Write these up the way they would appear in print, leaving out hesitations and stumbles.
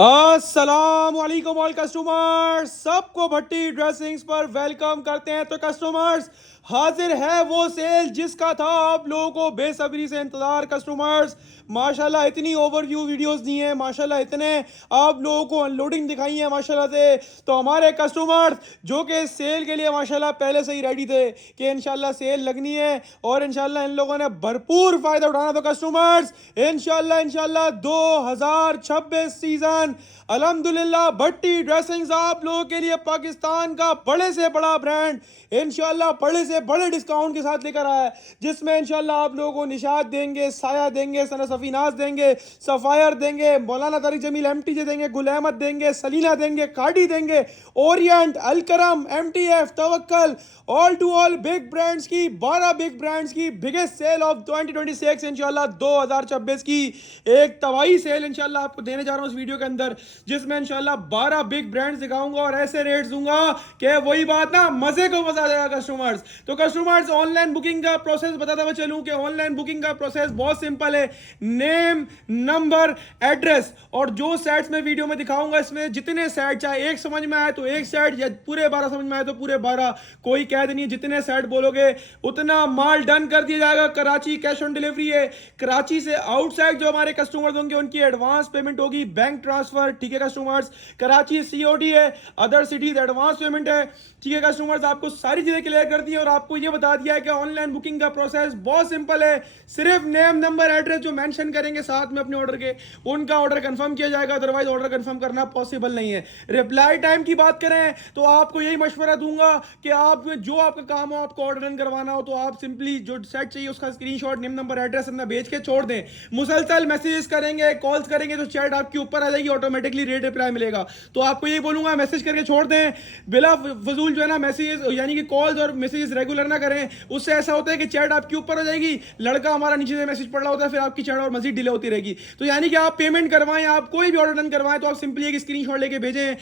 अस्सलाम वालेकुम all customers, सबको भट्टी ड्रेसिंग्स पर वेलकम करते हैं। तो कस्टमर्स, हाजिर है वो सेल जिसका था आप लोगों को बेसब्री से इंतजार। कस्टमर्स, माशाल्लाह इतनी ओवरव्यू वीडियोस दी हैं, माशाल्लाह इतने आप लोगों को अनलोडिंग दिखाई है माशाल्लाह से। तो हमारे कस्टमर्स जो कि सेल के लिए माशाल्लाह पहले से ही रेडी थे कि इंशाल्लाह सेल लगनी है और इंशाल्लाह इन लोगों ने भरपूर फायदा उठाना। तो कस्टमर्स, इंशाल्लाह इंशाल्लाह 2026 सीजन अल्हम्दुलिल्लाह भट्टी ड्रेसिंग्स आप लोगों के लिए पाकिस्तान का बड़े से बड़ा ब्रांड इंशाल्लाह बड़े से बड़े डिस्काउंट के साथ लेकर आया है, जिसमें इंशाल्लाह आप लोगों को निशात देंगे, साया देंगे, सना सफीनाज देंगे, सफायर देंगे, मौलाना तारिक जमील एमटीजे देंगे, गुल अहमद देंगे, सलीना देंगे, कार्डी देंगे, Orient, Alkaram, MTF, Tawakkal, all to all big brands की 12 बिग ब्रांड्स की बिगेस्ट सेल ऑफ 2026 इंशाल्लाह 2026 की एक तबाही सेल इंशाल्लाह आपको देने जा रहा हूं इस वीडियो के अंदर, जिसमें इंशाल्लाह 12 बिग ब्रांड्स दिखाऊंगा और ऐसे रेट्स दूंगा कि वही बात ना, मजे को मजा आ जाएगा कस्टमर्स। तो कस्टमर्स, ऑनलाइन बुकिंग का प्रोसेस बताता हुआ चलूं कि ऑनलाइन बुकिंग का प्रोसेस बहुत सिंपल है। नेम, नंबर, एड्रेस और जो सेट्स में वीडियो में दिखाऊंगा, इसमें जितने सेट चाहे एक समझ में आए तो एक सेट या पूरे 12 समझ में आए तो पूरे 12, कोई कैद नहीं है। जितने सेट बोलोगे उतना माल डन कर दिया जाएगा। कराची कैश ऑन डिलीवरी है। कराची से आउटसाइड जो हमारे कस्टमर्स होंगे उनकी एडवांस पेमेंट होगी, बैंक ट्रांसफर, ठीक है कस्टमर्स। कराची सीओडी है, अदर सिटीज एडवांस पेमेंट है, ठीक है कस्टमर्स। आपको सारी चीजें क्लियर कर दी है और आपको यह बता दिया है कि ऑनलाइन बुकिंग का प्रोसेस बहुत सिंपल है। सिर्फ नेम, नंबर, एड्रेस जो मेंशन करेंगे साथ में अपने ऑर्डर के, उनका ऑर्डर कंफर्म किया जाएगा, अदरवाइज ऑर्डर कंफर्म करना पॉसिबल नहीं है। रिप्लाई टाइम की बात करें तो आपको यही मशवरा दूंगा कि आप जो आपका काम हो, आपको ऑर्डर रन करवाना हो, तो आप सिंपली जो सेट चाहिए उसका स्क्रीनशॉट, नेम, नंबर, एड्रेस अपना भेज के छोड़ दें। मुसलसल मैसेजेस करेंगे, कॉल्स करेंगे तो चैट आपके ऊपर आ जाएगी, ऑटोमेटिकली रेट रिप्लाई मिलेगा। तो आपको यही बोलूंगा, मैसेज करके छोड़ दें, बिला फजूल जो है ना मैसेज यानी कि कॉल्स और मैसेजेस रेगुलर ना करें। उससे ऐसा होता है कि चैट आपके ऊपर हो जाएगी, लड़का हमारा नीचे से मैसेज पढ़ रहा होता है, फिर आपकी चैट और मजीद डिले होती रहेगी। तो यानी कि आप पेमेंट करवाएं, आप कोई भी ऑर्डर डन करवाएं तो आप सिंपली एक स्क्रीनशॉट लेके भेजें,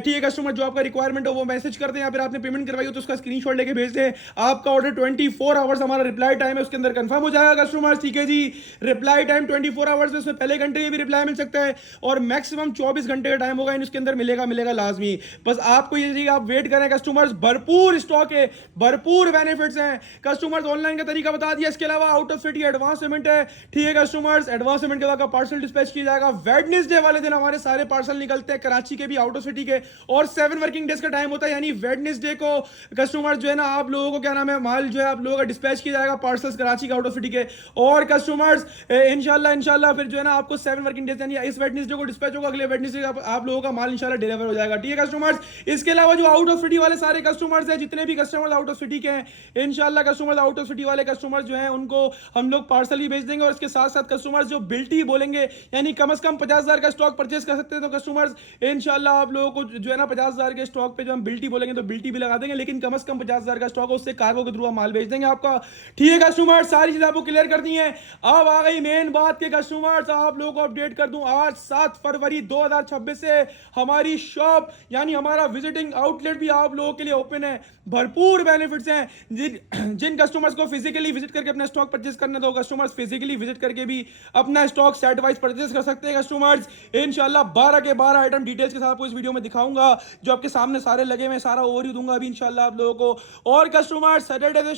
ठीक है कस्टमर। जो आपका रिक्वायरमेंट हो वो मैसेज कर दें, या फिर आपने पेमेंट करवाई हो तो उसका स्क्रीनशॉट लेके भेज दें। आपका ऑर्डर 24 आवर्स हमारा रिप्लाई टाइम है, उसके अंदर कंफर्म हो जाएगा कस्टमर, ठीक है जी। रिप्लाई टाइम 24 आवर्स है, उसमें पहले घंटे में भी रिप्लाई मिल सकता है और मैक्सिमम 24 घंटे का टाइम होगा, उसके अंदर मिलेगा लाजमी। बस आपको ये आप वेट करें कस्टमर्स, भरपूर स्टॉक है, भरपूर बेनिफिट्स हैं कस्टमर्स। ऑनलाइन का तरीका बता दिया, इसके अलावा out of city advance payment है, ठीक है कस्टमर्स। एडवांस पेमेंट के बाद पार्सल डिस्पैच किया जाएगा। वेडनेसडे वाले दिन हमारे सारे पार्सल निकलते हैं, कराची के भी, आउट ऑफ सिटी के, और 7 वर्किंग डेज का टाइम होता है, यानी वेडनेसडे को कस्टमर जो है ना आप लोगों को क्या नाम है माल जो है आप लोगों का डिस्पैच किया जाएगा, पार्सल्स कराची के, आउट ऑफ सिटी के। और कस्टमर्स इंशाल्लाह फिर जो है ना आपको 7 वर्किंग डेज यानी इस वेडनेसडे को डिस्पैच होगा, अगले वेडनेसडे आप लोगों का माल इंशाल्लाह डिलीवर हो जाएगा, ठीक है कस्टमर्स। इसके अलावा जो आउट ऑफ सिटी वाले सारे कस्टमर्स हैं, जितने भी कस्टमर्स आउट ऑफ सिटी के हैं, इंशाल्लाह कस्टमर्स आउट ऑफ सिटी वाले कस्टमर्स जो हैं उनको हम लोग पार्सल ही भेज देंगे। और इसके साथ साथ कस्टमर्स जो बिल्टी बोलेंगे, यानी कम से कम 50,000 का स्टॉक परचेज कर सकते हैं, तो कस्टमर्स इंशाल्लाह आप लोगों को जो है ना 50,000 के स्टॉक पे जो हम बिल्टी बोलेंगे तो बिल्टी भी लगा देंगे, लेकिन कम से कम 50,000 का स्टॉक हो, उससे कार्गो के थ्रू हम माल भेज देंगे आपका, ठीक है कस्टमर्स। सारी चीजें आपको क्लियर कर दी हैं। अब आ गई मेन बात के कस्टमर्स, आप लोगों को अपडेट कर दूं, आज 7 फरवरी 2026 से हमारी शॉप यानी हमारा विजिटिंग आउटलेट भी आप लोगों के लिए ओपन है। भरपूर बेनिफिट्स हैं। जिन कस्टमर्स को फिजिकली विजिट करके अपना स्टॉक परचेज करना, तो कस्टमर्स फिजिकली विजिट करके भी अपना स्टॉक सेट वाइज परचेज कर सकते हैं कस्टमर्स। इंशाल्लाह 12 के 12 आइटम डिटेल्स के साथ आपको इस वीडियो में दिखाऊंगा, जो आपके सामने सारे लगे हुए, सारा ओवरव्यू दूंगा अभी इंशाल्लाह आप लोगों को। और कस्टमर्स, सैटरडे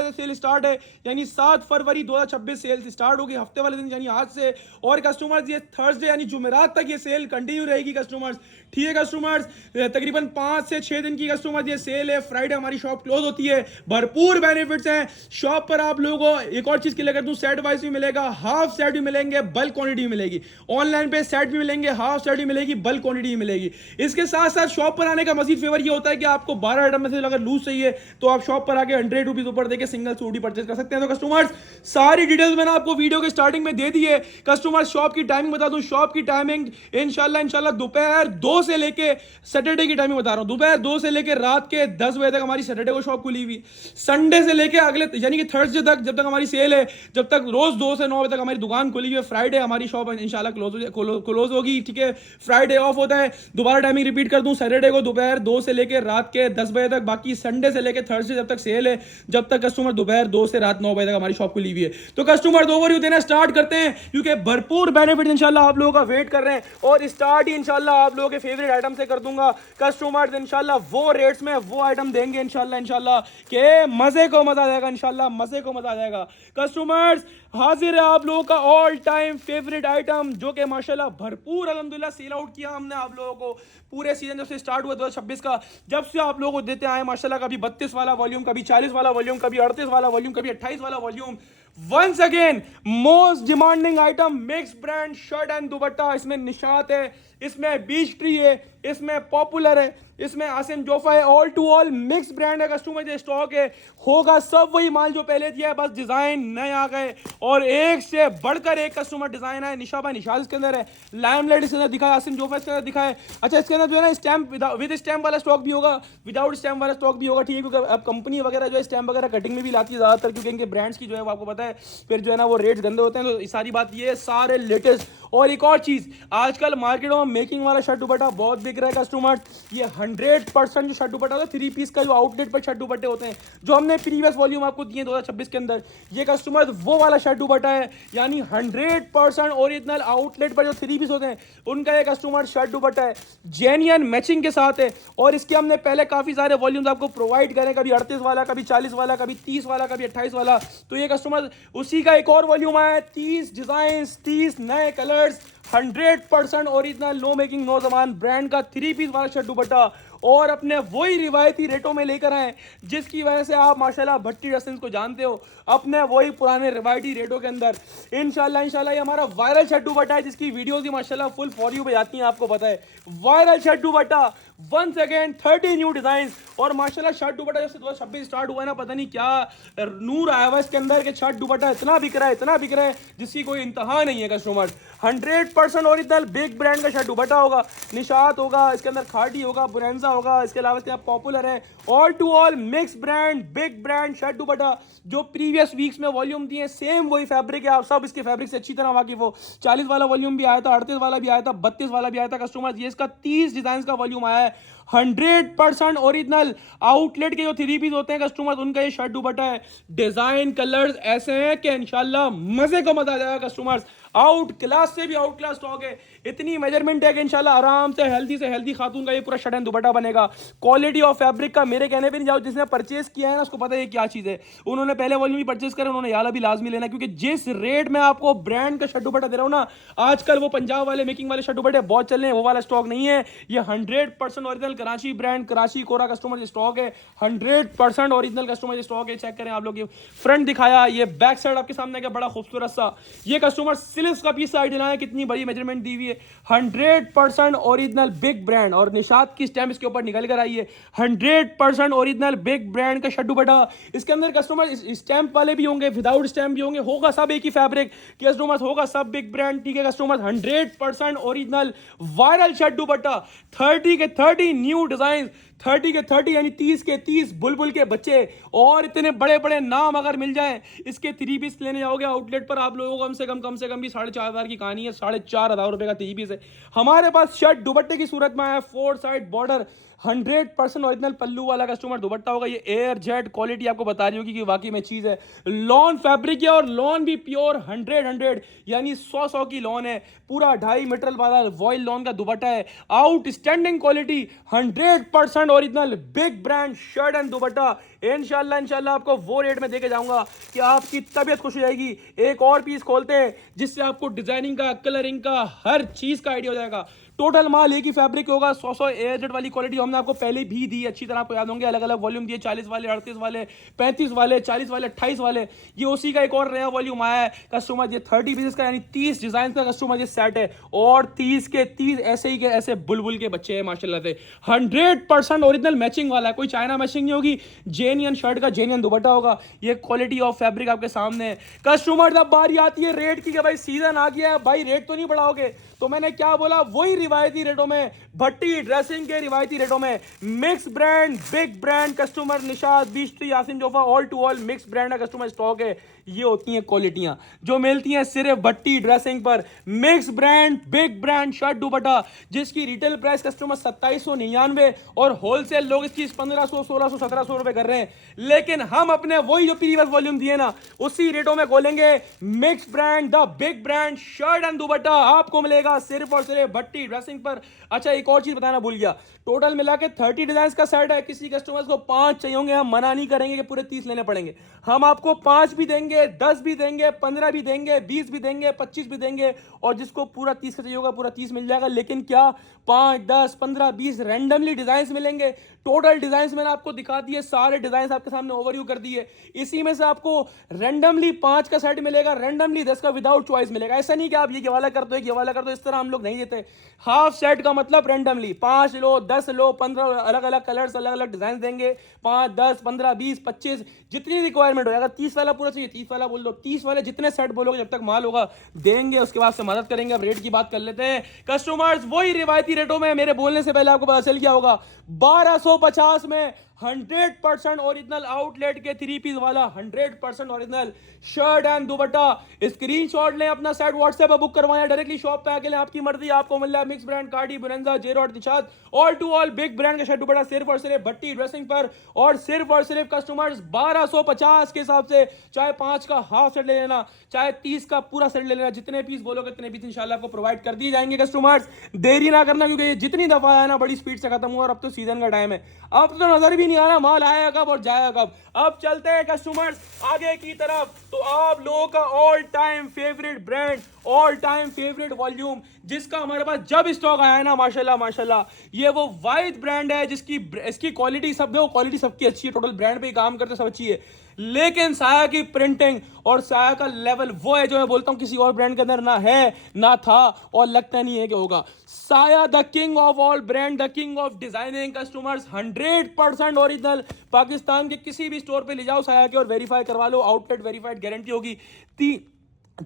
से सेल स्टार्ट है, यानी 7 फरवरी 2026 सेल स्टार्ट होगी, हफ्ते वाले दिन यानी आज से। और कस्टमर्स ये थर्सडे यानी जुमेरात तक ये सेल कंटिन्यू रहेगी कस्टमर्स, ठीक है कस्टमर्स। तकरीबन 5 से 6 दिन की कस्टमर्स ये सेल है, फ्राइडे हमारी शॉप क्लोज होती है। भरपूर बेनिफिट्स हैं शॉप पर। आप लोगों को एक और चीज क्लियर कर दूं, सेट वाइज भी मिलेगा, हाफ सेट भी मिलेंगे, बल्क क्वांटिटी भी मिलेगी। ऑनलाइन पे सेट भी मिलेंगे, हाफ सेट भी मिलेगी, बल्क क्वांटिटी भी मिलेगी। इसके साथ साथ शॉप पर आने का मजीद फेवर ये होता है कि आपको 12 आइटम में से अगर लूज चाहिए तो आप शॉप पर आके 100 रुपीज ऊपर देके सिंगल सूट ही परचेज कर सकते हैं। तो कस्टमर्स, सारी डिटेल्स मैंने आपको वीडियो के स्टार्टिंग में दे दी है कस्टमर्स। शॉप की टाइमिंग बता दूं, शॉप की टाइमिंग इंशाल्लाह दोपहर 2 से लेके, सैटरडे की टाइमिंग बता रहा हूं, दोपहर 2 से लेके रात के 10 बजे तक हमारी सैटरडे को शॉप खुली हुई। संडे से लेके अगले यानी कि थर्सडे तक, जब तक हमारी सेल है, जब तक रोज 2 से 9 बजे तक हमारी दुकान खुली हुई है। फ्राइडे हमारी शॉप इंशाल्लाह क्लोज होगी, ठीक है। फ्राइडे ऑफ होता है। दोबारा टाइमिंग रिपीट कर दूं, सैटरडे को दोपहर 2 से लेकर रात के 10 बजे तक, बाकी संडे से लेकर थर्सडे जब तक सेल है, जब तक कस्टमर दोपहर 2 से रात 9 बजे तक हमारी शॉप खुली हुई है। तो कस्टमर ओवरव्यू देना स्टार्ट करते हैं, क्योंकि भरपूर बेनिफिट इंशाल्लाह आप लोगों का वेट कर रहे हैं। और स्टार्ट ही इंशाल्लाह आप लोगों के फेवरेट आइटम से कर दूंगा। कस्टमर्स इंशाल्लाह वो रेट्स में वो आइटम देंगे इंशाल्लाह के मजे को मजा आ जाएगा, इंशाल्लाह मजे को मजा आ जाएगा। कस्टमर्स हाजिर है आप लोगों का ऑल टाइम फेवरेट आइटम जो कि माशाल्लाह भरपूर अल्हम्दुलिल्लाह सेल आउट किया हमने आप लोगों को पूरे सीजन जब से स्टार्ट हुआ 2026 का, जब से आप लोगों को देते आए माशाल्लाह, कभी 32 वाला वॉल्यूम, कभी 40 वाला वॉल्यूम, कभी 38 वाला वॉल्यूम, कभी 28 वाला volume. Once again most demanding item mix brand shirt and dupatta. इसमें निशात है, इसमें बीच ट्री है, इसमें पॉपुलर है, इसमें आसिम जोफा है, all to all mix brand है। कस्टमर जो स्टॉक है होगा सब वही माल जो पहले दिया है, बस डिजाइन नए आ गए और एक से बढ़कर एक कस्टमर डिजाइन है। निशा भाई निशाद इसके अंदर है, लाइमलाइट इसके अंदर दिखा है, आसिम जोफा इसके अंदर दिखा है। अच्छा इसके अंदर जो है ना स्टैम्प विद स्टैम्प वाला स्टॉक भी होगा, विदाउट स्टैम्प वाला स्टॉक भी होगा, ठीक है, क्योंकि अब कंपनी वगैरह जो है स्टैम्प वगैरह कटिंग में भी लाती है ज़्यादातर, क्योंकि इनके ब्रांड्स की जो है वो आपको पता है फिर जो है ना वो रेट्स गंदे होते हैं। तो सारी बात ये सारे लेटेस्ट। और एक और चीज़, आजकल मार्केटों में मेकिंग वाला शर्ट दुपट्टा बहुत बिक रहा है कस्टमर। ये 100% जो शर्ट दुपट्टा होता है 3 पीस का, जो आउटलेट पर शर्ट दुपट्टे होते हैं जो हमने प्रीवियस वॉल्यूम आपको दिए 2026 के अंदर, ये कस्टमर वो वाला शर्ट दुपट्टा है, यानी 100% ओरिजिनल आउटलेट पर जो 3 पीस होते हैं उनका ये कस्टमर शर्ट दुपट्टा है, जेन्युइन मैचिंग के साथ है। और इसके हमने पहले काफ़ी सारे वॉल्यूम्स आपको प्रोवाइड करें, कभी 38 वाला, कभी 40 वाला, कभी 30 वाला, कभी 28 वाला। तो ये कस्टमर उसी का एक और वॉल्यूम आया है, 30 डिजाइन, 30 नए colours, 100% original no making no जमान ब्रांड का 3 पीस वाला शर्ट दुपट्टा, और अपने वही रिवायती रेटों में लेकर आए, जिसकी वजह से आप माशाल्लाह भट्टी ड्रेसेस को जानते हो, अपने वही पुराने रिवायती रेटों के अंदर इंशाल्लाह ये हमारा वायरल शर्ट दुपट्टा है, जिसकी वीडियोस ही माशाल्लाह फुल फॉर यू पे आती हैं, आपको पता है। Viral shirt dupatta once again 30 new design, और माशाल्लाह शर्ट दुपट्टा जब से 2026 स्टार्ट हुआ है ना, पता नहीं क्या नूर आया हुआ इसके अंदर के शर्ट दुपट्टा इतना बिक रहा है जिसकी कोई इंतहा नहीं है कस्टमर। 100% ओरिजिनल बिग ब्रांड का शर्ट दुपट्टा होगा, निशात होगा, इसके अंदर खाटी होगा, बुरेंजा होगा, इसके अलावा इसके पॉपुलर है, all to all mix brand big brand shirt dupatta जो प्रीवियस वीक्स में वॉल्यूम दिए सेम वही फैब्रिक है, आप सब इसके फैब्रिक से अच्छी तरह वाकिफ हो। 40 वाला वॉल्यूम भी आया था, 38 वाला भी आया था, 32 वाला भी आया था कस्टमर। ये इसका 30 डिजाइन का वॉल्यूम आया है, 100% ओरिजिनल आउटलेट के जो 3 पीस होते हैं कस्टमर उनका ये शर्ट दुपट्टा है। डिजाइन कलर्स ऐसे हैं कि इंशाल्लाह मजे को मजा आ जाएगा कस्टमर्स। आउट क्लास से भी आउट क्लास स्टॉक है, इतनी मेजरमेंट है कि इंशाल्लाह आराम से हेल्दी खातून का ये पूरा शर्ट एंड दुपट्टा बनेगा। क्वालिटी ऑफ फैब्रिक का मेरे कहने पे नहीं जाओ, जिसने परचेस किया है ना उसको पता है ये क्या चीज़ है। उन्होंने पहले वॉल्यूम भी परचेस करा, उन्होंने याला भी लाजमी लेना, क्योंकि जिस रेट में आपको ब्रांड का शर्ट दुपट्टा दे रहा हूँ ना, आजकल वो पंजाब वाले मेकिंग वाले शर्ट दुपट्टे बहुत चल रहे हैं, वो वाला स्टॉक नहीं है। ये 100% ओरिजिनल कराची ब्रांड, कराची कोरा कस्टमर स्टॉक है, 100% ओरिजिनल कस्टमर स्टॉक है। चेक करें आप लोग, ये फ्रंट दिखाया, ये बैक साइड आपके सामने क्या बड़ा खूबसूरत सा ये कस्टमर सिल्क का पीस आइडिया है, कितनी बड़ी मेजरमेंट दी हुई है। 100% ओरिजिनल बिग ब्रांड, और निशात की स्टैम्प इसके ऊपर निकल कर आई है। 100% ओरिजिनल बिग ब्रांड का शर्ट दुपट्टा, इसके अंदर कस्टमर स्टैम्प वाले भी होंगे, विदाउट स्टैम्प भी होंगे, होगा सब एक ही फैब्रिक कस्टमर, होगा सब बिग ब्रांड, ठीक है कस्टमर। 100% ओरिजिनल वायरल शर्ट दुपट्टा, 30 के 30 न्यू डिजाइन, 30 के 30 यानी 30 के 30 बुलबुल के बच्चे, और इतने बड़े बड़े नाम अगर मिल जाए इसके 3 पीस लेने जाओगे आउटलेट पर आप लोगों को कम से कम भी 4,500 की कहानी है। 4,500 रुपए का 3 पीस है। हमारे पास शर्ट दुपट्टे की सूरत में आया 4 साइड बॉर्डर, 100% ओरिजिनल पल्लू वाला कस्टमर दुपट्टा होगा। ये एयर जेट क्वालिटी आपको बता रही होगी कि वाकई में चीज़ है। लॉन फैब्रिक है, और लॉन भी प्योर 100 यानी 100 की लॉन है, पूरा 2.5 मीटर वाला वॉयल लॉन का दुपट्टा है, outstanding quality, 100% original big brand shirt and दुपट्टा। इंशाल्लाह आपको वो रेट में देके जाऊंगा कि आपकी तबीयत खुश हो जाएगी। एक और पीस खोलते हैं जिससे आपको डिजाइनिंग का, कलरिंग का, हर चीज का आइडिया हो जाएगा। टोटल माल एक ही फैब्रिक होगा, 100 एयरजेट वाली क्वालिटी हमने आपको पहले भी दी, अच्छी तरह आपको याद होंगे, अलग अलग वॉल्यूम दिए, 40 वाले, 38 वाले, 35 वाले, 40 वाले, 28 वाले। ये उसी का एक और नया वॉल्यूम आया है कस्टमर, ये 30 पीसेस का यानी 30 डिजाइन का कस्टमर ये सेट है, और 30 के 30 ऐसे ही के ऐसे बुलबुल के बच्चे हैं माशाल्लाह से। 100% ओरिजिनल मैचिंग वाला है, कोई चाइना मैचिंग नहीं होगी, जेन्युइन शर्ट का जेन्युइन दुपट्टा होगा। ये क्वालिटी ऑफ फैब्रिक आपके सामने है कस्टमर। अब बारी आती है रेट की कि भाई सीजन आ गया है, भाई रेट तो नहीं बढ़ाओगे, तो मैंने क्या बोला, वही रिवायती रेटों में, भट्टी ड्रेसिंग के रिवायती रेटों में, mix brand big brand customer, Nishat, बीस्ट्री, Asim Jofa, all to all mix brand का कस्टमर स्टॉक है। ये होती हैं क्वालिटियां जो मिलती हैं सिर्फ भट्टी ड्रेसिंग पर। Mix brand big brand shirt dupatta जिसकी रिटेल प्राइस कस्टमर 2799 और होलसेल लोग इसकी 1500 1600 1700 रुपए कर रहे हैं, लेकिन हम अपने वही जो प्रीवियस वॉल्यूम दिए ना उसी रेटों में खोलेंगे। Mix brand the big brand shirt and दुपट्टा आपको मिलेगा सिर्फ और सिर्फ भट्टी ड्रेसिंग पर। अच्छा एक और चीज बताना भूल गया, टोटल मिला के 30 डिजाइन का सेट है। किसी कस्टमर्स को 5 चाहिए होंगे, हम मना नहीं करेंगे कि पूरे 30 लेने पड़ेंगे। हम आपको 5 भी देंगे, 10 भी देंगे, 15 भी देंगे, 20 भी देंगे, 25 भी देंगे, और जिसको पूरा 30 का चाहिए होगा पूरा 30 मिल जाएगा। लेकिन क्या 5 10 15 20 रैंडमली डिजाइन मिलेंगे। टोटल डिजाइन मैंने आपको दिखा दिए, सारे डिजाइन आपके सामने ओवरव्यू कर दिए। इसी में से आपको रैंडमली 5 का सेट मिलेगा, रैंडमली 10 का विदाउट चॉइस मिलेगा। ऐसा नहीं कि आप ये वाला कर दो ये वाला कर दो, इस तरह हम लोग नहीं देते। हाफ सेट का मतलब रैंडमली 5 लो, 10 लो, 15 अलग अलग कलर्स अलग अलग डिजाइन देंगे। 5 10 15 20 25 जितनी रिक्वायरमेंट हो। अगर 30 वाला पूरा चाहिए 30 वाला बोल दो, 30 वाले जितने सेट बोलोगे जब तक माल होगा देंगे, उसके बाद से मदद करेंगे। अब रेट की बात कर लेते हैं। कस्टमर्स वही रिवायती रेटों में, मेरे बोलने से पहले आपको पता चल गया होगा, 1250 में 100% ओरिजिनल आउटलेट के 3 पीस वाला 100% original shirt and dupatta. Screenshot लें, अपना सेट व्हाट्सएप पर बुक करवाएं, डायरेक्टली शॉप पे आके लें, आपकी मर्जी। आपको मिल रहा है मिक्स ब्रांड कार्डी बुरंजा जेरोड Nishat all to all big brand का शर्ट दुपट्टा सिर्फ और सिर्फ भट्टी ड्रेसिंग पर। और सिर्फ कस्टमर्स 1250 के हिसाब से, चाहे 5 का हाफ सेट ले लेना, चाहे 30 का पूरा सेट ले लेना, जितने पीस बोलोगे उतने पीस इंशाल्लाह आपको प्रोवाइड कर दिए जाएंगे। कस्टमर्स देरी ना करना, क्योंकि ये जितनी दफा आया ना बड़ी स्पीड से खत्म हुआ, और अब तो सीजन का टाइम है, अब तो नजर भी नहीं आ रहा माल आएगा कब और जाएगा कब। अब चलते हैं कस्टमर्स आगे की तरफ। तो आप लोगों का all time favourite brand, all time favourite volume, जिसका हमारे पास जब स्टॉक आया है ना माशाल्लाह माशाल्लाह, ये वो वाइड ब्रांड है जिसकी इसकी क्वालिटी सब है, क्वालिटी सबकी अच्छी है, टोटल ब्रांड पे ही काम करते सब अच्छी है, लेकिन साया की प्रिंटिंग और साया का लेवल वो है जो मैं बोलता हूं किसी और ब्रांड के अंदर ना है ना था और लगता नहीं है कि होगा। साया the king of all brand, the king of designing. Customers 100% original, Pakistan के किसी भी स्टोर पे ले जाओ साया के और वेरीफाई करवा लो, आउटलेट वेरीफाइड गारंटी होगी।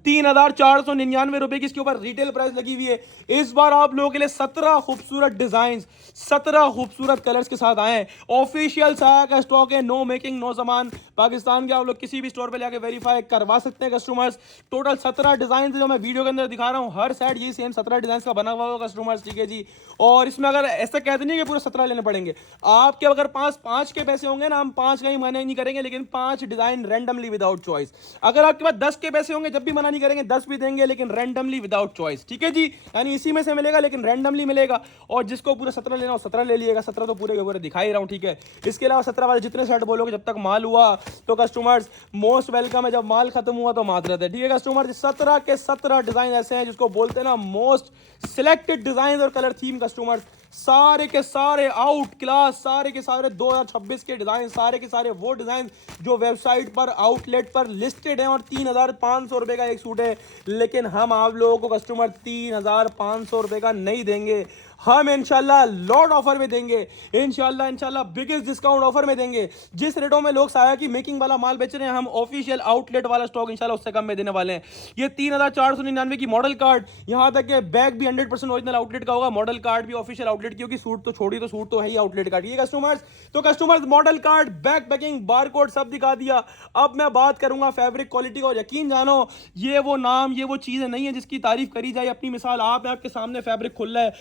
3,499 रुपए की इसके ऊपर रिटेल प्राइस लगी हुई है। इस बार आप लोगों के लिए 17 खूबसूरत डिजाइन, 17 खूबसूरत कलर्स के साथ आए हैं। ऑफिशियल साया का स्टॉक है, नो मेकिंग नो सामान। पाकिस्तान के आप लोग किसी भी स्टोर पे जाके वेरीफाई करवा सकते हैं। कस्टमर्स टोटल 17 डिजाइन जो मैं वीडियो के अंदर दिखा रहा हूँ, हर साइड ये सेम 17 डिजाइन का बना हुआ होगा कस्टमर्स, ठीक है जी। और इसमें अगर ऐसा कहते नहीं कि पूरे 17 लेने पड़ेंगे, आपके अगर पांच के पैसे होंगे ना, हम 5 का ही मना नहीं करेंगे, लेकिन 5 डिजाइन रैंडमली विदाउट चॉइस। अगर आपके पास 10 के पैसे होंगे जब भी मना नहीं करेंगे, 10 भी देंगे, लेकिन रैंडमली विदाउट चॉइस, ठीक है जी। यानी इसी में से मिलेगा लेकिन रैंडमली मिलेगा। और जिसको पूरा 17 लेना हो 17 ले लीजिएगा, 17 तो पूरे के पूरे दिखा ही रहा हूं, ठीक है। इसके अलावा 17 वाले जितने सेट बोलोगे जब तक माल हुआ तो कस्टमर्स मोस्ट वेलकम है, जब माल खत्म हुआ तो माजरत है, ठीक है कस्टमर्स। 17 के 17 डिजाइन ऐसे हैं जिसको बोलते हैं ना मोस्ट सिलेक्टेड डिजाइन और कलर थीम। कस्टमर्स सारे के सारे आउट क्लास, सारे के सारे 2026 के डिजाइन, सारे के सारे वो डिजाइन जो वेबसाइट पर आउटलेट पर लिस्टेड हैं, और 3,500 रुपए का एक सूट है। लेकिन हम आप लोगों को कस्टमर 3,500 रुपए का नहीं देंगे, हम इंशाल्लाह लॉट ऑफर में देंगे, इंशाल्लाह बिगेस्ट डिस्काउंट ऑफर में देंगे। जिस रेटों में लोग साया की मेकिंग वाला माल बेच रहे हैं, हम ऑफिशियल आउटलेट वाला स्टॉक इंशाल्लाह उससे कम में देने वाले हैं। ये 3,499 की मॉडल कार्ड, यहां तक कि बैग भी 100% ओरिजिनल आउटलेट का होगा, मॉडल कार्ड भी ऑफिशियल आउटलेट की होगी। सूट तो छोड़ी, तो सूट तो है ही आउटलेट का, ठीक है कस्टमर्स। तो customers model card, back packing, barcode सब दिखा दिया। अब मैं बात करूंगा फैब्रिक क्वालिटी का, और यकीन जानो ये वो नाम, ये वो चीजें नहीं है जिसकी तारीफ करी जाए। अपनी मिसाल आपके सामने फैब्रिक खुल रहा है,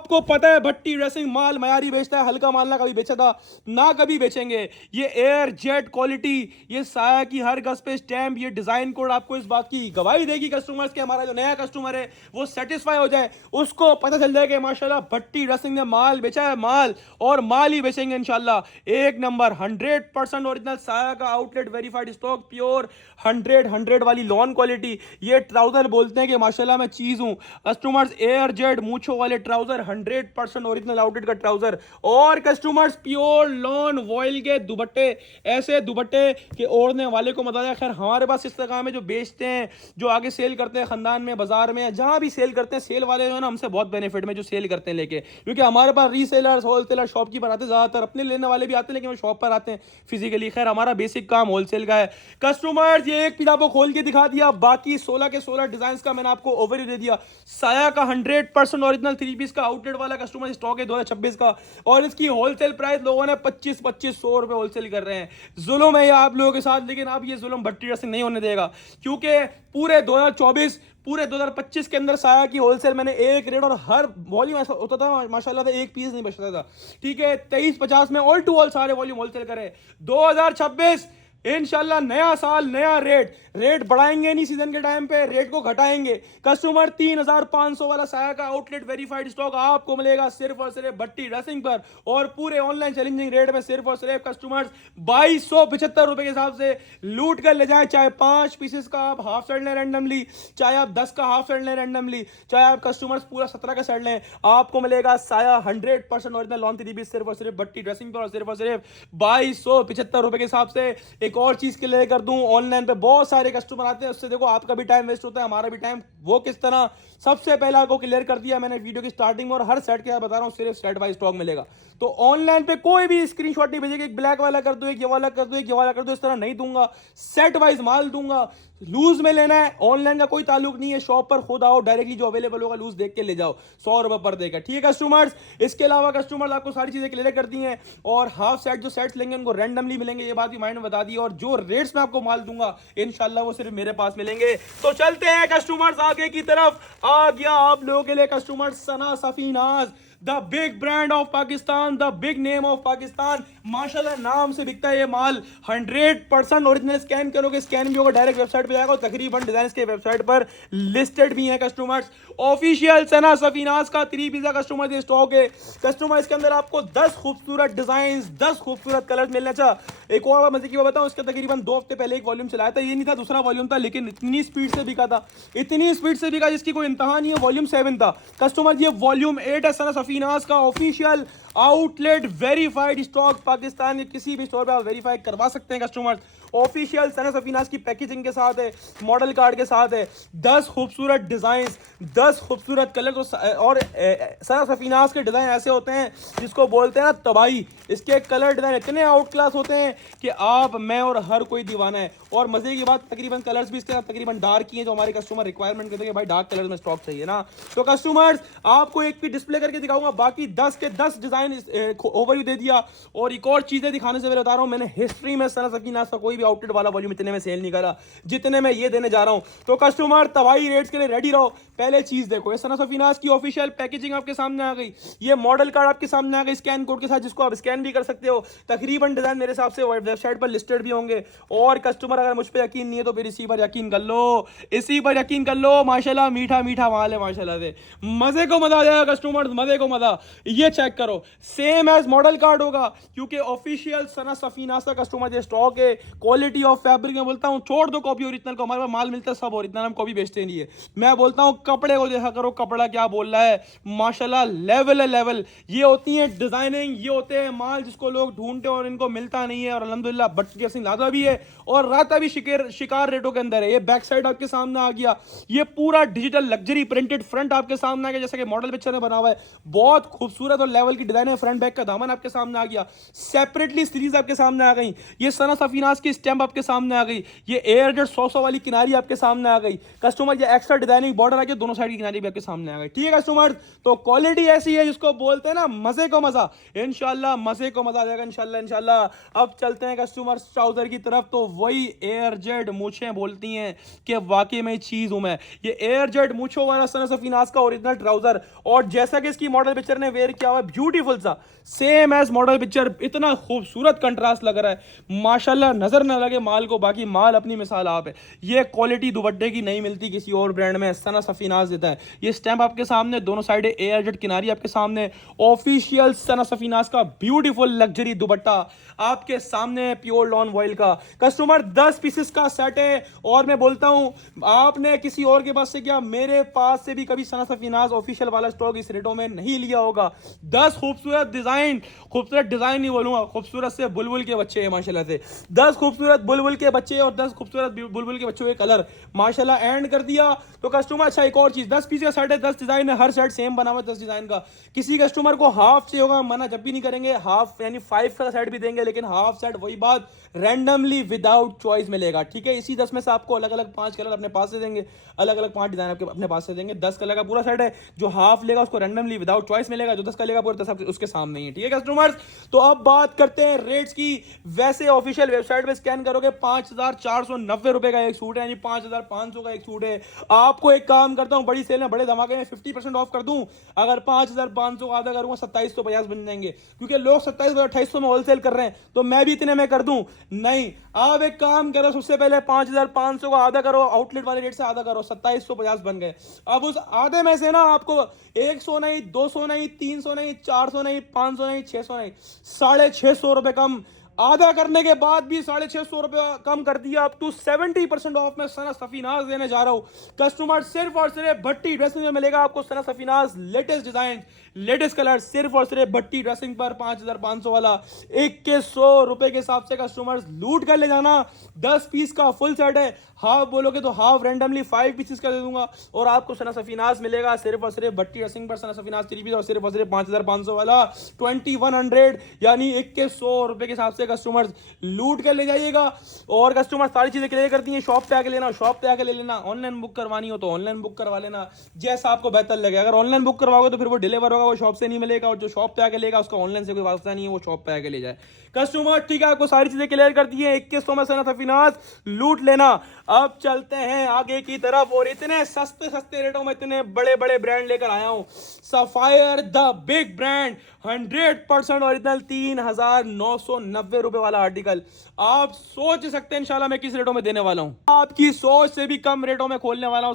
आपको पता है भट्टी ड्रेसिंग माल मयारी बेचता है, हल्का माल ना कभी बेचा था ना कभी बेचेंगे। ये एयर जेट क्वालिटी, ये साया की हर गज पे स्टैम्प, ये डिजाइन कोड आपको इस बात की गवाही देगी कस्टमर्स के, हमारा जो नया कस्टमर है वो सेटिस्फाई हो जाए, उसको पता चल जाए कि माशाल्लाह भट्टी ड्रेसिंग ने माल बेचा है, माल और माल ही बेचेंगे इंशाल्लाह। एक नंबर 100% ओरिजिनल साया का आउटलेट वेरीफाइड स्टॉक, प्योर 100 वाली लॉन क्वालिटी। ये ट्राउजर बोलते हैं कि माशाल्लाह मैं चीज हूं कस्टमर्स, एयर जेट मूछो वाले ट्राउजर, 100% ओरिजिनल आउटलेट का ट्राउजर। और कस्टमर्स प्योर लॉन वॉइल के दुपट्टे, ऐसे दुपट्टे के ओढ़ने वाले को मजा आया। खैर हमारे पास इस तरह में जो बेचते हैं, जो आगे सेल करते हैं खानदान में, बाजार में, जहां भी सेल करते हैं, सेल वाले जो है ना हमसे बहुत बेनिफिट में जो सेल करते हैं लेके, क्योंकि हमारे पास रीसेलर्स, होलसेलर, शॉपकीपर आते हैं, ज्यादातर अपने लेने वाले भी आते हैं, लेकिन वो शॉप पर आते हैं फिजिकली। खैर हमारा बेसिक काम होलसेल का है कस्टमर्स। ये एक पीस आपको खोल के दिखा दिया, बाकी 16 के 16 डिजाइन का मैंने आपको ओवरव्यू दे दिया। साया का 100% ओरिजिनल 3 पीस का आउटलेट वाला कस्टमर स्टॉक है 2026 का, और इसकी होलसेल प्राइस लोगों ने 2500 रुपए होलसेल कर रहे हैं। जुल्म है ये आप लोगों के साथ, लेकिन अब ये जुल्म भट्टी ड्रेसिंग नहीं होने देगा, क्योंकि पूरे 2024 पूरे 2025 के अंदर साया की होलसेल मैंने एक रेट और हर वॉल्यूम ऐसा होता था माशाल्लाह से एक पीस नहीं बचता था, ठीक है। 23-50 में ऑल टू ऑल सारे वॉल्यूम होलसेल करे। 2026 इंशाल्लाह नया साल नया रेट बढ़ाएंगे नहीं, सीजन के टाइम पे रेट को घटाएंगे। कस्टमर 3500 वाला साया का आउटलेट वेरीफाइड स्टॉक आपको मिलेगा सिर्फ और सिर्फ भट्टी ड्रेसिंग पर, और पूरे ऑनलाइन चैलेंजिंग रेट में सिर्फ और सिर्फ कस्टमर्स 2275 रुपए के हिसाब से लूट कर ले जाए। चाहे 5 पीसेस का आप हाफ सेट लें रैंडमली, चाहे आप 10 का हाफ सेट लें रैंडमली, चाहे आप कस्टमर्स पूरा 17 का सेट लें, आपको मिलेगा साया 100% ओरिजिनल लॉन 3 पीस सिर्फ और सिर्फ भट्टी ड्रेसिंग पर, और सिर्फ 2275 रुपए के हिसाब से। एक और चीज क्लियर कर दूं, ऑनलाइन पे बहुत सारे कस्टमर आते हैं, उससे देखो आपका भी टाइम वेस्ट होता है, हमारा भी टाइम। वो किस तरह, सबसे पहले आपको क्लियर कर दिया मैंने वीडियो की स्टार्टिंग में, और हर सेट के बता रहा हूं सिर्फ सेट वाइज स्टॉक मिलेगा। तो ऑनलाइन पे कोई भी स्क्रीनशॉट नहीं भेजेगा, एक ब्लैक वाला कर दो, एक ये वाला कर दो, एक ये वाला कर दो, इस तरह नहीं दूंगा। सेट वाइज माल दूंगा। लूज में लेना है, ऑनलाइन का कोई ताल्लुक नहीं है, शॉप पर खुद आओ, डायरेक्टली जो अवेलेबल होगा लूज देख के ले जाओ, 100 रुपए पर देगा, ठीक है कस्टमर्स। इसके अलावा कस्टमर्स आपको सारी चीजें क्लियर कर दी हैं, और हाफ सेट जो सेट्स लेंगे उनको रैंडमली मिलेंगे, ये बात भी माइंड में बता दी, और जो रेट्स में आपको माल दूंगा इंशाल्लाह वो सिर्फ मेरे पास मिलेंगे। तो चलते हैं कस्टमर्स आगे की तरफ। आ गया आप लोगों के लिए customers Sana Safinaz, the big brand of Pakistan, the big name of Pakistan. माशाल्लाह नाम से बिकता है ये माल। 100% ओरिजिनल, स्कैन करोगे, स्कैन भी होगा, डायरेक्ट वेबसाइट पे जाएगा, और तकरीबन डिजाइन के वेबसाइट पर लिस्टेड भी है कस्टमर्स। ऑफिशियल सना सफीनाज का 3 पीस कस्टमर ये स्टॉक है कस्टमर। इसके अंदर आपको 10 खूबसूरत डिजाइन, 10 खूबसूरत कलर मिलने चाहिए। एक और मजे की बात बताऊं, इसका तकरीबन 2 हफ्ते पहले एक वॉल्यूम चलाया था, ये नहीं था, दूसरा वॉल्यूम था, लेकिन इतनी स्पीड से बिका था, इतनी स्पीड से बिका जिसकी कोई इंतहा नहीं है। वॉल्यूम 7 था कस्टमर, ये वॉल्यूम 8 है सना सफीनाज का official outlet verified stock. Pakistan के किसी भी स्टोर पे आप वेरीफाई करवा सकते हैं कस्टमर्स। ऑफिशियल सना सफीनाज की पैकेजिंग के साथ है, मॉडल कार्ड के साथ है, 10 खूबसूरत डिजाइन, 10 खूबसूरत कलर, और सना सफीनाज के डिजाइन ऐसे होते हैं जिसको बोलते हैं ना तबाही। इसके कलर डिजाइन इतने आउट क्लास होते हैं कि आप, मैं और हर कोई दीवाना है। और मजे की बात, तकरीबन कलर्स भी इसके साथ तकरीबन डार्क ही हैं, जो हमारे कस्टमर रिक्वायरमेंट करते हैं कि भाई डार्क कलर में स्टॉक चाहिए ना। तो कस्टमर्स आपको एक भी डिस्प्ले करके दिखाऊंगा, बाकी 10 के 10 डिजाइन ओवरव्यू दे दिया। और एक और चीजें दिखाने से मैं बता रहा हूं, मैंने हिस्ट्री में सना सफीनाज का कोई भी आउटलेट वाला वॉल्यूम इतने में सेल नहीं करा जितने में ये देने जा रहा हूं। तो कस्टमर तबाही रेट्स के लिए रेडी रहो। पहले चीज देखो, ये सना सफीनाज की ऑफिशियल पैकेजिंग आपके सामने आ गई, ये मॉडल कार्ड आपके सामने आ गई स्कैन कोड के साथ, जिसको आप स्कैन भी कर सकते हो। तकरीबन डिजाइन मेरे हिसाब से वेबसाइट पर लिस्टेड भी होंगे। और कस्टमर अगर मुझ पर यकीन नहीं है तो फिर इसी पर यकीन कर लो, इसी पर यकीन कर लो। माशाल्लाह मीठा मीठा माल है माशाल्लाह से, मजे को मजा आ जाएगा कस्टमर, मजे को मजा। ये चेक करो, सेम एज मॉडल कार्ड होगा, क्योंकि ऑफिशियल सना सफीनाज का कस्टमर ये स्टॉक है। क्वालिटी ऑफ फैब्रिक में बोलता हूं, छोड़ दो कॉपी ओरिजिनल को, हमारे पास माल मिलता है सब ओरिजिनल, हम कॉपी बेचते नहीं है। मैं बोलता हूं कपड़े को देखा करो, कपड़ा क्या बोल रहा है, माशाल्लाह लेवल है लेवल। ये होती है डिजाइनिंग, ये होते हैं माल जिसको लोग ढूंढते हैं और इनको मिलता नहीं है। और अल्हम्दुलिल्लाह भट्टी ड्रेसिंग लादा भी है और राता भी शिकार रेटों के अंदर है। ये बैक साइड आपके सामने आ गया, ये पूरा डिजिटल लग्जरी प्रिंटेड फ्रंट आपके सामने आ गया, जैसा कि मॉडल पिक्चर में बना हुआ है। बहुत खूबसूरत और लेवल की डिजाइन है। फ्रंट बैक का दामन आपके सामने आ गया, सेपरेटली सीरीज आपके सामने आ गई। ये सना सफीनाज की स्टैंप आपके सामने आ गई, ये एयर जेट 100 वाली किनारी आपके सामने आ गई कस्टमर। ये एक्स्ट्रा डिजाइनिंग बॉर्डर आ गया, दोनों साइड की किनारी भी आपके सामने आ गई, ठीक है कस्टमर। तो क्वालिटी ऐसी है जिसको बोलते हैं ना मजे को मजा, इंशाल्लाह मजे को मजा आ जाएगा इंशाल्लाह इंशाल्लाह। अब चलते हैं कस्टमर ट्राउजर की तरफ। तो वही एयर जेट मूछें बोलती हैं कि वाकई में चीज हूं मैं। ये एयर जेट मूछों वाला सना सफीनाज का ओरिजिनल ट्राउजर, और जैसा कि इसकी मॉडल पिक्चर ने वेयर किया हुआ है, ब्यूटीफुल सा सेम एज मॉडल पिक्चर, इतना खूबसूरत कंट्रास्ट लग रहा है माशाल्लाह। नजर ना लगे माल को, बाकी माल अपनी मिसाल आप है। ये क्वालिटी दुपट्टे की नहीं मिलती किसी और ब्रांड में, सना सफीनाज देता है। ये स्टैंप आपके सामने, दोनों साइड एयर जेट किनारी आपके सामने, ऑफिशियल सना सफीनाज का ब्यूटीफुल लग्जरी दुपट्टा आपके सामने, प्योर लॉन वॉइल का कस्टमर। 10 पीसेस का सेट है। और मैं बोलता हूं, आपने किसी और के पास से क्या, मेरे पास से भी कभी सना सफीनाज ऑफिशियल वाला स्टॉक इस रेटों में नहीं लिया होगा। 10 खूबसूरत डिजाइन, खूबसूरत डिजाइन नहीं बोलूंगा, खूबसूरत से बुलबुल के बच्चे हैं माशाल्लाह से। 10 खूबसूरत खूबसूरत बुलबुल के बच्चे और 10 खूबसूरत बुलबुल के बच्चों के कलर माशाल्लाह एंड कर दिया। तो कस्टमर अच्छा एक और चीज, 10 पीस का सेट है, 10 डिजाइन है, हर सेट सेम बना हुआ है 10 डिजाइन का। किसी कस्टमर को हाफ चाहिए होगा, मना जब भी नहीं करेंगे, हाफ यानी 5 का सेट भी देंगे, लेकिन हाफ सेट वही बात रैंडमली विदाउट चॉइस मिलेगा, ठीक है। इसी 10 में से आपको अलग अलग 5 कलर अपने पास से देंगे, अलग अलग 5 डिजाइन आपके अपने पास से देंगे। 10 कलर का पूरा सेट है, जो हाफ लेगा उसको रैंडमली विदाउट चॉइस मिलेगा, जो 10 का लेगा पूरा 10 उसके सामने ही है, ठीक है कस्टमर्स। तो अब बात करते हैं रेट्स की। वैसे ऑफिशियल वेबसाइट पे स्कैन करोगे 5,490 का एक सूट है, यानी 5,500 का एक सूट है। आपको एक काम करता हूं, बड़ी सेल में बड़े धमाके में 50% ऑफ कर दूं। अगर 5,500 का आधा करूंगा 2750 बन जाएंगे, क्योंकि लोग 27,2800 में होलसेल कर रहे हैं, तो मैं भी इतने में कर दूं। नहीं, आप एक काम करो, सबसे पहले 5,500 का आधा करो, आउटलेट वाले रेट से आधा करो, 2750 बन गए। अब उस आधे में से ना आपको 100 नहीं, 200 नहीं, 300 नहीं, 400 नहीं, 500 नहीं, 600 नहीं, 650 रुपए कम। आधा करने के बाद भी 650 रुपए कम कर दिया। अप टू 70% ऑफ में सना सफीनाज देने जा रहा हूं कस्टमर। सिर्फ और सिर्फ भट्टी ड्रेसिंग में मिलेगा आपको Sana Safinaz, latest design, latest colour, सिर्फ और सिर्फ भट्टी ड्रेसिंग पर 5,500 वाला 2100 रुपए के हिसाब से कस्टमर्स लूट कर ले जाना। 10 पीस का फुल सेट है, हाफ बोलोगे तो हाफ रैंडमली 5 पीसेस का दे दूंगा, और आपको सना सफीनाज मिलेगा सिर्फ और सिर्फ भट्टी ड्रेसिंग पर सना सफीनाज 3 पीस, और सिर्फ 5,500 वाला 2100 यानी 2100 रुपए के हिसाब से कस्टमर्स लूट कर ले जाइएगा। और कस्टमर सारी चीजें क्लियर करती हैं, शॉप पे आके लेना, शॉप पे आके ले लेना, ऑनलाइन बुक करवानी हो तो ऑनलाइन बुक करवा लेना, जैसा आपको बेहतर लगे। अगर ऑनलाइन बुक करवाओगे तो फिर वो डिलीवर होगा, वो शॉप से नहीं मिलेगा, और जो शॉप पे आके लेगा उसका ऑनलाइन से कोई वास्ता नहीं है, वो शॉप पे आके ले जाए कस्टमर, ठीक है। आपको सारी चीजें क्लियर कर दी है, 2100 में सना सफीनाज लूट लेना। अब चलते हैं आगे की तरफ, और इतने सस्ते सस्ते रेटों में इतने बड़े बड़े ब्रांड लेकर आया हूं। Sapphire the big brand 100% original 3,990 रुपए वाला आर्टिकल। आप सोच सकते हैं इंशाल्लाह मैं किस रेटों में देने वाला हूं, आपकी सोच से भी कम रेटों में खोलने वाला हूं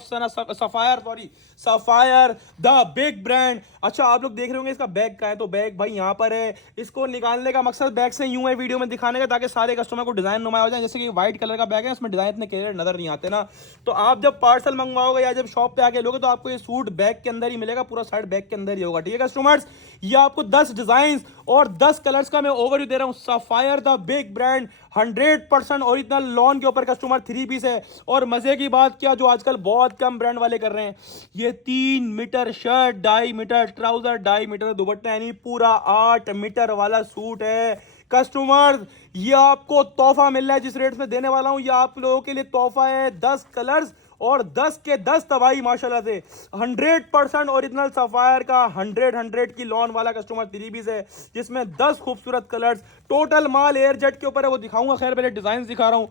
सफायर द बिग ब्रांड। अच्छा, आप लोग देख रहे होंगे इसका बैग का है, तो बैग भाई यहाँ पर है। इसको निकालने का मकसद बैग से यूं है वीडियो में दिखाने का, ताकि सारे कस्टमर को डिजाइन नुमाया हो जाए। जैसे कि व्हाइट कलर का बैग है, उसमें डिजाइन इतने क्लियर नजर नहीं आते ना, तो आप जब पार्सल मंगवाओगे या जब शॉप पे आके लोगे तो आपको ये सूट बैग के अंदर ही मिलेगा, पूरा साइड बैग के अंदर ही होगा, ठीक है कस्टमर्स। ये आपको 10 डिजाइन और 10 कलर्स का मैं ओवरव्यू दे रहा हूं। Sapphire the big brand 100% original lawn के ऊपर कस्टमर 3 पीस है। और मजे की बात क्या, जो आजकल बहुत कम ब्रांड वाले कर रहे हैं, ये 3 metre shirt, 2.5 metre trouser, 2.5 metre dupatta, यानी पूरा 8 मीटर वाला सूट है कस्टमर। ये आपको तोहफा मिल रहा है, जिस रेट में देने वाला हूं ये आप लोगों के लिए तोहफा है। 10 कलर्स और 10 के 10 तबाही माशाल्लाह से 100% ओरिजिनल सफायर का 100 की लॉन वाला कस्टमर 3 पीस है, जिसमें 10 खूबसूरत कलर्स। टोटल माल एयर जेट के ऊपर है, वो दिखाऊंगा। खैर पहले डिजाइन दिखा रहा हूं,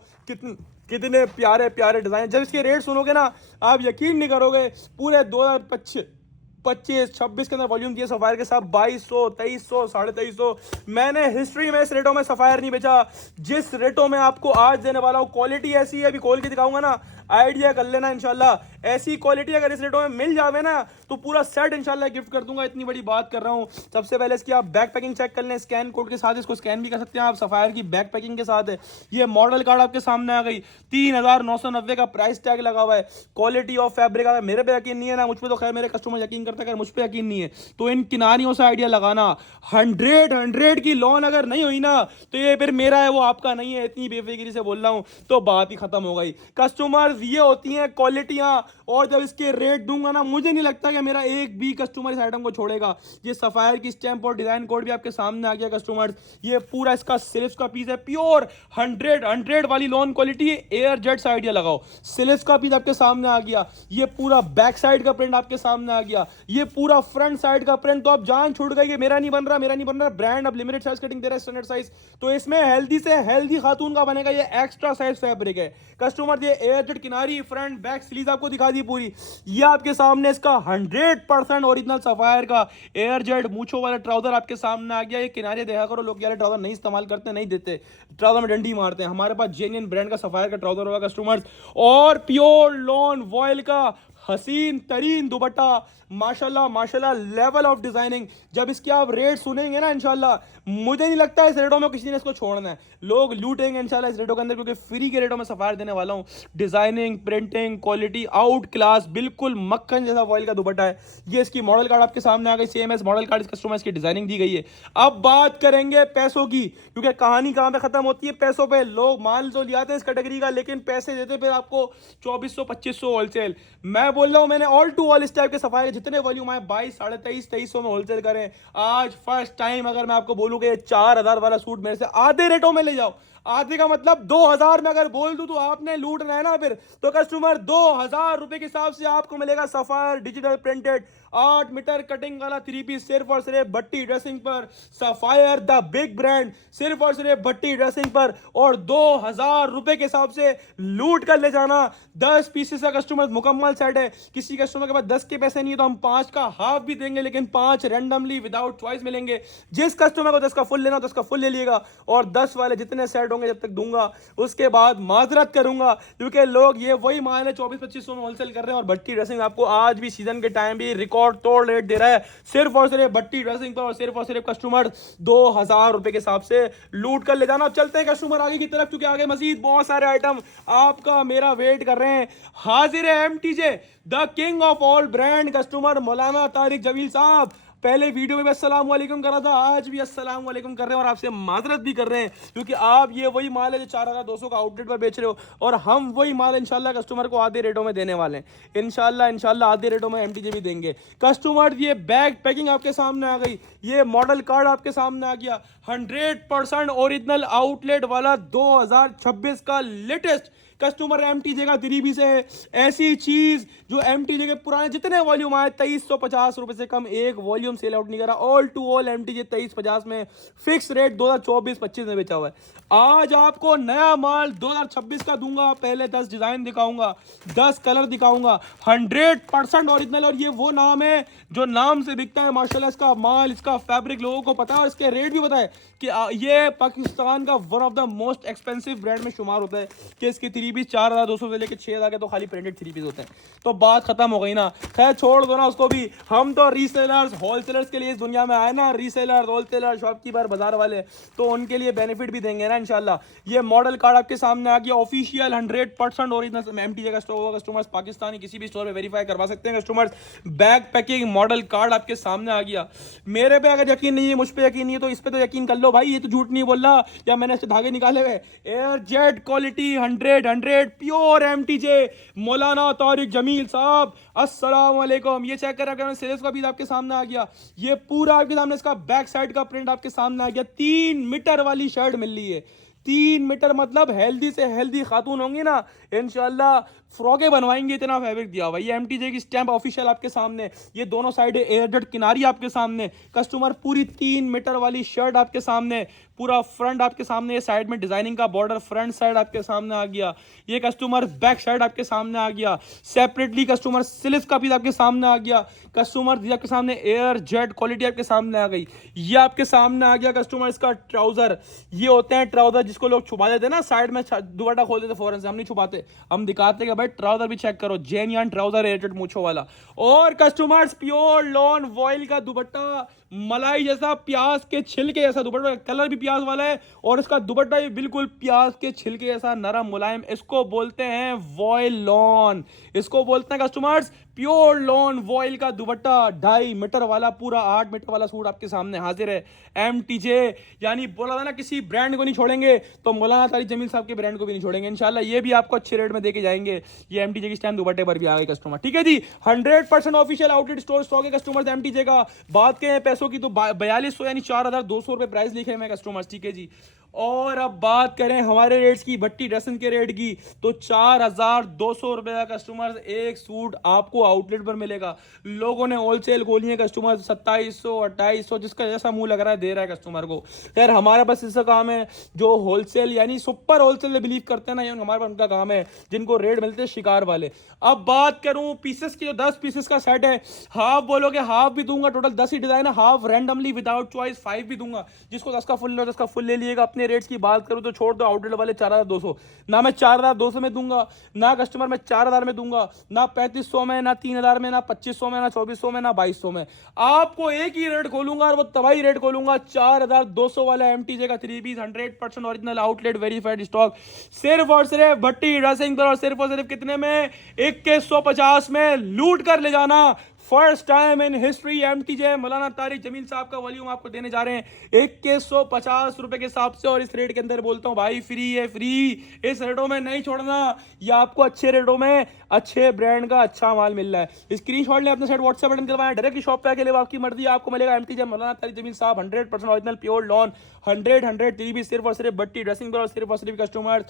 कितने प्यारे प्यारे डिजाइन। जब इसके रेट सुनोगे ना आप यकीन नहीं करोगे। पूरे 2025 26 के अंदर वॉल्यूम दिए सफायर के साथ 2200, 2300, 2350। मैंने हिस्ट्री में इस रेटों में सफायर नहीं बेचा जिस रेटों में आपको आज देने वाला हूं। क्वालिटी ऐसी है, अभी खोल के दिखाऊंगा ना, आइडिया कर लेना इंशाल्लाह। ऐसी क्वालिटी अगर इस रेटों में मिल जावे ना तो पूरा सेट इंशाल्लाह गिफ्ट कर दूंगा, इतनी बड़ी बात कर रहा हूं। सबसे पहले इसकी आप बैक पैकिंग चेक कर लें, स्कैन कोड के साथ इसको स्कैन भी कर सकते हैं आप। सफायर की बैक पैकिंग के साथ है, ये मॉडल कार्ड आपके सामने आ गई। 3,990 का प्राइस टैग लगा हुआ है। क्वालिटी ऑफ फैब्रिक, अगर मेरे पे यकीन नहीं है ना, मुझ पे तो खैर मेरे कस्टमर यकीन करते हैं, अगर मुझ पे यकीन नहीं है तो इन किनारियों से आइडिया लगाना। 100 की लोन अगर नहीं हुई ना तो ये फिर मेरा है, वो आपका नहीं है। इतनी बेफिक्री से बोल रहा हूं तो बात ही खत्म हो गई कस्टमर। ये होती हैं क्वालिटियां, और जब इसके रेट दूंगा ना मुझे नहीं लगता कि मेरा एक भी कस्टमर इस आइटम को छोड़ेगा। ये सफायर की स्टैंप और डिजाइन कोड भी आपके सामने आ गया कस्टमर्स। ये पूरा इसका सिल्क का पीस है, प्योर 100 वाली lawn quality, air jets idea लगाओ। सिल्क का पीस आपके सामने आ गया। ये पूरा बैक साइड का प्रिंट आपके सामने आ गया। ये पूरा फ्रंट साइड का प्रिंट। तो आप जान छूट गई कि मेरा नहीं बन रहा, मेरा नहीं बन रहा। ब्रांड अब लिमिटेड साइज कटिंग दे रहा है, स्टैंडर्ड साइज। तो इसमें हेल्दी से हेल्दी खातून का बनेगा। ये एक्स्ट्रा साइज फैब्रिक है कस्टमर। ये एयर जेट किनारी, फ्रंट बैक स्लीव आपको दिखा दी पूरी। ये आपके सामने इसका 100% ओरिजिनल सफायर का एयर जेट मूछो वाला ट्राउजर आपके सामने आ गया। ये किनारे देखा करो, लोग यार ट्राउजर नहीं इस्तेमाल करते, नहीं देते, ट्राउजर में डंडी मारते हैं। हमारे पास जेन्युइन ब्रांड का सफायर का ट्राउजर होगा कस्टमर्स। और प्योर लॉन वॉयल का हसीन तरीन दुपट्टा, माशाल्लाह माशाल्लाह, लेवल ऑफ डिजाइनिंग। जब इसके आप रेट सुनेंगे ना इंशाल्लाह, मुझे नहीं लगता इस रेटों में किसी ने इसको छोड़ना है। लोग लूटेंगे इंशाल्लाह इस रेटों के अंदर, क्योंकि फ्री के रेटों में सफायर देने वाला हूँ। Designing, printing, quality out class, बिल्कुल मक्खन जैसा वॉइल का दुपट्टा है। ये इसकी मॉडल कार्ड आपके सामने आ गई, same as model card, customise की डिजाइनिंग दी गई है। अब बात करेंगे पैसों की, क्योंकि कहानी कहां पे खत्म होती है, पैसों पे। लोग माल तो ले आते हैं इस कैटेगरी का, लेकिन पैसे देते फिर आपको 2400-2500 होलसेल। मैं बोल रहा हूं, मैंने ऑल टू ऑल इस टाइप के सफाई जितने वॉल्यूम आए 22, 2300 में होलसेल करें। आज फर्स्ट टाइम अगर मैं आपको बोलूं कि 4000 वाला सूट मेरे से आधे रेटों में ले जाओ, आधे का मतलब 2000 में अगर बोल दूं तो आपने लूटना है ना फिर। तो कस्टमर 2000 रुपए के हिसाब से आपको मिलेगा Sapphire digital printed 8 metre cutting वाला 3 पीस, सिर्फ और सिर्फ भट्टी ड्रेसिंग पर। सफायर द बिग ब्रांड, सिर्फ और सिर्फ भट्टी ड्रेसिंग पर, और 2000 रुपए के हिसाब से लूट कर ले जाना। 10 पीसेस का कस्टमर मुकम्मल सेट है। किसी कस्टमर के पास 10 के पैसे नहीं है तो हम 5 का हाफ भी देंगे, लेकिन 5 रैंडमली विदाउट चॉइस मिलेंगे। जिस कस्टमर को 10 का फुल लेना तो 10 का फुल ले लिएगा, और 10 वाले जितने सेट होंगे जब तक दूंगा उसके बाद माजरत करूंगा, क्योंकि लोग ये वही माल है 2400-2500 में होलसेल कर रहे हैं। और भट्टी ड्रेसिंग आपको आज भी सीजन के टाइम भी रिकॉर्ड तोड़ रेट दे रहा है, सिर्फ और सिर्फ भट्टी ड्रेसिंग पर, और सिर्फ कस्टमर 2000 रुपए के हिसाब से लूट कर ले जाना। अब चलते हैं कस्टमर आगे की तरफ, क्योंकि आगे मजीद बहुत सारे आइटम आपका मेरा वेट कर रहे हैं। हाजिर है MTJ the king of all brand, customer Maulana Tariq Jameel साहब। पहले वीडियो में भी अस्सलाम वालेकुम कर रहा था, आज भी अस्सलाम वालेकुम कर रहे हैं, और आपसे माजरत भी कर रहे हैं, क्योंकि आप ये वही माल है जो 4200 का आउटलेट पर बेच रहे हो, और हम वही माल इंशाल्लाह कस्टमर को आधे रेटों में देने वाले हैं। इंशाल्लाह आधे रेटों में एमटीजे भी देंगे। कस्टमर ये बैग पैकिंग आपके सामने आ गई, ये मॉडल कार्ड आपके सामने आ गया, 100% ओरिजिनल आउटलेट वाला 2026 का लेटेस्ट कस्टमर एमटीजे का 3 पीस है। ऐसी चीज जो एमटीजे के पुराने जितने वॉल्यूम आए 2350 रुपए से कम एक वॉल्यूम सेल आउट नहीं करा। ऑल टू ऑल एमटीजे 2350 में फिक्स रेट 2024-25 में बेचा हुआ है। आज आपको नया माल 2026 का दूंगा। पहले 10 डिजाइन दिखाऊंगा, 10 कलर दिखाऊंगा, 100% ओरिजिनल, और ये वो नाम है जो नाम से बिकता है माशाल्लाह। इसका माल, इसका फैब्रिक लोगों को पता है, और इसके रेट भी पता है कि ये पाकिस्तान का one of the most expensive brand में शुमार होता है, कि इसके 3 पीस 4200 से लेकर 6000 के तो खाली प्रिंटेड 3 पीस होते हैं। तो बात खत्म हो गई ना, खैर छोड़ दो ना उसको भी। हम तो रीसेलर्स होलसेलर्स के लिए इस दुनिया में आए ना, रीसेलर होलसेलर शॉपकीपर बाजार वाले, तो उनके लिए बेनिफिट भी देंगे ना इंशाल्लाह। ये मॉडल कार्ड आपके सामने आ गया, ऑफिशियल 100% ओरिजिनल एमटीजे का स्टोर होगा। कस्टमर्स पाकिस्तानी किसी भी स्टोर में वेरीफाई करवा सकते हैं customers. Bag packing model card आपके सामने आ गया। मेरे पे अगर यकीन नहीं है, मुझ पे यकीन नहीं है, तो इस पे तो यकीन कर लो भाई, ये तो झूठ नहीं बोल रहा, या मैंने इससे धागे निकाले हुए। Air jet quality 100 pure MTJ मौलाना तारिक जमील साहब, अस्सलाम वालेकुम। ये चेक कर सेल्स का भी आपके सामने आ गया, ये पूरा आपके सामने इसका बैक साइड का प्रिंट आपके सामने आ गया। 3 मीटर वाली शर्ट मिल रही है, 3 मीटर मतलब हेल्दी से हेल्दी खातून होंगी ना इंशाल्लाह फ्रॉके बनवाएंगे, इतना फैब्रिक दिया हुआ। ये एमटीजे की स्टैंप ऑफिशियल आपके सामने, ये दोनों साइड एयरजेट किनारी आपके सामने। कस्टमर पूरी 3 मीटर वाली शर्ट आपके सामने, पूरा फ्रंट आपके सामने, ये साइड में डिजाइनिंग का बॉर्डर फ्रंट साइड आपके सामने आ गया। ये कस्टमर बैक साइड आपके सामने आ गया। सेपरेटली कस्टमर स्लीव्स का पीस आपके सामने आ गया। कस्टमर आपके सामने एयर जेट क्वालिटी आपके सामने आ गई। ये आपके सामने आ गया कस्टमर इसका ट्राउजर। ये होते हैं ट्राउजर जिसको लोग छुपा देते हैं ना, साइड में दुपट्टा खोल देते फौरन से, हम नहीं छुपाते, हम दिखाते हैं भाई ट्राउजर भी चेक करो, जेन्युइन ट्राउजर एयरजेट मूंछों वाला। और कस्टमर्स प्योर लॉन वॉइल का दुपट्टा, मलाई जैसा, प्याज के छिलके जैसा दुपट्टा, कलर भी प्याज वाला है, और इसका दुपट्टा भी बिल्कुल प्याज के छिलके जैसा नरम मुलायम। इसको बोलते हैं वॉइल लॉन, इसको बोलते हैं कस्टमर्स प्योर लॉन वॉइल का दुपट्टा। 2.5 मीटर वाला पूरा 8 मीटर वाला सूट आपके सामने हाजिर है। एमटीजे यानी बोला था ना किसी ब्रांड को नहीं छोड़ेंगे, तो मौलाना तारिक जमील साहब के ब्रांड को भी नहीं छोड़ेंगे इंशाल्लाह। ये भी आपको अच्छे रेट में देके जाएंगे। ये एमटीजे की स्टैंप दुपट्टे पर भी आ गए कस्टमर, ठीक है जी। 100% ऑफिशियल आउटलेट स्टोर स्टॉक है कस्टमर्स एमटीजे का। बात करें पैसों की तो 4200 यानी 4200 रुपए प्राइस लिखे हैं कस्टमर्स, ठीक है जी। और अब बात करें हमारे रेट्स की, भट्टी ड्रेसिंग के रेट की, तो 4200 रुपए का कस्टमर एक सूट आपको आउटलेट पर मिलेगा। लोगों ने होलसेल खोली है कस्टमर 2700 2800, जिसका जैसा मुंह लग रहा है दे रहा है कस्टमर को। खैर हमारे पास इसका काम है जो होलसेल यानी सुपर होलसेल बिलीव करते हैं ना, ये हमारे पास उनका काम है जिनको रेट मिलते हैं शिकार वाले। अब बात करूं पीसेस की, तो 10 पीसेस का सेट है। हाफ बोलोगे हाफ भी दूंगा, टोटल 10 ही डिजाइन है। हाफ रैंडमली विदाउट चॉइस 5 भी दूंगा। जिसको 10 का फुल लो 10 का फुल ले लिएगा, अपने में रेट्स की बात करूं तो छोड़ दो आउटलेट वाले 4,200, ना मैं 4,200 में दूंगा, ना कस्टमर मैं 4,000 में दूंगा, ना 3,500 में, ना 3,000 में, ना 2,500 में, ना 2,400 में, ना 2,200 में। आपको एक ही रेट खोलूंगा और वो तबाही रेट खोलूंगा, 4,200 वाला एमटीजे का 3 piece 100% original outlet verified stock, सिर्फ और सिर्फ भट्टी ड्रेसिंग पर, और सिर्फ कितने में, 2,150 में लूट कर ले जाना। First time in history MTJ मौलाना तारिक जमील साहब का वॉल्यूम आपको देने जा रहे हैं 2,150 रुपए के हिसाब से, और इस रेट के अंदर बोलता हूं भाई फ्री है, फ्री। इस रेटों में नहीं छोड़ना, ये आपको अच्छे रेटों में अच्छे ब्रांड का अच्छा माल मिल रहा है। स्क्रीनशॉट ले अपने साइड व्हाट्सएप बटन करवाया, डायरेक्ट शॉप पे आके ले, आपकी मर्जी, आपको मिलेगा एमटीजे मौलाना तारिक जमील साहब 100% ओरिजिनल प्योर लॉन 100 3 पीस सिर्फ और सिर्फ भट्टी ड्रेसिंग पर, और सिर्फ कस्टमर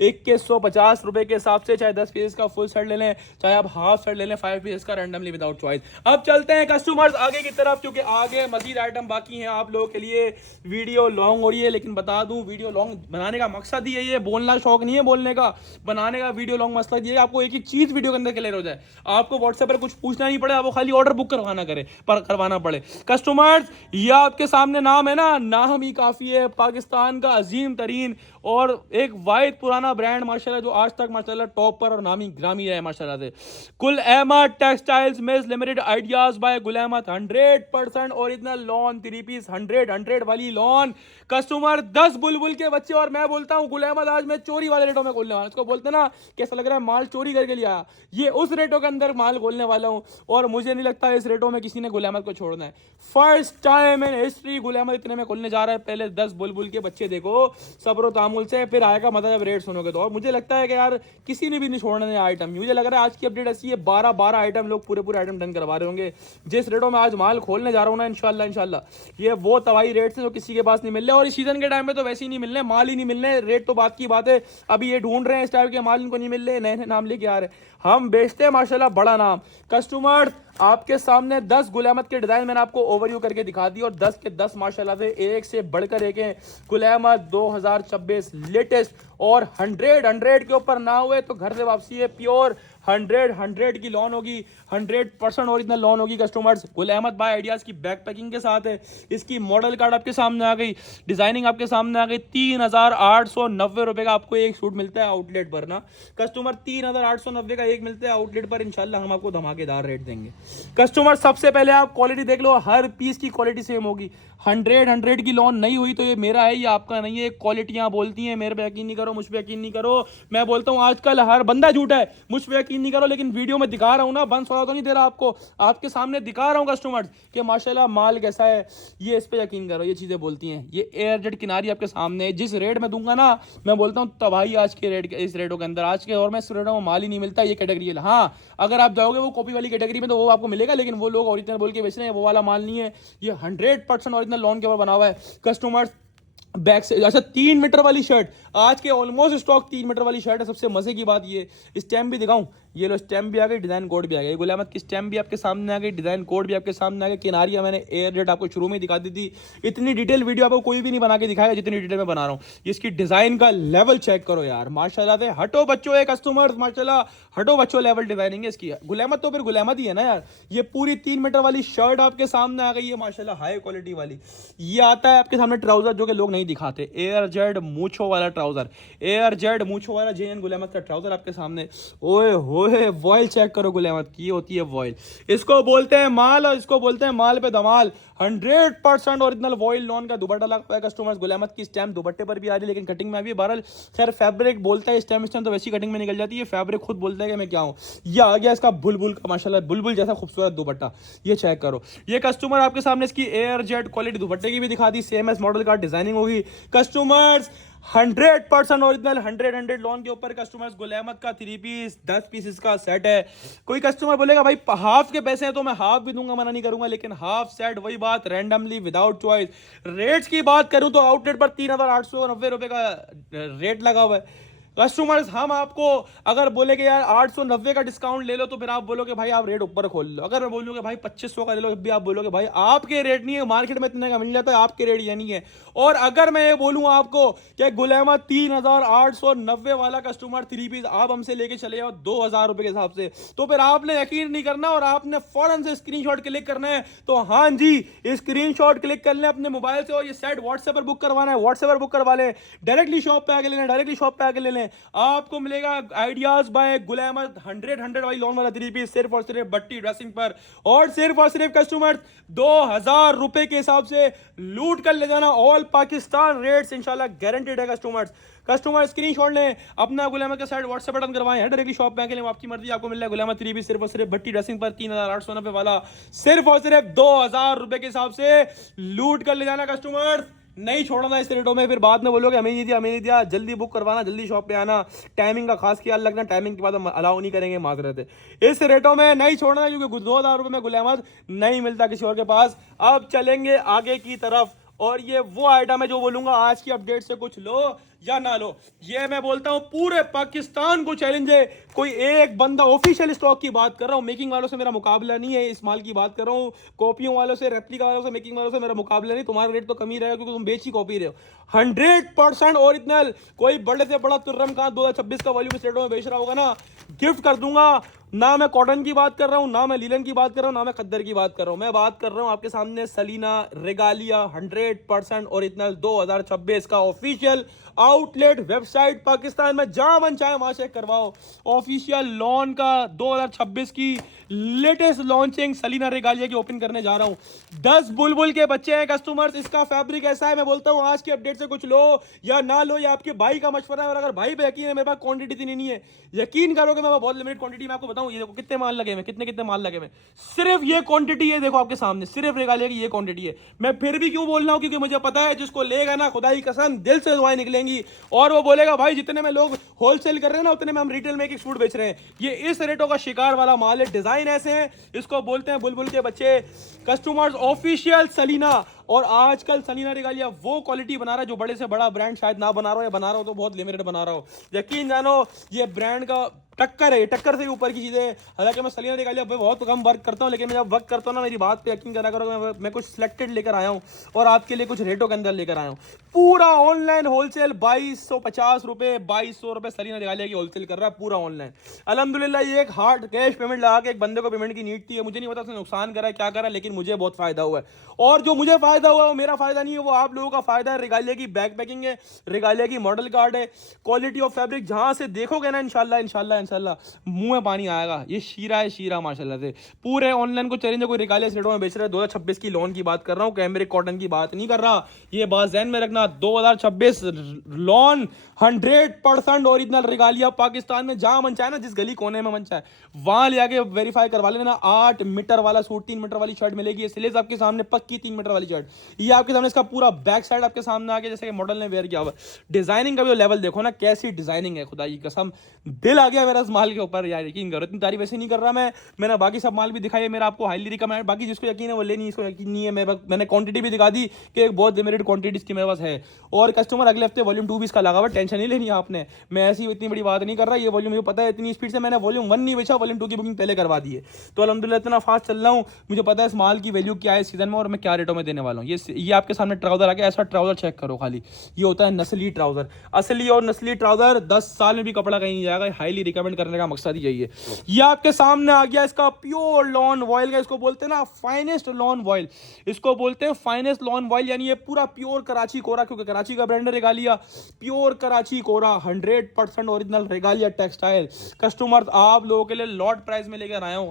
2,150 रुपए के हिसाब से, चाहे 10 पीस का फुल सेट ले लें, चाहे आप हाफ सेट ले लें 5 पीस का रैंडमली विदाउट चॉइस। अब चलते हैं कस्टमर्स आगे की तरफ, क्योंकि आगे मजीद आइटम बाकी हैं आप लोगों के लिए। वीडियो लॉन्ग हो रही है, लेकिन बता दूं वीडियो लॉन्ग बनाने का मकसद ही है, ये बोलना शौक नहीं है बोलने का, बनाने का वीडियो लॉन्ग मकसद ये आपको एक एक चीज वीडियो के अंदर क्लियर हो जाए, आपको व्हाट्सएप पर कुछ पूछना नहीं पड़े, आपको खाली ऑर्डर बुक करवाना पड़े। कस्टमर्स ये आपके सामने नाम है ना, नाम ही काफी है, पाकिस्तान का अजीम तरीन और एक वाहिद पुराना ब्रांड माशाल्लाह, जो आज तक माशाल्लाह टॉप पर और नामी ग्रामी है माशाल्लाह से। Gul Ahmed textiles mills limited, ideas by Gul Ahmed, 100% original lawn 3 piece 100 वाली लॉन। कस्टमर 10 बुलबुल के बच्चे, और मैं बोलता हूं गुल अहमद आज मैं चोरी वाले रेटों में खोलने वाला, इसको बोलते ना कैसा लग रहा है माल चोरी करके लिया, ये उस रेटों के अंदर माल खोलने वाला हूं, और मुझे नहीं लगता इस रेटों में किसी ने गुल अहमद को छोड़ना है। First time in history Gul Ahmed इतने में खोलने जा रहा है। पहले 10 बुलबुल के बच्चे देखो सब्र तामुल से, फिर आएगा मजा जब रेट सुनोगे तो। और मुझे लगता है कि यार किसी ने भी नहीं छोड़ने आइटम, मुझे लग रहा है आज की अपडेट ऐसी है 12 आइटम लोग पूरे आइटम डन करवा रहे होंगे। जिस रेटों में आज माल खोलने जा रहा हूं ना इंशाल्लाह ये वो तबाही रेट से जो किसी के पास नहीं मिल रहे, और इस सीजन के टाइम में तो वैसे ही नहीं मिलने, माल ही नहीं मिलने, रेट तो बात की बात है, अभी ये ढूंढ रहे हैं इस टाइप के माल, इनको नहीं मिल रहे, नए नए नाम लेके आ रहे हैं, हम बेचते हैं माशाल्लाह बड़ा नाम। कस्टमर आपके सामने 10 गुल अहमद के डिजाइन मैंने आपको ओवरव्यू करके दिखा दी, और 10 के 10 माशाल्लाह से एक से बढ़कर एक हैं। गुल अहमद 2026 लेटेस्ट, और 100 के ऊपर ना हुए तो घर से वापसी है, प्योर 100 की लॉन होगी, 100% ओरिजिनल लॉन होगी। Customers Gul Ahmed bye ideas की बैक पैकिंग के साथ है, इसकी मॉडल कार्ड आपके सामने आ गई, डिजाइनिंग आपके सामने आ गई। 3,890 रुपए का आपको एक सूट मिलता है आउटलेट पर ना कस्टमर, 3,890 का एक मिलता है आउटलेट पर, इंशाल्लाह हम आपको धमाकेदार रेट देंगे। कस्टमर सबसे पहले आप क्वालिटी देख लो, हर पीस की क्वालिटी सेम होगी। 100 की लॉन नहीं हुई तो ये मेरा है, ये आपका नहीं है। क्वालिटियां बोलती हैं, मेरे पे यकीन नहीं करो, मुझ पे यकीन नहीं करो, मैं बोलता हूं आजकल हर बंदा झूठा है, मुझ पे यकीन नहीं करो, लेकिन वीडियो में दिखा रहा हूं ना, बंद सौदा तो नहीं दे रहा आपको, आपके सामने दिखा रहा हूं कस्टमर्स कि माशाल्लाह माल कैसा है, ये इस पे यकीन करो, ये चीजें बोलती हैं। ये एयर जेट किनारी आपके सामने है, जिस रेट में दूंगा ना मैं बोलता हूँ तबाही आज के रेट, इस रेटों के अंदर आज के और में इस रेटों में माल ही नहीं मिलता, ये कैटेगरी है। हाँ अगर आप जाओगे वो कॉपी वाली कैटेगरी में तो वो आपको मिलेगा, लेकिन वो लोग ओरिजिनल बोल के बेच रहे हैं, वो वाला माल नहीं है, ये 100% ओरिजिनल लॉन के ऊपर बना हुआ है। कस्टमर्स बैक से अच्छा 3 मीटर वाली शर्ट, आज के ऑलमोस्ट स्टॉक 3 मीटर वाली शर्ट है। सबसे मजे की बात ये, स्टैम्प भी दिखाऊं, ये लो स्टैम्प भी आ गई, डिजाइन कोड भी आ गया, गुल अहमद की स्टैम्प भी आपके सामने आ गई, डिजाइन कोड भी आपके सामने आ गया। किनारियां मैंने एयर जेट आपको शुरू में दिखा दी थी, इतनी डिटेल वीडियो आपको कोई भी नहीं बना के दिखाएगा जितनी डिटेल में बना रहा हूँ। इसकी डिजाइन का लेवल चेक करो यार माशाल्लाह से, हटो बच्चों है कस्टमर्स, माशाल्लाह हटो बच्चों लेवल डिजाइनिंग है इसकी। गुल अहमद तो फिर गुल अहमद ही है ना यार। ये पूरी 3 मीटर वाली शर्ट आपके सामने आ गई है माशाल्लाह, हाई क्वालिटी वाली। ये आता है आपके सामने ट्राउजर जो कि लोग नहीं दिखाते, एयर जेड मूछो वाला ट्राउजर, एयर जेड मूछो वाला जेएन गुल अहमद का ट्राउजर आपके सामने। ओए होए वॉयल चेक करो गुल अहमद की, होती है वॉयल, इसको बोलते हैं माल, और इसको बोलते हैं माल पे धमाल। 100% ओरिजिनल वॉयल लॉन का दुपट्टा लगा हुआ है कस्टमर्स, गुल अहमद की स्टैम्प दुपट्टे पर भी आ रही है, लेकिन कटिंग में अभी बहरहाल खैर फैब्रिक बोलता है स्टैम्प तो वैसी कटिंग में निकल जाती है, फैब्रिक खुद बोलता है कि मैं क्या हूँ। ये आ गया इसका बुलबुल का माशाल्लाह, बुलबुल जैसा खूबसूरत दुपट्टा, ये चेक करो। ये कस्टमर आपके सामने इसकी एयर जेट क्वालिटी दुपट्टे की भी दिखा दी, सेम एस मॉडल का डिजाइनिंग होगी। कस्टमर्स 100% ओरिजिनल 100 लॉन के ऊपर कस्टमर्स गुल अहमद का 3 पीस 10 पीसेस का सेट है। कोई कस्टमर बोलेगा भाई हाफ के पैसे हैं तो मैं हाफ भी दूंगा, मना नहीं करूंगा, लेकिन हाफ सेट वही बात रैंडमली विदाउट चॉइस। रेट्स की बात करूं तो आउटलेट पर 3,890 रुपए का रेट लगा हुआ है, कस्टमर्स हम आपको अगर बोले कि यार 890 का डिस्काउंट ले लो तो फिर आप बोलोगे भाई आप रेट ऊपर खोल लो। अगर मैं बोलूँ भाई 2500 का ले लो भी आप बोलोगे भाई आपके रेट नहीं है, मार्केट में इतने का मिल जाता है, आपके रेट ये नहीं है। और अगर मैं ये बोलूँ आपको कि गुल अहमद 3890 वाला कस्टमर 3 पीस आप हमसे लेके चले जाओ 2000 रुपए के हिसाब से, तो फिर आपने यकीन नहीं करना और आपने फौरन से स्क्रीनशॉट क्लिक करना है। तो हाँ जी, स्क्रीनशॉट क्लिक कर लें अपने मोबाइल से और ये सेट व्हाट्सएप पर बुक करवाना है, व्हाट्सएप पर बुक करवा लें, डायरेक्टली शॉप पे आके लेना, डायरेक्टली शॉप पे आके ले लें। आपको मिलेगा आइडियाज बाय गुल अहमद 100 वाली लॉन वाला 3 पीस सिर्फ और सिर्फ बट्टी ड्रेसिंग पर, और सिर्फ कस्टमर 2000 रुपए के हिसाब से लूट कर ले जाना। ऑल पाकिस्तान रेट्स इंशाल्लाह गारंटेड है। कस्टमर स्क्रीनशॉट लें, अपना गुल अहमद का साइड व्हाट्सएप बटन करवाएं, डायरेक्टली शॉप पे आके लें, आपकी मर्जी। आपको मिल रहा है गुल अहमद 3 पीस सिर्फ और सिर्फ भट्टी ड्रेसिंग पर 3890 वाला, सिर्फ और सिर्फ 2000 रुपए के हिसाब से लूट कर ले जाना। कस्टमर नहीं छोड़ना इस रेटों में, फिर बाद में बोलोगे हमें नहीं दिया। जल्दी बुक करवाना, जल्दी शॉप पे आना, टाइमिंग का खास ख्याल रखना, टाइमिंग के बाद हम अलाउ नहीं करेंगे, माजरत है। इस रेटों में नहीं छोड़ना क्योंकि 2000 रुपए में गुल अहमद नहीं मिलता किसी और के पास। अब चलेंगे आगे की तरफ, और ये वो आइटम है जो बोलूंगा आज की अपडेट से कुछ लो या ना लो, ये मैं बोलता हूं पूरे पाकिस्तान को चैलेंज है। कोई एक बंदा, ऑफिशियल स्टॉक की बात कर रहा हूं, मेकिंग वालों से मेरा मुकाबला नहीं है, इस माल की बात कर रहा हूं, कॉपियों वालों से, रेप्लिका वालों से, मेकिंग वालों से मेरा मुकाबला नहीं। तुम्हारा रेट तो कम ही रहेगा क्योंकि तुम बेच ही कॉपी रहे हो। 100% ओरिजिनल, कोई बड़े से बड़ा तुर्रम का 2026 का वॉल्यूम स्टेटों में बेच रहा होगा ना, गिफ्ट कर दूंगा। ना मैं कॉटन की बात कर रहा हूं, ना मैं लीलन की बात कर रहा हूं, ना मैं खद्दर की बात कर रहा हूं, मैं बात कर रहा हूं आपके सामने सलीना रेगालिया 100% ओरिजिनल 2026 का ऑफिशियल आउटलेट वेबसाइट पाकिस्तान में जहां मन चाहे वहां चेक करवाओ। ऑफिशियल लॉन का 2026 की लेटेस्ट लॉन्चिंग सलीना रेगालिया की ओपन करने जा रहा हूं। 10 बुलबुल के बच्चे हैं कस्टमर्स, इसका फैब्रिक ऐसा है, मैं बोलता हूं आज की अपडेट से कुछ लो या ना लो, या आपके भाई का मशवरा है। और अगर भाई पे यकीन है, मेरे पास क्वांटिटी इतनी नहीं है, यकीन करोगे मैं बहुत लिमिटेड क्वांटिटी में आपको बताऊं। ये देखो कितने माल लगे हुए, कितने माल लगे हुए, सिर्फ ये क्वांटिटी है, देखो आपके सामने सिर्फ रेगालिया की ये क्वांटिटी है। मैं फिर भी क्यों बोल रहा हूं, क्योंकि मुझे पता है जिसको लेगा ना, खुदा की कसम दिल से दुआएं निकलेंगी, और वो बोलेगा भाई जितने में लोग होलसेल कर रहे हैं ना, उतने में हम रिटेल में एक सूट बेच रहे हैं। ये इस रेटों का शिकार वाला माल है, डिजाइन ऐसे हैं, इसको बोलते हैं बुलबुल के बच्चे। कस्टमर्स ऑफिशियल सलीना, और आजकल सलीना रेगालिया वो क्वालिटी बना रहा है जो बड़े से बड़ा ब्रांड शायद ना बना रहा हो, या बना रहा हो तो बहुत लिमिटेड बना रहा हो। यकीन जानो ये ब्रांड का टक्कर है, टक्कर से ऊपर की चीजें। हालांकि मैं सलीना रेगालिया पे बहुत कम वर्क करता हूं, लेकिन मैं जब वर्क करता हूं ना, मेरी बात पे यकीन करा करो, मैं कुछ सिलेक्टेड लेकर आया हूं और आपके लिए कुछ रेटों के अंदर लेकर आया हूं। पूरा ऑनलाइन होलसेल 2250 रुपए, 2200 रुपए सलीना रेगालिया की होलसेल कर रहा है पूरा ऑनलाइन। अल्हम्दुलिल्लाह ये एक हार्ड कैश पेमेंट लगा के एक बंदे को पेमेंट की नीड थी, मुझे नहीं पता उसने नुकसान करा है क्या करा, लेकिन मुझे बहुत फायदा हुआ है। और जो मुझे फायदा हुआ है वो मेरा फायदा नहीं है, वो आप लोगों का फायदा है। रेगालिया की बैक पैकिंग है, रेगालिया की मॉडल कार्ड है, क्वालिटी ऑफ फैब्रिक जहां से देखोगे ना इंशाल्लाह मुंह में पानी आएगा। ये शीरा है, शीरा माशाल्लाह से। पूरे ऑनलाइन को चैलेंज है, कोई रेगालिया रेटों में बेच रहा है। 2026 की लॉन की बात कर रहा हूँ, कैमरिक कॉटन की बात नहीं कर रहा। ये बात ध्यान में रखना, 2026 लॉन 100% ओरिजिनल रेगालिया पाकिस्तान में जहां मन चाहे ना, जिस गली कोने में मन चाहे वहां ले आके वेरीफाई करवा लेना। 8 मीटर वाला सूट, 3 मीटर वाली शर्ट मिलेगी, ये सिलेज आपके सामने पक्की 3 मीटर वाली शर्ट, ये आपके सामने, इसका पूरा बैक साइड आपके सामने आके जैसे कि मॉडल ने वेयर किया हुआ। डिजाइनिंग का भी लेवल देखो ना, कैसी डिजाइनिंग है, खुदा की कसम दिल आ गया मेरा इस माल के ऊपर यार। यकीन करो, इतनी तारीफ ऐसे नहीं कर रहा मैंने बाकी सब माल भी दिखाई है, मेरा आपको हाईली रिकमेंड। बाकी जिसको यकीन है वो ले, नहीं इसको यकीन नहीं है, मैंने क्वांटिटी भी दिखा दी कि एक बहुत लिमिटेड क्वांटिटी इसकी मेरे पास है। और कस्टमर अगले हफ्ते वॉल्यूम 2 भी इसका लगा हुआ, टेंशन नहीं लेनी है आपने। मैं ऐसी इतनी बड़ी बात नहीं कर रहा, ये वॉल्यूम मुझे पता है इतनी स्पीड से मैंने वॉल्यूम 1 नहीं बेचा, वॉल्यूम 2 की बुकिंग पहले करवा दी है। तो अल्हम्दुलिल्लाह इतना फास्ट चल रहा हूँ, मुझे पता है इस माल की वैल्यू क्या है सीजन में और मैं क्या रेटों में देने वाला हूँ। ये आपके सामने ट्राउजर आ गया, ऐसा ट्राउजर चेक करो खाली, ये होता है नस्ली ट्राउजर। असली और नस्ली ट्राउजर 10 साल में भी कपड़ा कहीं नहीं जाएगा, हाईली रिकमेंड करने का मकसद ही यही है। ये आपके सामने आ गया इसका प्योर लॉन वॉयल का, इसको बोलते हैं ना फाइनेस्ट लॉन वॉयल, इसको बोलते हैं फाइनेस्ट लॉन वॉयल, यानी ये पूरा प्योर कराची कोरा, क्योंकि कराची का ब्रांड है रेगालिया। प्योर कराची कोरा 100% ओरिजिनल रेगालिया टेक्सटाइल। कस्टमर्स आप लोगों के लिए लॉट प्राइस में लेकर आया हूं,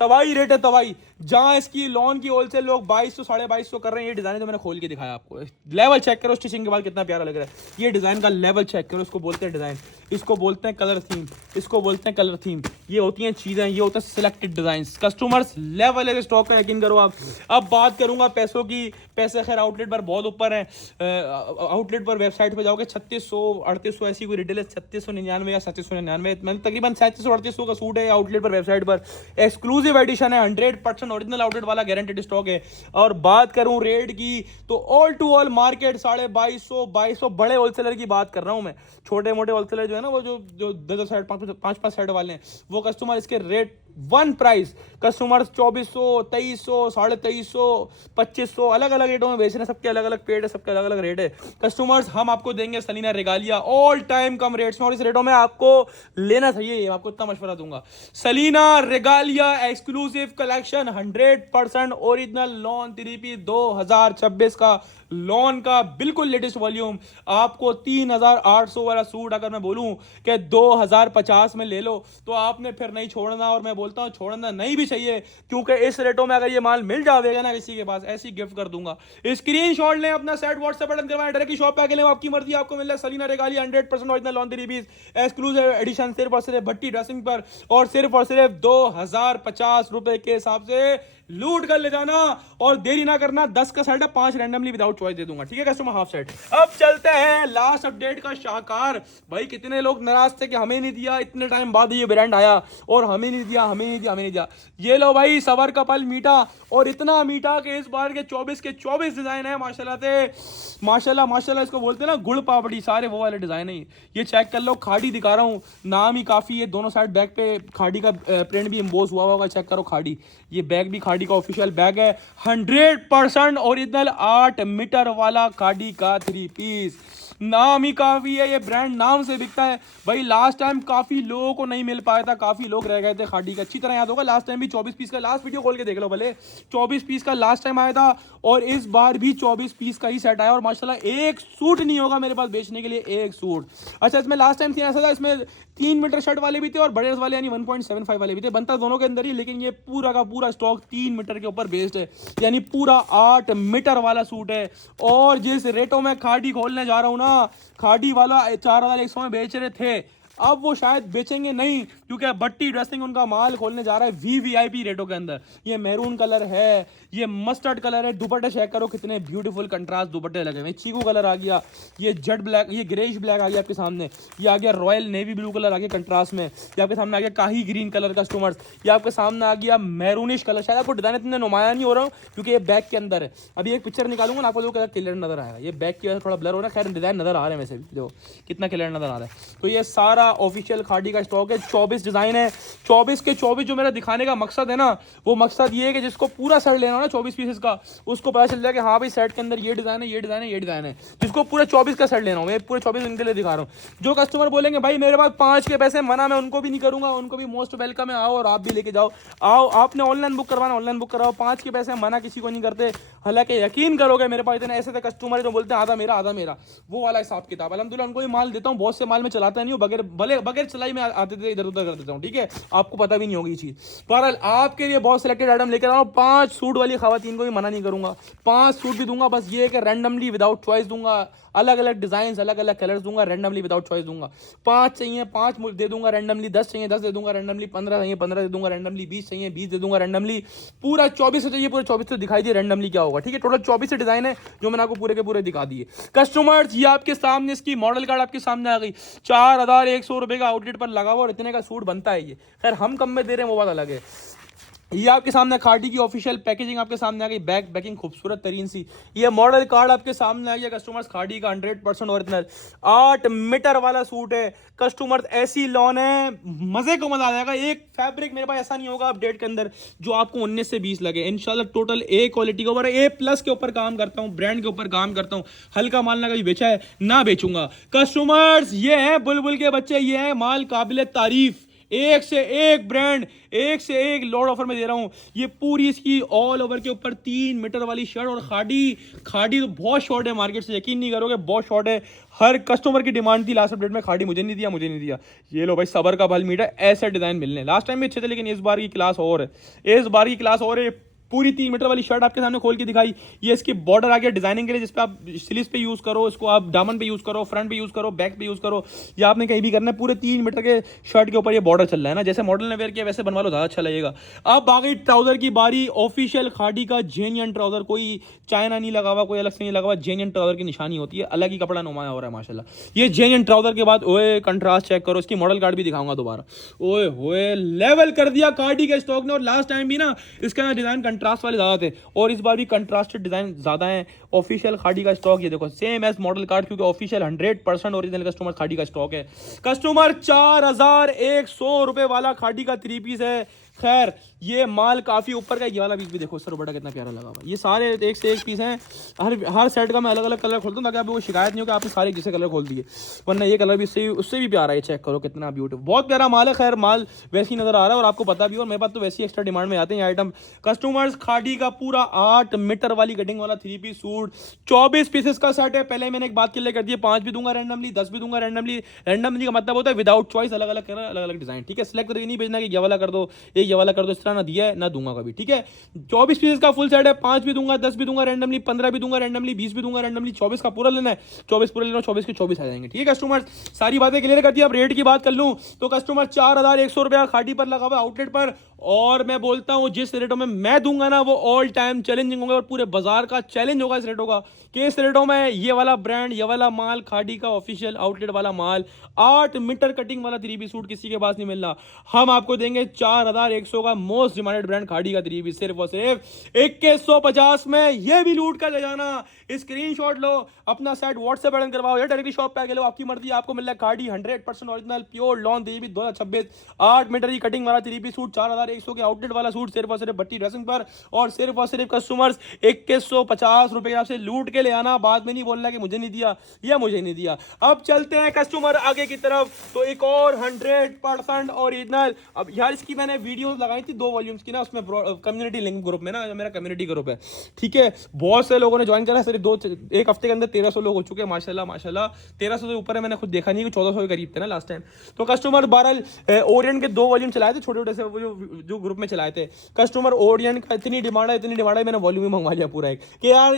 तबाही रेट है तबाही। जहां इसकी लॉन की होलसेल लोग 2200 2250 कर रहे हैं, ये डिजाइन तो मैंने खोल के दिखाया आपको। लेवल चेक करो स्टिचिंग के बाद कितना प्यारा लग रहा है, ये डिजाइन का लेवल चेक करो। इसको बोलते हैं डिजाइन, इसको बोलते हैं कलर थीम, इसको बोलते हैं कलर थीम। ये होती हैं चीजें, ये होता है सिलेक्टेड डिजाइन। कस्टमर्स लेवल है स्टॉक का, यकीन करो आप। अब बात करूंगा पैसों की, पैसे खैर आउटलेट पर बहुत ऊपर है। आउटलेट पर वेबसाइट पर जाओगे 3600 3800 ऐसी कोई रिटेल है, 3699 या 3799, मैंने तकरीबन 3700 3800 का सूट है आउटलेट पर वेबसाइट पर। एक्सक्लूसिव एक्सक्लूसिव एडिशन है, 100% ओरिजिनल आउटलेट वाला गारंटेड स्टॉक है। और बात करूं रेट की तो ऑल टू ऑल मार्केट 2250 बड़े होलसेलर की बात कर रहा हूं मैं। छोटे मोटे होलसेलर जो है ना, वो जो जो 10 सेट 5 सेट वाले हैं, वो कस्टमर इसके रेट वन प्राइस कस्टमर 2400, 2300, 2350, 2500 अलग अलग रेटों में बेच रहे हैं। सबके अलग अलग पेड है, सबके अलग अलग रेट है। कस्टमर्स हम आपको देंगे सलीना रेगालिया ऑल टाइम कम रेट्स में, और इस रेटों में आपको लेना चाहिए, आपको इतना मशवरा दूंगा। Saleena Regalia exclusive collection 100% original lawn 3P 2026 का लॉन का बिल्कुल लेटेस्ट वॉल्यूम। आपको 3800 वाला सूट अगर मैं बोलूं कि 2050 में ले लो तो आपने फिर नहीं छोड़ना, और मैं बोलता हूं छोड़ना नहीं भी चाहिए, क्योंकि इस रेटों में अगर ये माल मिल जाएगा ना किसी के पास, ऐसी गिफ्ट कर दूंगा। स्क्रीनशॉट लें, अपना सेट व्हाट्सएप बटन करवाएं, डायरेक्टली शॉप पे आके लें, आपकी मर्जी। आपको मिल रहा है Saleena Regalia 100% original lawn 3P exclusive edition, सिर्फ और सिर्फ भट्टी ड्रेसिंग पर, और सिर्फ 2050 रुपए के हिसाब से लूट कर ले जाना। और देरी ना करना, 10 का सेट है, 5 रैंडमली विदाउट चॉइस दे दूंगा, ठीक है कस्टमर, हाफ सेट। अब चलते हैं लास्ट अपडेट का शाहकार। भाई कितने लोग नाराज थे कि हमें नहीं दिया, इतने टाइम बाद ये ब्रांड आया और हमें नहीं दिया, हमें नहीं दिया, हमें नहीं दिया। ये लो भाई सबर का पल मीठा, और इतना मीठा कि इस बार के 24 डिजाइन है माशाल्लाह से, माशाल्लाह माशाल्लाह इसको बोलते हैं ना गुड़ पापड़ी, सारे वो वाले डिजाइन है। ये चेक कर लो, खाड़ी दिखा रहा हूँ, नाम ही काफी है। दोनों साइड बैक पे खाड़ी का प्रिंट भी एम्बोस हुआ होगा, चेक करो खाड़ी। ये बैग भी खाड़ी का ऑफिशियल बैग है, 100% ओरिजिनल 8 मीटर वाला खाड़ी का 3 पीस। नाम ही काफी है, ये ब्रांड नाम से बिकता है भाई। लास्ट टाइम काफी लोगों को नहीं मिल पाया था, काफी लोग रह गए थे खाड़ी का, अच्छी तरह याद होगा। लास्ट टाइम भी 24 पीस का, लास्ट वीडियो खोल के देख लो भले, 24 पीस का लास्ट टाइम आया था, और इस बार भी 24 पीस का ही सेट आया। और माशाल्लाह एक सूट नहीं होगा मेरे पास बेचने के लिए, एक सूट। अच्छा, इसमें लास्ट टाइम ऐसा था, इसमें 3 मीटर शर्ट वाले भी थे और बड़े वाले यानी 1.75 वाले भी थे, बनता दोनों के अंदर ही, लेकिन ये पूरा का पूरा स्टॉक 3 मीटर के ऊपर बेस्ड है, यानी पूरा 8 मीटर वाला सूट है। और जिस रेटों में खाड़ी खोलने जा रहा हूं ना, खाड़ी वाला 4100 में बेच रहे थे, अब वो शायद बेचेंगे नहीं, क्योंकि भट्टी ड्रेसिंग उनका माल खोलने जा रहा है VVIP रेटों के अंदर। ये मैरून कलर है, ये मस्टर्ड कलर है, दुपट्टे चेक करो कितने ब्यूटीफुल कंट्रास्ट दुपट्टे लगे हुए। चीकू कलर आ गया, ये जेट ब्लैक, ये ग्रेश ब्लैक आ गया आपके सामने, ये आ गया रॉयल नेवी ब्लू कलर आ गया कंट्रास्ट में, ये आपके सामने आ गया काही ग्रीन कलर कस्टमर्स, ये आपके सामने आ गया मैरूनिश कलर। शायद आपको डिजाइन इतने नुमाया नहीं हो रहा हूँ क्योंकि ये बैक के अंदर है। अभी एक पिक्चर निकालूंगा ना, आपको जो क्लियर नजर आएगा, ये बैक की वजह से थोड़ा ब्लर हो रहा है, खैर डिजाइन नजर आ रहे हैं वैसे भी, देखो कितना क्लियर नजर आ रहा है। तो ये सारा ऑफिशियल खाड़ी का स्टॉक है, 24 डिजाइन है, 24 के 24। जो मेरा दिखाने का मकसद है ना, वो मकसद ये है कि जिसको पूरा सेट लेना हो ना 24 पीसेस का, उसको पता चल जाए कि हाँ भाई सेट के अंदर ये डिजाइन है, ये डिजाइन है, ये डिजाइन है। जिसको पूरे 24 का सेट लेना हो, मैं पूरे 24 इनके लिए दिखा रहा हूँ। जो कस्टमर बोलेंगे भाई मेरे पास 5 के पैसे मना, मैं उनको भी नहीं करूंगा, उनको भी मोस्ट वेलकम है, आओ और आप भी लेके जाओ। आओ, आपने ऑनलाइन बुक करवाना ऑनलाइन बुक कराओ, 5 के पैसे मना किसी को नहीं करते। हालांकि यकीन करोगे मेरे पास इतने ऐसे थे कस्टमर जो बोलते हैं आधा मेरा, वो वाला हिसाब किताब। अल्हम्दुलिल्लाह उनको भी माल देता हूँ, बहुत से माल में चलाता नहीं हूँ, बगैर चलाई में आते थे, इधर उधर कर देता हूँ, ठीक है, आपको पता भी नहीं होगी ये चीज। बहरहाल आपके लिए बहुत सिलेक्टेड आइटम लेकर आ रहा हूँ। 5 सूट वाली खवातीन को भी मना नहीं करूंगा, 5 सूट भी दूंगा, बस ये कि रैंडमली विदाउट चॉइस दूंगा, अलग अलग डिजाइन अलग अलग कलर्स दूंगा, रैंडमली विदाउट चॉइस दूंगा। 5 चाहिए 5 दे दूंगा रैंडमली, 10 चाहिए 10 दे दूंगा रैंडमली, 15 चाहिए 15 दे दूंगा रैंडमली, 20 चाहिए 20 दे दूंगा रैंडमली। पूरा 24 से चाहिए, पूरा 24 से दिखाई दिए रैंडमली क्या होगा, ठीक है। टोटल 24 डिजाइन है जो मैंने आपको पूरे के पूरे दिखा दिए कस्टमर्स। ये आपके सामने इसकी मॉडल कार्ड आपके सामने आ गई, 4100 रुपए का आउटलेट पर लगा हुआ, और इतने का सूट बनता है ये। खैर हम कम में दे रहे हैं वो बात अलग है। ये आपके सामने खाड़ी की ऑफिशियल पैकेजिंग आपके सामने आ गई, बैक पैकिंग खूबसूरत तरीन सी। ये मॉडल कार्ड आपके सामने आ गया कस्टमर्स, खाड़ी का 100% ओरिजिनल 8 मीटर वाला सूट है कस्टमर्स। ऐसी लॉन है, मजे को मजा आ जाएगा। एक फैब्रिक मेरे पास ऐसा नहीं होगा अपडेट के अंदर जो आपको 19 से 20 लगे, इंशाल्लाह टोटल ए क्वालिटी के ऊपर, A+ के ऊपर काम करता हूँ, ब्रांड के ऊपर काम करता हूँ। हल्का माल ना कभी बेचा है ना बेचूंगा कस्टमर्स। ये है बुलबुल के बच्चे, ये है माल काबिल तारीफ, एक से एक ब्रांड, एक से एक लॉट ऑफर में दे रहा हूं। ये पूरी इसकी ऑल ओवर के ऊपर 3 मीटर वाली शर्ट, और खाड़ी तो बहुत शॉर्ट है मार्केट से, यकीन नहीं करोगे बहुत शॉर्ट है। हर कस्टमर की डिमांड थी लास्ट अपडेट में, खाड़ी मुझे नहीं दिया। ये लो भाई सबर का बल मीटर, ऐसे डिजाइन मिलने लास्ट टाइम भी अच्छे थे, लेकिन इस बार की क्लास और है, इस बार की क्लास और है। पूरी 3 मीटर वाली शर्ट आपके सामने खोल के दिखाई। ये इसकी बॉर्डर आ गया डिजाइनिंग के लिए, जिसपे आप स्लीव्स पे यूज करो, इसको आप दामन पे यूज करो, फ्रंट पे यूज करो, बैक पे यूज करो, या आपने कहीं भी करना है। पूरे 3 मीटर के शर्ट के ऊपर ये बॉर्डर चल रहा है ना, जैसे मॉडल ने वेयर किया वैसे बनवा लो, ज्यादा अच्छा लगेगा। अब आ गई ट्राउजर की बारी। ऑफिशियल खादी का जेन्युइन ट्राउजर, कोई चाइना नहीं लगा हुआ, कोई अलग से नहीं लगा हुआ, जेन्युइन ट्राउजर की निशानी होती है, अलग ही कपड़ा नुमाया हो रहा है माशाल्लाह। ये जेन्युइन ट्राउजर के बाद ओए कंट्रास्ट चेक करो, इसकी मॉडल कार्ड भी दिखाऊंगा दोबारा। ओए होए लेवल कर दिया खादी के स्टॉक ने। और लास्ट टाइम भी ना इसके अंदर डिजाइन कंट्रास्ट वाले ज्यादा थे, और इस बार भी कंट्रास्टेड डिजाइन ज्यादा है। ऑफिशियल खादी का स्टॉक ये देखो, सेम एज मॉडल कार्ड, क्योंकि ऑफिशियल 100% ओरिजिनल कस्टमर खादी का स्टॉक है। कस्टमर 4100 रुपए वाला खादी का 3 पीस है। खैर ये माल काफी ऊपर का। ये वाला पीस भी देखो सर, बड़ा कितना प्यारा लगा हुआ। ये सारे एक से एक पीस हैं। हर सेट का मैं अलग अलग कलर खोलता हूँ, ताकि आपको कोई शिकायत नहीं हो कि आपने सारे जैसे कलर खोल दिए, वरना ये कलर भी उससे भी प्यारा है। चेक करो कितना ब्यूटीफुल, बहुत प्यारा माल है। खैर माल वैसे ही नजर आ रहा है और आपको पता भी, और मेरे पास तो वैसे ही एक्स्ट्रा डिमांड में आते हैं आइटम। कस्टमर्स खादी का पूरा 8 मीटर वाली कटिंग वाला 3 पीस सूट 24 पीसेस का सेट है। पहले मैंने एक बात क्लियर कर दी, 5 भी दूंगा रैंडमली, 10 भी दूंगा रैंडमली। रैंडमली का मतलब होता है विदाउट चॉइस, अलग अलग कलर, अलग अलग डिजाइन। ठीक है, सिलेक्ट करके नहीं भेजना कि ये वाला कर दो, ये वाला कर दो, इस तरह ना दिया है ना दूंगा कभी। ठीक है, 24 पीसेस का फुल सेट है। 5 भी दूंगा, 10 भी दूंगा रैंडमली, 15 भी दूंगा रैंडमली, 20 भी दूंगा रैंडमली। 24 का पूरा लेना है, 24 पूरा लेना, 24 के 24 आ जाएंगे। ठीक है कस्टमर, सारी बातें क्लियर कर दी। अब रेट की बात कर लूं तो कस्टमर 4100 रुपया खादी पर लगा हुआ आउटलेट पर, और मैं बोलता हूं जिस रेटों में मैं दूंगा ना वो ऑल टाइम चैलेंजिंग होगा, और पूरे बाजार का चैलेंज होगा इस रेटों का, कि इस रेटों में ये वाला ब्रांड, ये वाला माल, खादी का ऑफिशियल आउटलेट वाला माल, 8 मीटर कटिंग वाला 3 पीस सूट किसी के पास नहीं मिल रहा। हम आपको देंगे 4100 का मोस्ट डिमांडेड ब्रांड खादी का 3 पीस, सिर्फ और सिर्फ 2150 में। ये भी लूट कर ले जाना। स्क्रीनशॉट लो, अपना सेट व्हाट्सएप बटन करवाओ या डायरेक्टली शॉप पे आके लो, आपकी मर्जी। आपको मिल रहा है खादी 100% ओरिजिनल प्योर लॉन देवी 2026 8 मीटर की कटिंग वाला 3 पीस सूट 4100 के आउटलेट वाला सूट, सिर्फ और सिर्फ भट्टी ड्रेसिंग पर, और सिर्फ कस्टमर्स 2150 रुपए आपसे लूट के ले आना। बाद में नहीं बोलना कि मुझे नहीं दिया या मुझे नहीं दिया। अब चलते हैं कस्टमर आगे की तरफ, तो एक और 100% ओरिजिनल। अब यार इसकी मैंने वीडियो लगाई थी 2 वॉल्यूम्स की ना, उसमें कम्युनिटी लिंक ग्रुप में ना, मेरा कम्युनिटी ग्रुप है। ठीक है, बहुत से लोगों ने ज्वाइन करा, सिर्फ एक हफ्ते के अंदर 1300 लोग हो चुके हैं माशाल्लाह माशाल्लाह। 1300 से ऊपर है, मैंने खुद देखा नहीं कि 1400 के करीब थे ना लास्ट टाइम। तो कस्टमर 12 ओरिएंट के 2 वॉल्यूम चलाए थे, छोटे छोटे से, वो जो ग्रुप में चलाए थे। कस्टमर ओरिएंट का इतनी डिमांड है, मैंने वॉल्यूम ही मंगवा लिया पूरा एक, कि यार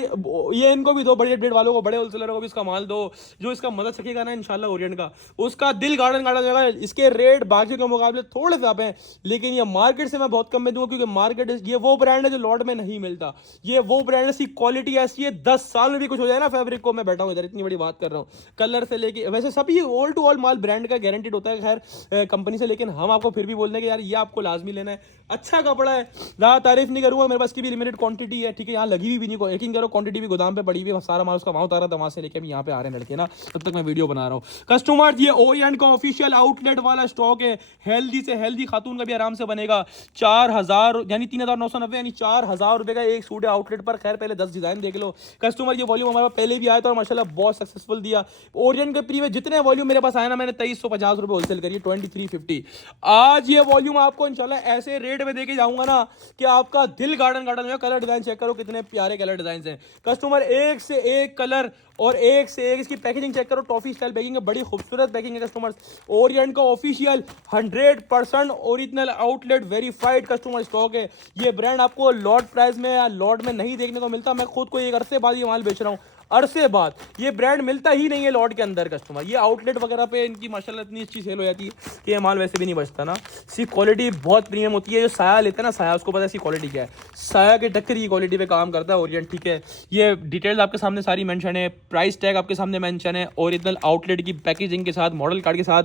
ये इनको भी दो, बड़े डेट वालों को, बड़े होलसेलरों को भी इसका माल दो, जो इसका मदद सकेगा ना इंशाल्लाह ओरिएंट का, उसका दिल गार्डन गार्डन जाएगा। इसके रेट बाकी के मुकाबले थोड़े से आप हैं, लेकिन ये मार्केट से मैं बहुत कम में दूंगा, क्योंकि मार्केट ये वो ब्रांड है जो लॉट में नहीं मिलता। ये वो ब्रांड है, इसकी क्वालिटी ऐसी है, 10 साल में भी कुछ हो जाए ना फैब्रिक को, मैं बैठा हूँ इधर, इतनी बड़ी बात कर रहा हूँ, कलर से लेके, वैसे सभी ऑल टू ऑल माल ब्रांड का गारंटीड होता है खैर कंपनी से, लेकिन हम आपको फिर भी बोल दें कि यार ये आपको लाजमी लेना है। अच्छा कपड़ा है, ज़्यादा तारीफ नहीं करूँगा, मेरे पास की भी लिमिटेड क्वांटिटी है। ठीक है, यहाँ लगी भी नहीं, यकीन करो क्वांटिटी भी गोदाम पे पड़ी हुई है, सारा माल उसका वहाँ उतारा था, वहाँ से लेके अभी यहाँ पे आ रहे हैं लड़के ना, तब तक मैं वीडियो बना रहा हूँ। कस्टमर ये ओरिएंट का ऑफिशियल आउटलेट वाला स्टॉक है, हेल्दी से हेल्दी खातून का भी आराम से बनेगा। 4000 यानी 3990 यानी 4000 रुपए का एक सूट है आउटलेट पर। खैर पहले 10 डिजाइन देख लो कस्टमर, ये वॉल्यूम हमारे पहले भी आया था और माशाल्लाह बहुत सक्सेसफुल दिया। ओरिएंट के प्रीवियस जितने वॉल्यूम मेरे पास आया ना, मैंने 2350 रुपए होलसेल करी, 2350। आज ये वॉल्यूम आपको इंशाल्लाह ऐसे रेट में देके जाऊंगा ना कि आपका दिल गार्डन गार्डन में। कलर डिजाइन चेक करो, कितने प्यारे कलर डिजाइन हैं कस्टमर, एक से एक कलर और एक से एक इसकी पैकेजिंग चेक करो, टॉफी स्टाइल पैकिंग है, बड़ी खूबसूरत पैकिंग है कस्टमर। ओरिएंट का official 100% original outlet verified customer stock है। ये ब्रांड आपको लॉट प्राइस में या लॉट में नहीं देखने को मिलता। मैं खुद को एक अरसे बाद ये माल बेच रहा हूँ, अरसे बाद ये ब्रांड मिलता ही नहीं है लॉट के अंदर कस्टमर। ये आउटलेट वगैरह पे इनकी माशाल्लाह इतनी अच्छी सेल हो जाती है कि ये माल वैसे भी नहीं बचता ना। इसकी क्वालिटी बहुत प्रीमियम होती है। जो साया लेते हैं ना, साया, उसको पता है इसकी क्वालिटी क्या है, साया के टक्कर की क्वालिटी पे काम करता है ओरिएंट। ठीक है, ये डिटेल्स आपके सामने सारी मेंशन है, प्राइस टैग आपके सामने मेंशन है, ओरिजिनल आउटलेट की पैकेजिंग के साथ, मॉडल कार्ड के साथ।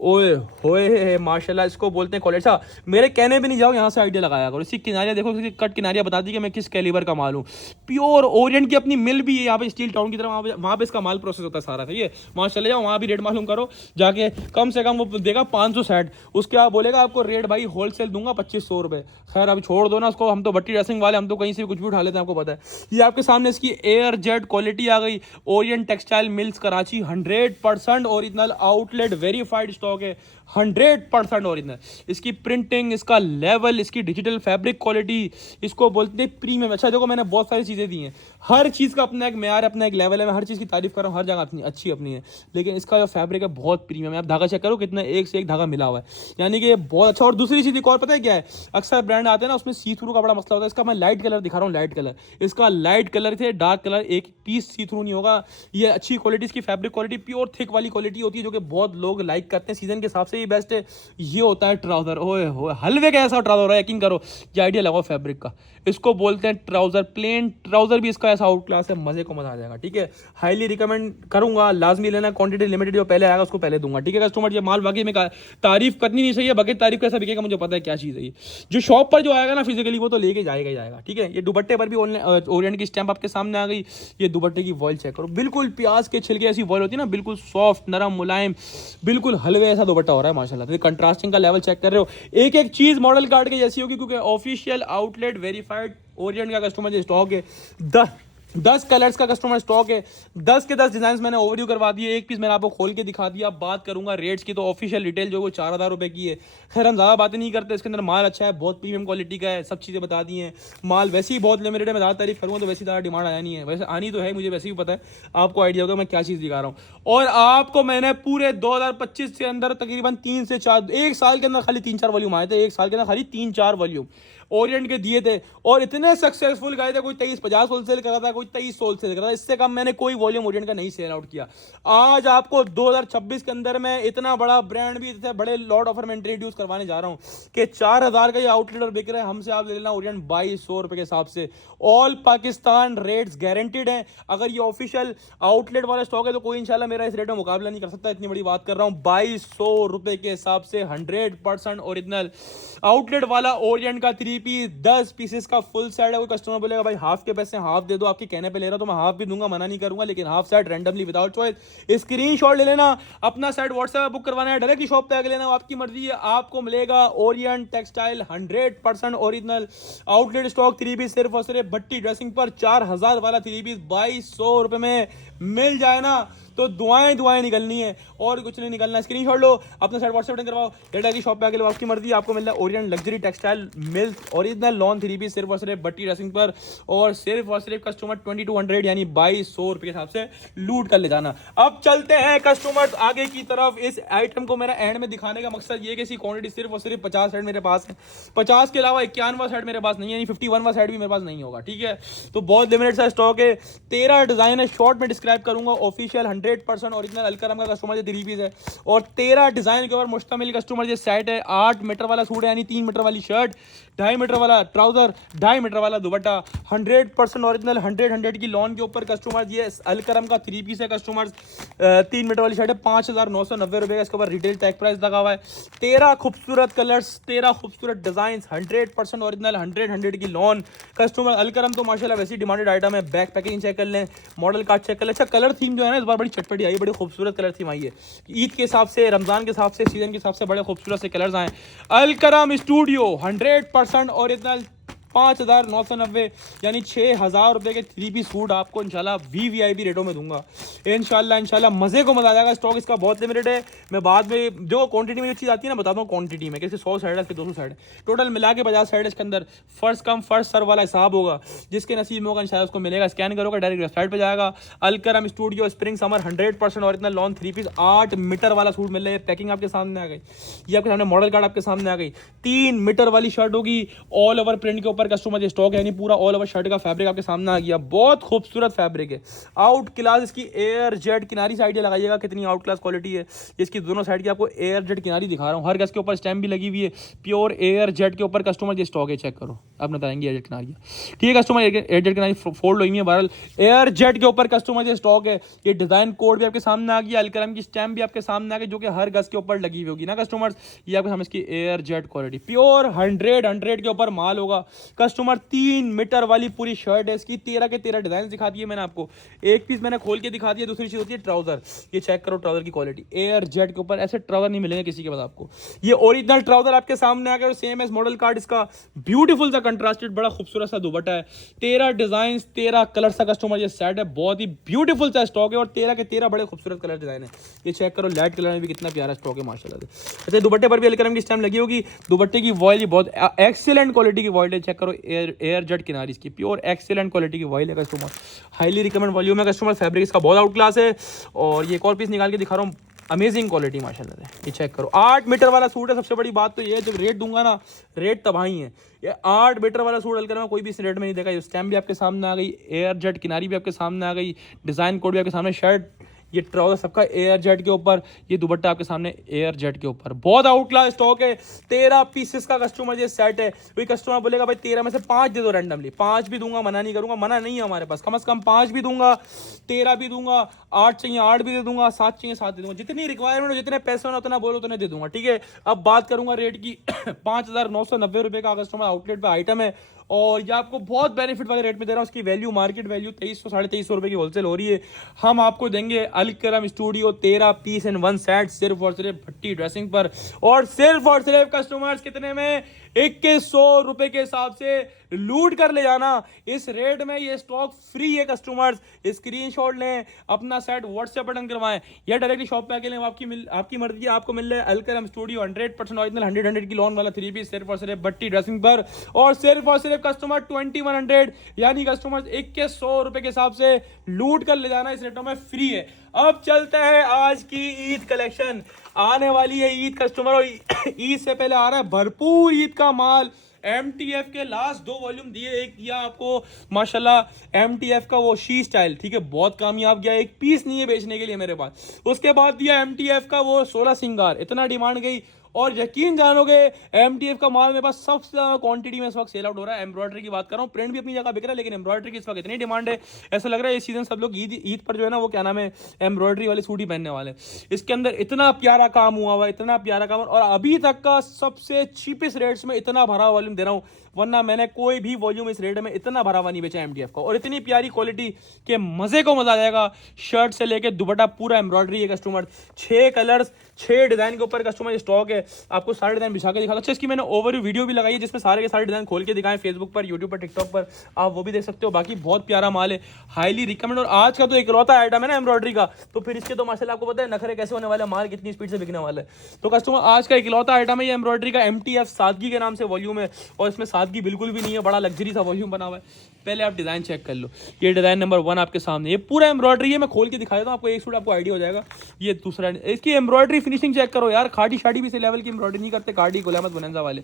ओए होए माशाल्लाह, इसको बोलते हैं क्वालिटी। अच्छा मेरे कहने भी नहीं जाओ, यहाँ से आइडिया लगाया करो। इसकी किनारियाँ देखो, इसकी कट किनारियाँ बता दी कि मैं किस कैलिबर का माल हूँ। प्योर ओरिएंट की अपनी मिल भी है यहाँ पे, स्टील टाउन की तरह, वहाँ पे इसका माल प्रोसेस होता है सारा। सही है, वहाँ चले जाओ, वहाँ भी रेट मालूम करो जाके, कम से कम वो देगा 500 सेट, उसके बाद बोलेगा आपको रेट भाई होलसेल दूंगा 2500 रुपये। खैर अभी छोड़ दो ना उसको, हम तो भट्टी ड्रेसिंग वाले, हम तो कहीं से भी कुछ भी उठा लेते हैं, आपको पता है। ये आपके सामने इसकी एयर जेट क्वालिटी आ गई, Orient textile mills Karachi, 100% original outlet verified stock है। 100% ओरिजिनल। इसकी प्रिंटिंग, इसका लेवल, इसकी डिजिटल फैब्रिक क्वालिटी, इसको बोलते हैं प्रीमियम। अच्छा देखो, मैंने बहुत सारी चीज़ें दी हैं, हर चीज़ का अपना एक मेयार है, अपना एक लेवल है, मैं हर चीज़ की तारीफ कर रहा हूँ, हर जगह अपनी अच्छी अपनी है, लेकिन इसका जो फैब्रिक है बहुत प्रीमियम है। आप धागा चेक करो कितना, एक से एक धागा मिला हुआ है, यानी कि ये बहुत अच्छा। और दूसरी चीज़ एक और पता है क्या है, अक्सर ब्रांड आते हैं ना, उसमें सी थ्रू का बड़ा मसला होता है। इसका मैं लाइट कलर दिखा रहा हूँ, लाइट कलर, इसका लाइट कलर थे, डार्क कलर, एक पीस सी थ्रू नहीं होगा। ये अच्छी क्वालिटी, इसकी फैब्रिक क्वालिटी प्योर थिक वाली क्वालिटी होती है, जो कि बहुत लोग लाइक करते हैं। सीजन के हिसाब से ये बेस्ट है। ये होता है ट्राउजर, ओए हो हलवे का ऐसा ट्राउजर है, यकीन करो। ये आइडिया लगाओ फैब्रिक का, इसको बोलते हैं ट्राउजर। प्लेन ट्राउजर भी इसका ऐसा आउट क्लास है, मजे को मजा आ जाएगा। ठीक है, हाईली रिकमेंड करूंगा, लाजमी लेना। क्वांटिटी लिमिटेड, जो पहले आएगा उसको पहले दूंगा। ठीक है कस्टमर, ये माल बाकी में तारीफ करनी नहीं चाहिए, बाकी तारीफ कैसा बिकेगा मुझे पता है क्या चीज़ है ये। जो शॉप पर जो आएगा ना फिजिकली, वो तो लेके जाएगा ही जाएगा। ठीक है, ये दुपट्टे पर भी ओरिएंट की स्टैंप आपके सामने आ गई। ये दुपट्टे की वॉइल चेक करो, बिल्कुल प्याज के छिलके ऐसी वॉइल होती है ना, बिल्कुल सॉफ्ट, नरम, मुलायम, बिल्कुल हलवे ऐसा दुपट्टा हो रहा है माशाल्लाह। तो कंट्रास्टिंग का लेवल चेक कर रहे हो, एक एक चीज मॉडल कार्ड की जैसी होगी, क्योंकि ऑफिशियल आउटलेट वेरीफाइड ओरिएंट का कस्टमर जो स्टॉक है, 10 कलर्स का कस्टमर स्टॉक है, 10 के 10 डिजाइन मैंने ओवरव्यू करवा दिए, एक पीस मैंने आपको खोल के दिखा दिया। बात करूंगा रेट्स की, तो ऑफिशियल रिटेल जो वो 4,000 रुपए की है। खैर हम ज़्यादा बातें नहीं करते, इसके अंदर माल अच्छा है, बहुत प्रीमियम क्वालिटी का है, सब चीज़ें बता दी हैं। माल वैसे ही बहुत लिमिटेड है, मैं ज़्यादा तारीफ करूँगा तो वैसी ज़्यादा डिमांड आया नहीं है, वैसे आनी तो है, मुझे वैसे ही पता है, आपको आइडिया होगा मैं क्या चीज़ दिखा रहा हूँ। और आपको मैंने पूरे 2025 के अंदर तकरीबन 3 से 4, एक साल के अंदर खाली 3-4 वॉल्यूम आए थे, एक साल के अंदर खाली 3-4 वॉल्यूम ओरिएंट के दिए थे, और इतने सक्सेसफुल गए थे। कोई 23-50 होलसेल कर रहा था, कोई 23 होलसेल कर रहा था, इससे कम मैंने कोई वॉल्यूम ओरिएंट का नहीं सेल आउट किया। आज आपको 2026 के अंदर मैं इतना बड़ा ब्रांड भी, इतने बड़े लॉट ऑफर में इंट्रोड्यूस करवाने जा रहा हूँ कि 4,000 का ये आउटलेट और बिक रहा है। हमसे आप ले लेना ओरिएंट 2,200 रुपए के हिसाब से, ऑल पाकिस्तान रेट्स गारंटीड है। अगर ये ऑफिशियल आउटलेट वाला स्टॉक है तो कोई इंशाल्लाह मेरा इस रेट में मुकाबला नहीं कर सकता, इतनी बड़ी बात कर रहा हूँ। 2,200 रुपए के हिसाब से 100% ओरिजिनल आउटलेट वाला ओरिएंट का 3 पीस, 10 पीसेस का फुल सेट है। कोई कस्टमर बोलेगा भाई हाफ के पैसे हाफ दे दो, आपके कहने पे ले रहा हूं तो मैं हाफ भी दूंगा, मना नहीं करूंगा, लेकिन half set randomly without choice screenshot ले लेना। अपना सेट व्हाट्सएप पे बुक करवाना है, डायरेक्टली शॉप पे आके लेना, आपकी मर्जी है। आपको मिलेगा Orient textile 100% original outlet stock 3 piece, सिर्फ और सिर्फ भट्टी ड्रेसिंग पर 4,000 वाला 3 पीस 2,200 रुपए में मिल जाए ना, तो दुआएं निकलनी है और कुछ नहीं निकलना। स्क्रीनशॉट लो, अपना साइड व्हाट्सएप करवाओ, डेटा की शॉप पे आके लो, आपकी मर्जी। आपको मिल रहा है Orient luxury textile milk original lawn 3 piece, सिर्फ और सिर्फ भट्टी ड्रेसिंग पर, और सिर्फ कस्टमर 2200 यानी 2,200 रुपए के हिसाब से लूट कर ले जाना। अब चलते हैं कस्टमर आगे की तरफ। इस आइटम को मेरा एंड में दिखाने का मकसद ये कि इसकी क्वांटिटी सिर्फ और सिर्फ 50 सेट मेरे पास है, 50 के अलावा 51वां सेट मेरे पास नहीं है, यानी 51वां सेट भी मेरे पास नहीं होगा। ठीक है, तो बहुत लिमिटेड सा स्टॉक है। 13 डिजाइन है, शॉर्ट में डिस्क्राइब करूंगा। ऑफिशियल 100% ओरिजिनल अलकरम का कस्टमर ये 3 पीस है, और 13 डिजाइन के ऊपर मुश्तमिल कस्टमर ये सेट है। 8 मीटर वाला सूट है, यानी 3 मीटर वाली शर्ट, 2.5 मीटर वाला ट्राउजर, 2.5 मीटर वाला दुपट्टा, 100% ओरिजिनल 100 की लॉन के ऊपर कस्टमर ये अलकरम का 3 पीस है। कस्टमर 3 मीटर वाली शर्ट है, 5,990 रुपए का इसके ऊपर रिटेल टैग प्राइस लगा हुआ है। 13 खूबसूरत कलर्स, 13 खूबसूरत डिजाइन, 100% ओरिजिनल 100 की लॉन कस्टमर अलकरम। तो माशाल्लाह वैसी डिमांडेड आइटम है। बैक पैकिंग चेक कर लें, मॉडल कार्ड चेक कर लें। अच्छा कलर थीम जो है ना इस बार बड़ी चटपटी आई है, बड़ी खूबसूरत कलर थीम आई है। ईद के हिसाब से, रमजान के हिसाब से, सीजन के हिसाब से बड़े खूबसूरत से कलर्स आए। अलकरम स्टूडियो 100% ओरिजिनल 5,990 यानी 6,000 रुपए के 3 पीस सूट आपको इंशाल्लाह वीवीआईपी रेटों में दूंगा। इंशाल्लाह मजे को मजा आ जाएगा। स्टॉक इसका बहुत लिमिटेड है। मैं बाद में जो क्वांटिटी में जो चीज़ आती है ना बताता हूँ क्वांटिटी में, कैसे 100 साइड है, इसके 200 साइड है, टोटल मिला के 50 साइड है। इसके अंदर फर्स्ट कम फर्स्ट सर्व वाला हिसाब होगा, जिसके नसीब में होगा इंशाल्लाह उसको मिलेगा। स्कैन करोगे डायरेक्ट वेबसाइट पर जाएगा। Alkaram studio spring summer 100% original lawn 3 piece 8 metre वाला सूट मिल रहा है। पैकिंग आपके सामने आ गई, ये आपके सामने मॉडल कार्ड आपके सामने आ गई। 3 मीटर वाली शर्ट होगी, ऑल ओवर प्रिंट के ऊपर कस्टमर स्टॉक, यानी पूरा ऑल ओवर शर्ट का फैब्रिक आपके सामने आ गया। बहुत खूबसूरत फैब्रिक है, आउट क्लास। इसकी एयर जेट किनारी से आइडिया लगाइएगा कितनी आउट क्लास क्वालिटी है। इसकी दोनों साइड की आपको एयर जेट किनारी दिखा रहा हूँ, हर गज के ऊपर स्टैम्प भी लगी हुई है। प्योर एयर जेट के ऊपर कस्टमर ये स्टॉक है, चेक करो, आप बताएंगे एयर जेट किनारी। ठीक है कस्टमर, एयर जेट किनारी फोल्ड हुई है, बहरहाल एयर जेट के ऊपर कस्टमर ये स्टॉक है। ये डिजाइन कोड भी आपके सामने आ गया, अलकरम की स्टैम्प भी आपके सामने आ गई, जो कि हर गज के ऊपर लगी हुई होगी ना कस्टमर्स। ये आपके सामने इसकी एयर जेट क्वालिटी प्योर 100 के ऊपर माल होगा। कस्टमर 3 मीटर वाली पूरी शर्ट है इसकी, 13 के 13 डिजाइन दिखा दिए मैंने आपको। एक पीस मैंने खोल के दिखा दिया। दूसरी चीज होती है ट्राउजर। ये चेक करो ट्राउजर की क्वालिटी, एयर जेट के ऊपर ऐसे ट्राउजर नहीं मिलेंगे किसी के पास आपको। ये ओरिजिनल ट्राउजर आपके सामने आ गया, सेम एज मॉडल कार्ड इसका। ब्यूटीफुल सा कंट्रास्टेड बड़ा खूबसूरत सा दुपट्टा है, 13 डिजाइन 13 कलर सा कस्टमर ये सेट है, बहुत ही ब्यूटीफुल सा स्टॉक है और 13 के 13 बड़े खूबसूरत कलर डिजाइन है। ये चेक करो लाइट कलर में भी कितना प्यारा स्टॉक है माशाल्लाह से। अच्छा दुपट्टे पर भी अलकरम की स्टैम्प लगी होगी। दुपट्टे की वॉयल बहुत एक्सीलेंट क्वालिटी की वॉयल है, चेक करो एयर जेट किनारी इसकी, प्योर एक्सीलेंट क्वालिटी की वॉयल है कस्टमर। हाईली रिकमेंड वॉल्यूम है कस्टमर, फैब्रिक इसका बहुत आउट क्लास है। और ये एक और पीस निकाल के दिखा रहा हूँ, अमेजिंग क्वालिटी माशाल्लाह से। ये चेक करो 8 मीटर वाला सूट है। सबसे बड़ी बात तो ये है, जब रेट दूंगा ना रेट तबाही है। ये 8 मीटर वाला सूट अलकर में कोई भी इस रेट में नहीं देखा। ये स्टैम्प भी आपके सामने आ गई, एयर जेट किनारी भी आपके सामने आ गई, डिजाइन कोड भी आपके सामने, शर्ट ये ट्राउजर सबका एयर जेट के ऊपर, ये दुपट्टा आपके सामने एयर जेट के ऊपर, बहुत आउट क्लास स्टॉक है। 13 पीसेस का कस्टमर ये सेट है। कोई कस्टमर बोलेगा भाई 13 में से 5 दे दो रैंडमली, 5 भी दूंगा, मना नहीं करूंगा, मना नहीं है हमारे पास, कम से कम 5 भी दूंगा, 13 भी दूंगा, 8 चाहिए 8 भी दे दूंगा, 7 चाहिए 7 दे दूंगा, जितनी रिक्वायरमेंट हो जितने पैसे होना उतना बोलो उतने दे दूंगा, ठीक है। अब बात करूंगा रेट की 5,990 रुपए का कस्टमर आउटलेट पे आइटम है और ये आपको बहुत बेनिफिट वाले रेट में दे रहा हूँ। उसकी वैल्यू मार्केट वैल्यू 2300 2350 रुपए की होलसेल हो रही है। हम आपको देंगे अलकरम स्टूडियो 13 पीस इन 1 सेट सिर्फ और सिर्फ भट्टी ड्रेसिंग पर, और सिर्फ कस्टमर्स कितने में 2100 रुपए के हिसाब से लूट कर ले जाना। इस रेट में ये स्टॉक फ्री है कस्टमर्स, स्क्रीनशॉट लें, अपना सेट व्हाट्सएप बटन करवाएं या डायरेक्टली शॉप पे आके लें। आपकी मर्जी आपको मिल रहा है अलकरम स्टूडियो 100% ओरिजिनल 100 की लॉन वाला 3 पीस सिर्फ और सिर्फ भट्टी ड्रेसिंग पर, और सिर्फ कस्टमर 2100 यानी कस्टमर 2100 रुपए के हिसाब से लूट कर ले जाना। इस रेटों में फ्री है। अब चलते हैं आज की ईद कलेक्शन, आने वाली है ईद कस्टमर, और ईद से पहले आ रहा है भरपूर ईद का माल। MTF के लास्ट 2 वॉल्यूम दिए, एक दिया आपको माशाल्लाह MTF का वो शी स्टाइल, ठीक है, बहुत कामयाब गया, एक पीस नहीं है बेचने के लिए मेरे पास। उसके बाद दिया MTF का वो 16 सिंगार, इतना डिमांड गई और यकीन जानोगे MTF का माल मेरे पास सबसे ज्यादा क्वांटिटी में इस वक्त सेल आउट हो रहा है। एम्ब्रॉयडरी की बात कर रहा हूँ, प्रिंट भी अपनी जगह बिक रहा है, लेकिन एम्ब्रॉयडरी की इस वक्त इतनी डिमांड है, ऐसा लग रहा है इस सीजन सब लोग ईद पर जो है ना वो क्या नाम है एम्ब्रॉयडरी वाले सूट ही पहनने वाले। इसके अंदर इतना प्यारा काम हुआ हुआ, इतना प्यारा काम, और अभी तक का सबसे चीपेस्ट रेट्स में इतना भरा वॉल्यूम दे रहा हूँ, वरना मैंने कोई भी वॉल्यूम इस रेट में इतना भरा हुआ नहीं बेचा MTF का। और इतनी प्यारी क्वालिटी के मजे को मजा आ जाएगा। शर्ट से लेके दुपट्टा पूरा एम्ब्रॉयडरी है कस्टमर, 6 कलर्स 6 डिजाइन के ऊपर कस्टमर स्टॉक है। आपको सारे डिजाइन बिछा के दिखा। अच्छा इसकी मैंने ओवरव्यू वीडियो भी लगाई है जिसमें सारे के सारे डिजाइन खोल के दिखाएं, फेसबुक पर, यूट्यूब पर, टिकटॉक पर, आप वो भी देख सकते हो। बाकी बहुत प्यारा माल है, हाईली रिकमेंड। और आज का तो इकलौता आइटम है ना एम्ब्रॉयडरी का, तो फिर इसके तो माशाल्लाह आपको पता है नखरे कैसे होने वाले, माल कितनी स्पीड से बिकने वाला है। तो कस्टमर आज का इकलौता आइटम है ये एम्ब्रॉयडरी का, MTF सादगी के नाम से वॉल्यूम है, और इसमें सादगी बिल्कुल भी नहीं है, बड़ा लग्जरी सा वॉल्यूम बना हुआ है। पहले आप डिजाइन चेक कर लो, ये डिजाइन नंबर 1 आपके सामने, ये पूरा एम्ब्रॉयडरी है, मैं खोल के दिखा देता हूं आपको, एक सूट आपको आइडिया हो जाएगा। ये दूसरा, इसकी एम्ब्रॉयडरी फिनिशिंग चेक करो यार, खाड़ी शाड़ी भी इस लेवल की एम्ब्रॉयडरी नहीं करते खाड़ी गुलामत बुनंजा वाले।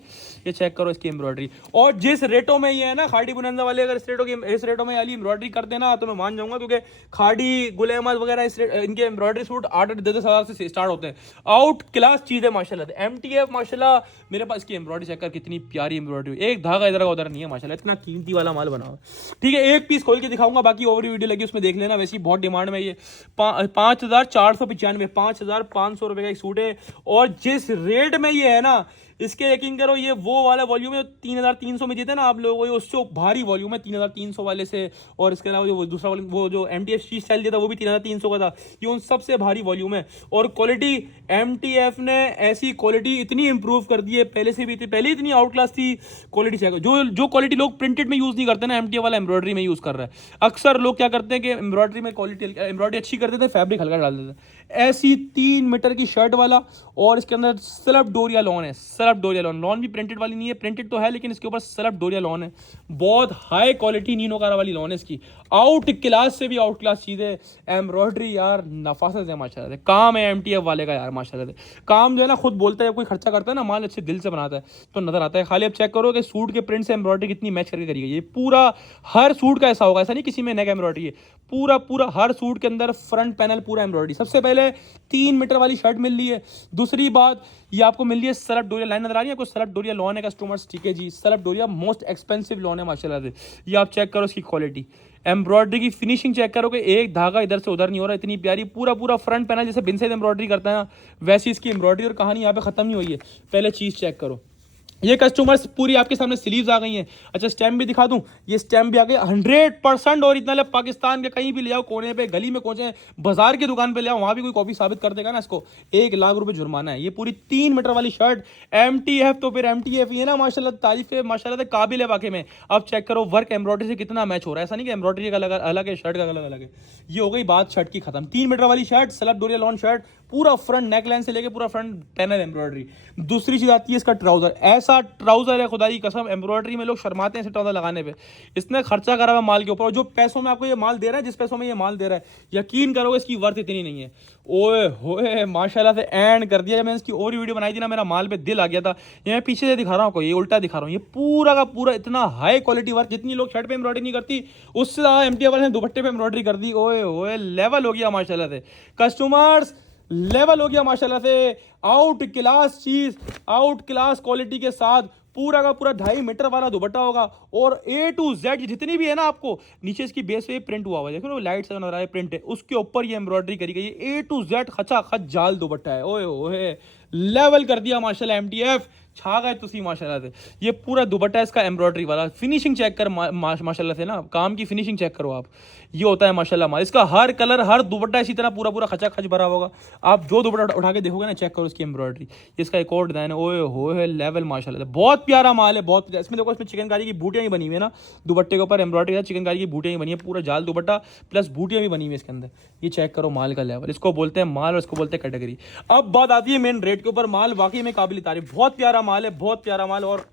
ये चेक करो इसकी एम्ब्रॉयडरी, और जिस रेटों में ये है ना खाड़ी बुनंजा वाले, अगर इस रेटों में वाली एम्ब्रॉयडरी करते ना तो मैं मान जाऊंगा, क्योंकि खाड़ी गुलामत वगैरह इनके एम्ब्रॉयडरी सूट 8-8 10 हज़ार से स्टार्ट होते हैं। आउट क्लास चीज है माशाल्लाह। MTF माशाल्लाह मेरे पास की एम्ब्रॉयडरी चेक कर, कितनी प्यारी एम्ब्रॉयडरी, एक धागा इधर का उधर नहीं है माशाल्लाह, इतना कीमती वाला माल बना हुआ। ठीक है, एक पीस खोल के दिखाऊंगा, बाकी ओवरव्यू वीडियो लगी उसमें देख लेना। वैसे ही बहुत डिमांड में ये 5,495 5,500 रुपए का एक सूट है, और जिस रेट में ये है ना इसके यकीन करो ये वो वाला वॉल्यूम है 3,300 में देते ना आप लोगों को, उससे भारी वॉल्यूम है 3,300 वाले से। और इसके अलावा जो दूसरा वॉल्यूम वो जो MTF शी स्टाइल दिया था वो भी 3,300 का था, ये उन सबसे भारी वॉल्यूम है। और क्वालिटी MTF ने ऐसी क्वालिटी इतनी इंप्रूव कर दी है, पहले से भी थी, पहले इतनी आउट क्लास थी क्वालिटी। चाहिए जो क्वालिटी लोग प्रिंटेड में यूज नहीं करते ना, MTF वाला एम्ब्रॉयडरी में यूज कर रहा है। अक्सर लोग क्या करते हैं कि एम्ब्रॉयडरी में क्वालिटी एम्ब्रॉयडरी अच्छी कर देते हैं, फैब्रिक हल्का डाल देते हैं। ऐसी 3 मीटर की शर्ट वाला, और इसके अंदर सेल्फ डोरिया लॉन है, सेल्फ डोरिया लॉन भी प्रिंटेड वाली नहीं है, प्रिंटेड तो है लेकिन इसके ऊपर सेल्फ डोरिया लॉन है, बहुत हाई क्वालिटी नीनो कारा वाली लॉन है इसकी, आउट क्लास से भी आउट क्लास चीज है। एम्ब्रॉयडरी यार नफासत है माशाल्लाह से, काम है MTF वाले का यार माशाल्लाह से, काम जो है ना खुद बोलता है, कोई खर्चा करता है ना माल अच्छे दिल से बनाता है तो नजर आता है। खाली अब चेक करो कि सूट के प्रिंट से एम्ब्रॉयडरी कितनी मैच करके करी गई है। पूरा हर सूट का ऐसा होगा, ऐसा नहीं किसी में नेक एम्ब्रॉयडरी है, पूरा हर सूट के अंदर फ्रंट पैनल पूरा एम्ब्रॉयडरी। सबसे पहले 3 मीटर वाली शर्ट मिल रही है, दूसरी बात ये आपको मिल रही है सेल्फ डोरिया, लाइन नजर आ रही है आपको, सेल्फ डोरिया लॉन है कस्टमर्स, ठीक है जी, सेल्फ डोरिया मोस्ट एक्सपेंसिव लॉन है माशाल्लाह से। ये आप चेक करो इसकी क्वालिटी, एम्ब्रॉयडरी की फिनिशिंग चेक करो कि एक धागा इधर से उधर नहीं हो रहा, इतनी प्यारी, पूरा फ्रंट पैनल जैसे बिन से एम्ब्रॉयडरी करता है ना वैसी इसकी एम्ब्रॉयडरी, और कहानी यहाँ पे खत्म नहीं हुई है। पहले चीज चेक करो, ये कस्टमर्स पूरी आपके सामने स्लीव्स आ गई हैं। अच्छा स्टैम्प भी दिखा दूं, ये स्टैम्प भी आ गए 100% ओरिजिनल है। पाकिस्तान के कहीं भी ले आओ, कोने पे गली में पहुंचे, बाजार की दुकान पे ले आओ, वहां भी कोई कॉपी साबित कर देगा ना, इसको 1 लाख रुपए जुर्माना है। ये पूरी 3 मीटर वाली शर्ट MTF, तो फिर MTF ये ना माशाल्लाह तारीफ है, माशाल्लाह से काबिल है वाकई में। अब चेक करो वर्क एम्ब्रॉयडरी से कितना मैच हो रहा है। ऐसा नहीं कि एम्ब्रॉयडरी का अलग अलग है, शर्ट का अलग अलग है। ये हो गई बात शर्ट की खत्म। 3 मीटर वाली शर्ट, स्लब डोरिया लॉन शर्ट, पूरा फ्रंट नेक लाइन से लेके पूरा फ्रंट पैनल एम्ब्रॉयडरी। दूसरी चीज आती है इसका ट्राउजर। ऐसा ट्राउजर है खुदा की कसम, एम्ब्रॉयडरी में लोग शर्माते हैं ट्राउजर लगाने पे। इसने खर्चा करा हुआ माल के ऊपर, और जो पैसों में आपको ये माल दे रहा है, जिस पैसों में ये माल दे रहा है, यकीन करोगे इसकी वर्थ इतनी नहीं है। ओए होए माशाल्लाह से एंड कर दिया। जब मैंने इसकी और वीडियो बनाई थी ना, मेरा माल पे दिल आ गया था। ये मैं पीछे से दिखा रहा हूँ आपको, ये उल्टा दिखा रहा हूँ। ये पूरा का पूरा इतना हाई क्वालिटी वर्क, जितनी लोग शर्ट पे एम्ब्रॉयडरी नहीं करती, उससे ज्यादा MTF वाले ने दुपट्टे पे एम्ब्रॉयडरी कर दी। ओए होए लेवल हो गया माशाल्लाह से कस्टमर्स, लेवल हो गया माशाल्लाह से। आउट क्लास चीज, आउट क्लास क्वालिटी के साथ पूरा का पूरा 2.5 मीटर वाला दुपट्टा होगा। और A to Z जितनी भी है ना, आपको नीचे इसकी बेस पे प्रिंट हुआ हुआ है, देखो ना लाइट से रहा है प्रिंट है, उसके ऊपर ये एम्ब्रॉयडरी करी गई है। A to Z खचा खच जाल दुपट्टा है। ओए ओए लेवल कर दिया माशाल्लाह MTF, छा गए तुसी माशाल्लाह से। ये पूरा दुपट्टा इसका एम्ब्रॉयडरी वाला, फिनिशिंग चेक कर माशाल्लाह से ना, काम की फिनिशिंग चेक करो आप। ये होता है माशाल्लाह माल। इसका हर कलर, हर दुपट्टा इसी तरह पूरा पूरा खचा खच भरा होगा। आप जो दुपट्टा उठा के देखोगे ना, चेक करो इसकी एम्ब्रॉयडरी। इसका एक और डिजाइन है, ओए होए लेवल माशाल्लाह से। बहुत प्यारा माल है, बहुत प्यारा। इसमें देखो, इसमें चिकनकारी की बूटियां ही बनी हुई है ना, दुपट्टे के ऊपर एम्ब्रॉयडरी, चिकनकारी की बूटियां ही बनी है, पूरा जाल दुपट्टा प्लस बूटियां भी बनी हुई है इसके अंदर। ये चेक करो माल का लेवल, इसको बोलते हैं माल और इसको बोलते हैं कैटेगरी। अब बात आती है मेन रेट के ऊपर। माल वाकई में काबिल तारीफ, बहुत प्यारा माल है, बहुत प्यारा माल और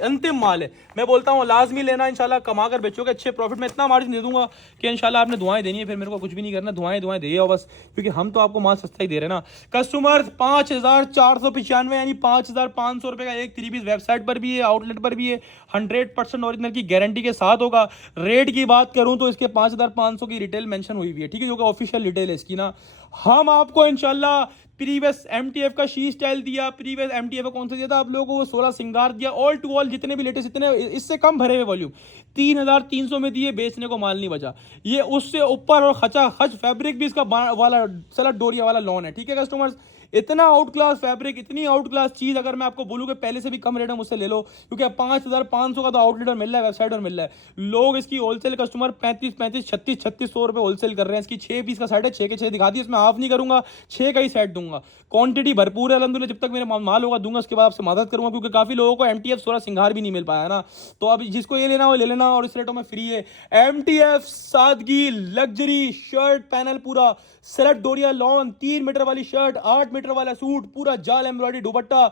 अंतिम माल है। मैं बोलता हूँ लाजमी लेना, इंशाल्लाह कमा कर बेचोगे अच्छे प्रॉफिट में। इतना मार्जिन दे दूंगा कि इंशाल्लाह आपने दुआएं देनी है, फिर मेरे को कुछ भी नहीं करना, दुआएं दुआएं दे बस, क्योंकि हम तो आपको माल सस्ता ही दे रहे हैं ना। कस्टमर 5,495 यानी 5,500 रुपए का एक 3 पीस वेबसाइट पर भी है, आउटलेट पर भी है, 100% ओरिजिनल की गारंटी के साथ होगा। रेट की बात करूं तो इसके 5,500 की रिटेल मेंशन हुई हुई है, ठीक है, जो कि ऑफिशियल रिटेल है इसकी ना। हम आपको इंशाल्लाह प्रीवियस MTF का शी स्टाइल दिया, प्रीवियस MTF का कौन सा दिया था आप लोगों को, वो 16 सिंगार दिया, ऑल टू ऑल जितने भी लेटेस्ट, इतने इससे कम भरे हुए वॉल्यूम 3,300 में दिए, बेचने को माल नहीं बचा। ये उससे ऊपर और खचा खच फैब्रिक भी इसका वाला सलट डोरिया वाला लॉन है, ठीक है कस्टमर्स। इतना आउट क्लास फैब्रिक, इतनी आउट क्लास चीज, अगर मैं आपको बोलूँ कि पहले से भी कम रेट में मुझसे ले लो, क्योंकि 5,500 का तो आउटलेट और मिल रहा है, वेबसाइट और मिल रहा है। लोग इसकी होलसेल कस्टमर 35 36 रुपए होलसेल कर रहे हैं। इसकी 6 पीस का सेट है, 6 के 6 दिखा दी, इसमें हाफ नहीं करूंगा, 6 का ही सेट दूंगा। क्वांटिटी भरपूर है अल्हम्दुलिल्लाह, जब तक मेरे माल होगा दूंगा, उसके बाद आपसे मदद करूंगा, क्योंकि काफी लोगों को MTF 16 सिंगार भी नहीं मिल पाया ना। तो अब जिसको ये लेना हो ले लेना, और इस रेटों में फ्री है। MTF सादगी लग्जरी शर्ट पैनल, पूरा सेलेक्ट डोरिया लॉन, 3 मीटर वाली शर्ट, 8 मीटर वाला सूट, पूरा जाल एम्ब्रॉयडरी दुपट्टा,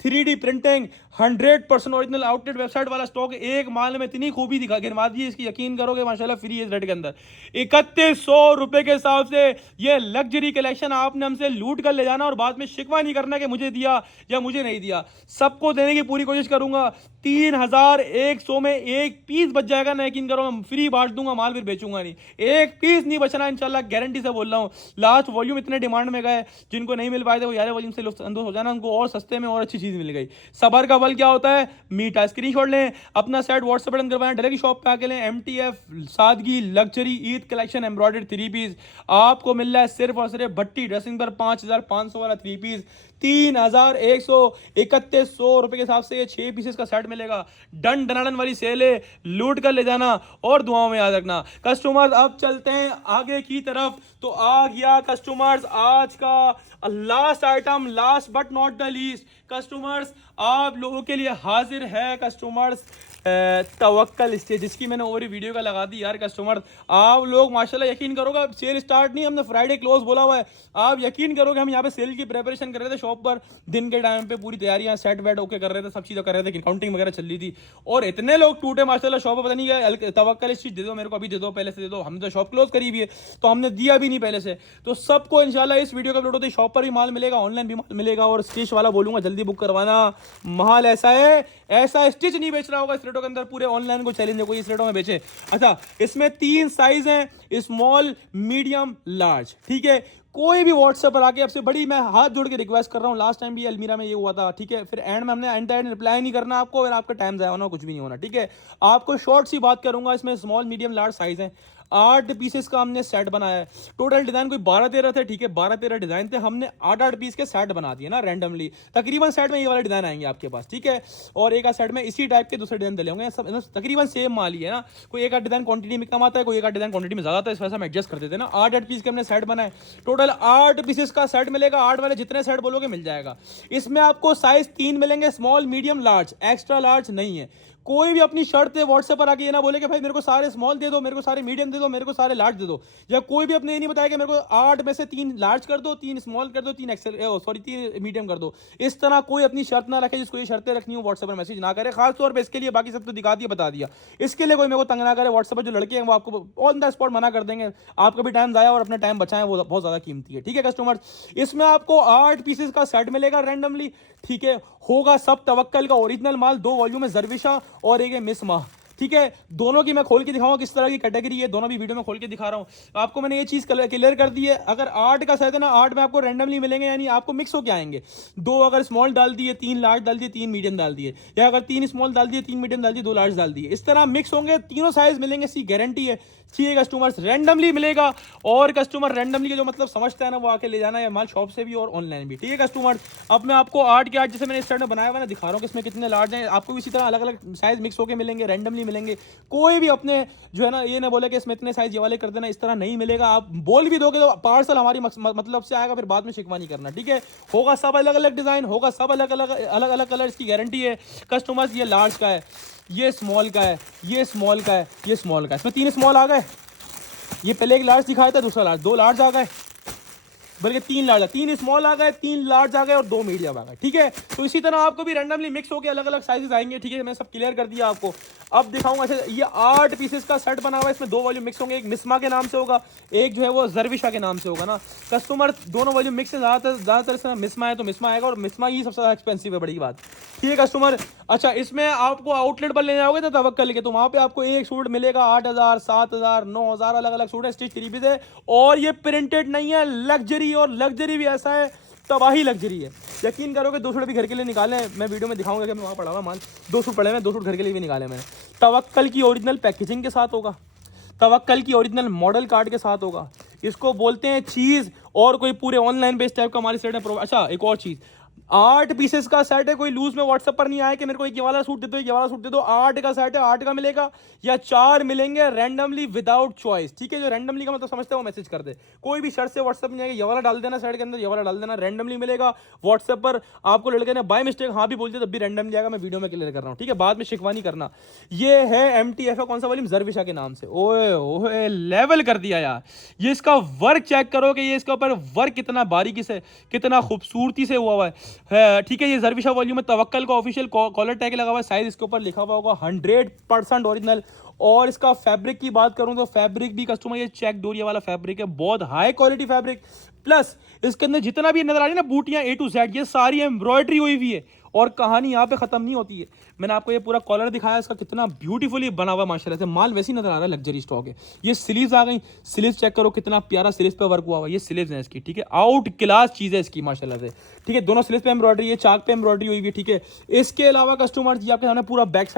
3D printing, 100% original outlet website वाला स्टॉक। एक माल में इतनी खूबी दिखा गिनवा दी है इसकी, यकीन करोगे माशाल्लाह फ्री है इस रेट के अंदर। 3,100 रुपए के हिसाब से ये लग्जरी कलेक्शन आपने हमसे लूट कर ले जाना, और बाद में शिकवा नहीं करना कि मुझे दिया या मुझे नहीं दिया। सबको देने की पूरी कोशिश करूंगा। 3,100 में एक पीस बच जाएगा ना, यकीन करो मैं फ्री बांट दूंगा माल, फिर बेचूंगा नहीं, एक पीस नहीं बचना इंशाल्लाह, गारंटी से बोल रहा हूँ। लास्ट वॉल्यूम इतने डिमांड में गए, जिनको नहीं मिल पाए थे वो यार वॉल्यूम से लुत्फानंदोज हो जाना, उनको और सस्ते में और अच्छी चीज मिल गई। सबर का बल क्या होता है, मीठा। स्क्रीनशॉट लें, अपना सेट व्हाट्सएप बटन करवाएं, डायरेक्ट शॉप पे आके लें। MTF सादगी luxury Eid collection embroidered 3 piece आपको मिल रहा है सिर्फ और सिर्फ भट्टी ड्रेसिंग पर। 5,500 वाला 3 पीस 3,131 रुपए के हिसाब से ये 6 पीसेस का सेट मिलेगा। डन डनाडन वाली सेल है, लूट कर ले जाना और दुआओं में याद रखना कस्टमर्स। अब चलते हैं आगे की तरफ। तो आ गया कस्टमर्स आज का last item, last but not the least customers, आप लोगों के लिए हाजिर है कस्टमर्स तवक्कल स्टेज, जिसकी मैंने और वीडियो का लगा दी यार कस्टमर। आप लोग माशाल्लाह यकीन करोगे, सेल स्टार्ट नहीं, हमने फ्राइडे क्लोज बोला हुआ है। आप यकीन करोगे हम यहाँ पे सेल की प्रिपरेशन कर रहे थे शॉप पर, दिन के टाइम पे पूरी तैयारियां सेट वेट ओके कर रहे थे, सब चीज़ें कर रहे थे, काउंटिंग वगैरह चल रही थी, और इतने लोग टूटे माशाल्लाह शॉप पर, पता नहीं क्या तवक्कल स्टेज दे दो मेरे को, अभी दे दो, पहले से दे दो, हम तो शॉप क्लोज करी हुई है तो हमने दिया भी नहीं पहले से। तो सबको इंशाल्लाह इस वीडियो का अपलोड होते ही शॉप पर भी माल मिलेगा, ऑनलाइन भी माल मिलेगा, और स्टिच वाला बोलूंगा जल्दी बुक करवाना। माल ऐसा है, ऐसा स्टिच नहीं बेच रहा होगा इस रेटों के अंदर, पूरे ऑनलाइन को चैलेंज है कोई इस रेटों में बेचे। अच्छा इसमें 3 साइज हैं, स्मॉल मीडियम लार्ज, ठीक है। कोई भी व्हाट्सएप पर आके आपसे बड़ी मैं हाथ जोड़ के रिक्वेस्ट कर रहा हूँ, लास्ट टाइम भी अलमीरा में ये हुआ था, ठीक है। फिर एंड में हमने एंड रिप्लाई नहीं करना आपको, और आपका टाइम जाया होना, कुछ भी नहीं होना, ठीक है। आपको शॉर्ट सी बात करूंगा, इसमें स्मॉल मीडियम लार्ज साइज है। 8 पीसेस का हमने सेट बनाया है। टोटल डिजाइन कोई 12-13 थे, ठीक है, 12-13 डिजाइन थे, हमने 8-8 पीस के सेट बना दिए ना रैंडमली। तकरीबन सेट में ये वाले डिजाइन आएंगे आपके पास, ठीक है। और एक सेट में इसी टाइप के दूसरे डिजाइन डले होंगे, सब तकरीबन सेम माल ही है ना। कोई एक डिजाइन क्वांटिटी में कम आता है, कोई एक डिजाइन क्वांटिटी में ज्यादा आता है, इस वजह से हम एडजस्ट कर देते हैं ना। 8-8 पीस के हमने सेट बनाए। टोटल 8 पीसेस का सेट मिलेगा, 8 वाले जितने सेट बोलोगे मिल जाएगा। इसमें आपको साइज 3 मिलेंगे, small, medium, large, extra large नहीं है। कोई भी अपनी शर्त है व्हाट्सएप पर आके ये ना बोले कि भाई मेरे को सारे स्मॉल दे दो, मेरे को सारे मीडियम दे दो, मेरे को सारे लार्ज दे दो, या कोई भी अपने ये नहीं बताया कि मेरे को 8 में से 3 लार्ज कर दो, 3 स्मॉल कर दो, 3 एक्सेल, सॉरी 3 मीडियम कर दो। इस तरह कोई अपनी शर्त ना रखे, जिसको ये शर्तें रखनी हो व्हाट्सएप पर मैसेज ना करे, खासतौर पर इसके लिए। बाकी सब तो दिखा दिया, बता दिया, इसके लिए कोई मेरे को तंग ना करे। व्हाट्सएप पर जो लड़के हैं वो आपको ऑन द स्पॉट मना कर देंगे, आपका भी टाइम जाया और अपना टाइम बचाएं, वो बहुत ज़्यादा कीमती है, ठीक है कस्टमर्स। इसमें आपको 8 पीसेस का सेट मिलेगा रैंडमली, ठीक है। होगा सब तवक्कल का ओरिजिनल माल, 2 वॉल्यूम में, जरविशा और एक मिस माह, ठीक है। दोनों की मैं खोल के दिखाऊंगा किस तरह की कैटेगरी है, दोनों भी वीडियो में खोल के दिखा रहा हूं आपको। मैंने ये चीज़ क्लियर कर दी है। अगर 8 का सेट है ना, 8 में आपको रैंडमली मिलेंगे, यानी आपको मिक्स होके आएंगे। 2 अगर स्मॉल डाल दिए, 3 लार्ज डाल दिए, 3 मीडियम डाल दिए, या अगर 3 स्मॉल डाल दिए, 3 मीडियम डाल दिए, 2 लार्ज डाल दिए, इस तरह मिक्स होंगे, तीनों साइज मिलेंगे, इसकी गारंटी है, ठीक है कस्टमर्स। रैंडमली मिलेगा, और कस्टमर रैंडमली के जो मतलब समझता है ना, वो आके ले जाना है माल, शॉप से भी और ऑनलाइन भी, ठीक है कस्टमर। अब मैं आपको 8 के 8 जैसे मैंने इस साइड में बनाया हुआ ना दिखा रहा हूँ कि इसमें कितने लार्ज हैं। आपको इसी तरह अलग अलग साइज मिक्स होकर मिलेंगे, रैंडमली मिलेंगे। कोई भी अपने जो है ना ये ना बोले कि इसमें इतने साइज ये वाले कर देना, इस तरह नहीं मिलेगा। आप बोल भी दोगे तो पार्सल हमारी मतलब से आएगा, फिर बाद में शिकवा नहीं करना, ठीक है। होगा सब अलग अलग डिजाइन, होगा सब अलग अलग कलर, इसकी गारंटी है कस्टमर्स। ये लार्ज का है, ये स्मॉल का है, ये स्मॉल का है, ये स्मॉल का है। इसमें 3 स्मॉल आ गए, ये पहले एक लार्ज दिखाया था, दूसरा लार्ज, 2 लार्ज आ गए, बल्कि 3 लार्ज, 3 स्मॉल आ गए, 3 लार्ज आ गए और 2 मीडियम आ गए, ठीक है। तो इसी तरह आपको भी रैंडमली मिक्स होकर अलग अलग साइजेस आएंगे, ठीक है। मैं सब क्लियर कर दिया आपको। अब दिखाऊंगा, अच्छा ये 8 पीसेस का सेट बना हुआ है, इसमें 2 वॉल्यूम मिक्स होंगे, एक मिस्मा के नाम से होगा, एक जो है वो जरविशा के नाम से होगा ना कस्टमर। दोनों वॉल्यूम मिक्स है, ज़्यादातर इसमें मिस्मा है तो मिस्मा आएगा, और मिस्मा ही सबसे ज़्यादा एक्सपेंसिव है, बड़ी बात, ठीक है कस्टमर। अच्छा, इसमें आपको आउटलेट पर ले जाओगे तो तवक्कल के, तो वहाँ पे आपको एक सूट मिलेगा 8000, 7000, 9000, अलग अलग सूट है, स्टिच 3 पीस है, और ये प्रिंटेड नहीं है, लग्जरी, और लग्जरी भी ऐसा है, तबाही लग्जरी है। यकीन करोगे 2 सूट भी घर के लिए निकाले, मैं वीडियो में दिखाऊंगा कि मैं वहाँ पड़ा हुआ माल, 2 सूट पड़े हैं, 2 सूट घर के लिए भी निकाले मैंने। तवक्कल की ओरिजिनल पैकेजिंग के साथ होगा, तवक्कल की ओरिजिनल मॉडल कार्ड के साथ होगा। इसको बोलते हैं चीज़, और कोई पूरे ऑनलाइन बेस्ड टाइप का हमारी सेट है। अच्छा एक और चीज़, 8 पीसेस का सेट है, कोई लूज में व्हाट्सएप पर नहीं आया कि मेरे को एक ये वाला सूट दे दो, ये वाला सूट दे दो। 8 का सेट है, 8 का मिलेगा, या 4 मिलेंगे रैंडमली विदाउट चॉइस, ठीक है। जो रैंडमली का मतलब समझते हैं वो मैसेज कर दे, कोई भी शर्ट से व्हाट्सएप नहीं आएगा, ये वाला डाल देना सेट के अंदर, ये वाला डाल देना, रैंडमली मिलेगा व्हाट्सएप पर। आपको लड़के ने बाय मिस्टेक हाँ भी बोल दिया तब भी रैंडमली आएगा, मैं वीडियो में क्लियर कर रहा हूँ, ठीक है, बाद में शिकवा नहीं करना। ये है MTF कौन सा वॉल्यूम, जरविशा के नाम से। ओए ओए लेवल कर दिया यार, ये इसका वर्क चेक करो कि ये इसके ऊपर वर्क कितना बारीकी से, कितना खूबसूरती से हुआ है, ठीक है। ये जरविशा वॉल्यूम में तवक्कल का ऑफिशियल कॉलर टैग लगा हुआ है, साइज इसके ऊपर लिखा हुआ होगा 100% ओरिजिनल। और इसका फैब्रिक की बात करूं तो फैब्रिक भी कस्टमर ये चेक डोरिया वाला फैब्रिक है, बहुत हाई क्वालिटी फैब्रिक। प्लस इसके अंदर जितना भी नजर आ रही है ना बूटियां A to Z, ये सारी एम्ब्रॉयडरी हुई हुई है, और कहानी यहाँ पे खत्म नहीं होती है। मैंने आपको ये पूरा कॉलर दिखाया, इसका कितना ब्यूटीफुली बना हुआ माशाल्लाह से, माल वैसे ही नजर आ रहा है, लग्जरी स्टॉक है। ये स्लीव्स आ गई, स्लीव्स चेक करो कितना प्यारा स्लीव्स पे वर्क हुआ हुआ है, ये स्लीव्स है इसकी, ठीक है, आउट क्लास चीज़ है इसकी माशाल्लाह से, ठीक है। दोनों स्लीव्स पे एम्ब्रॉयडरी है, चाक पे एम्ब्रॉयडरी हुई हुई है, ठीक है। इसके अलावा कस्टमर जी आपके सामने पूरा बैक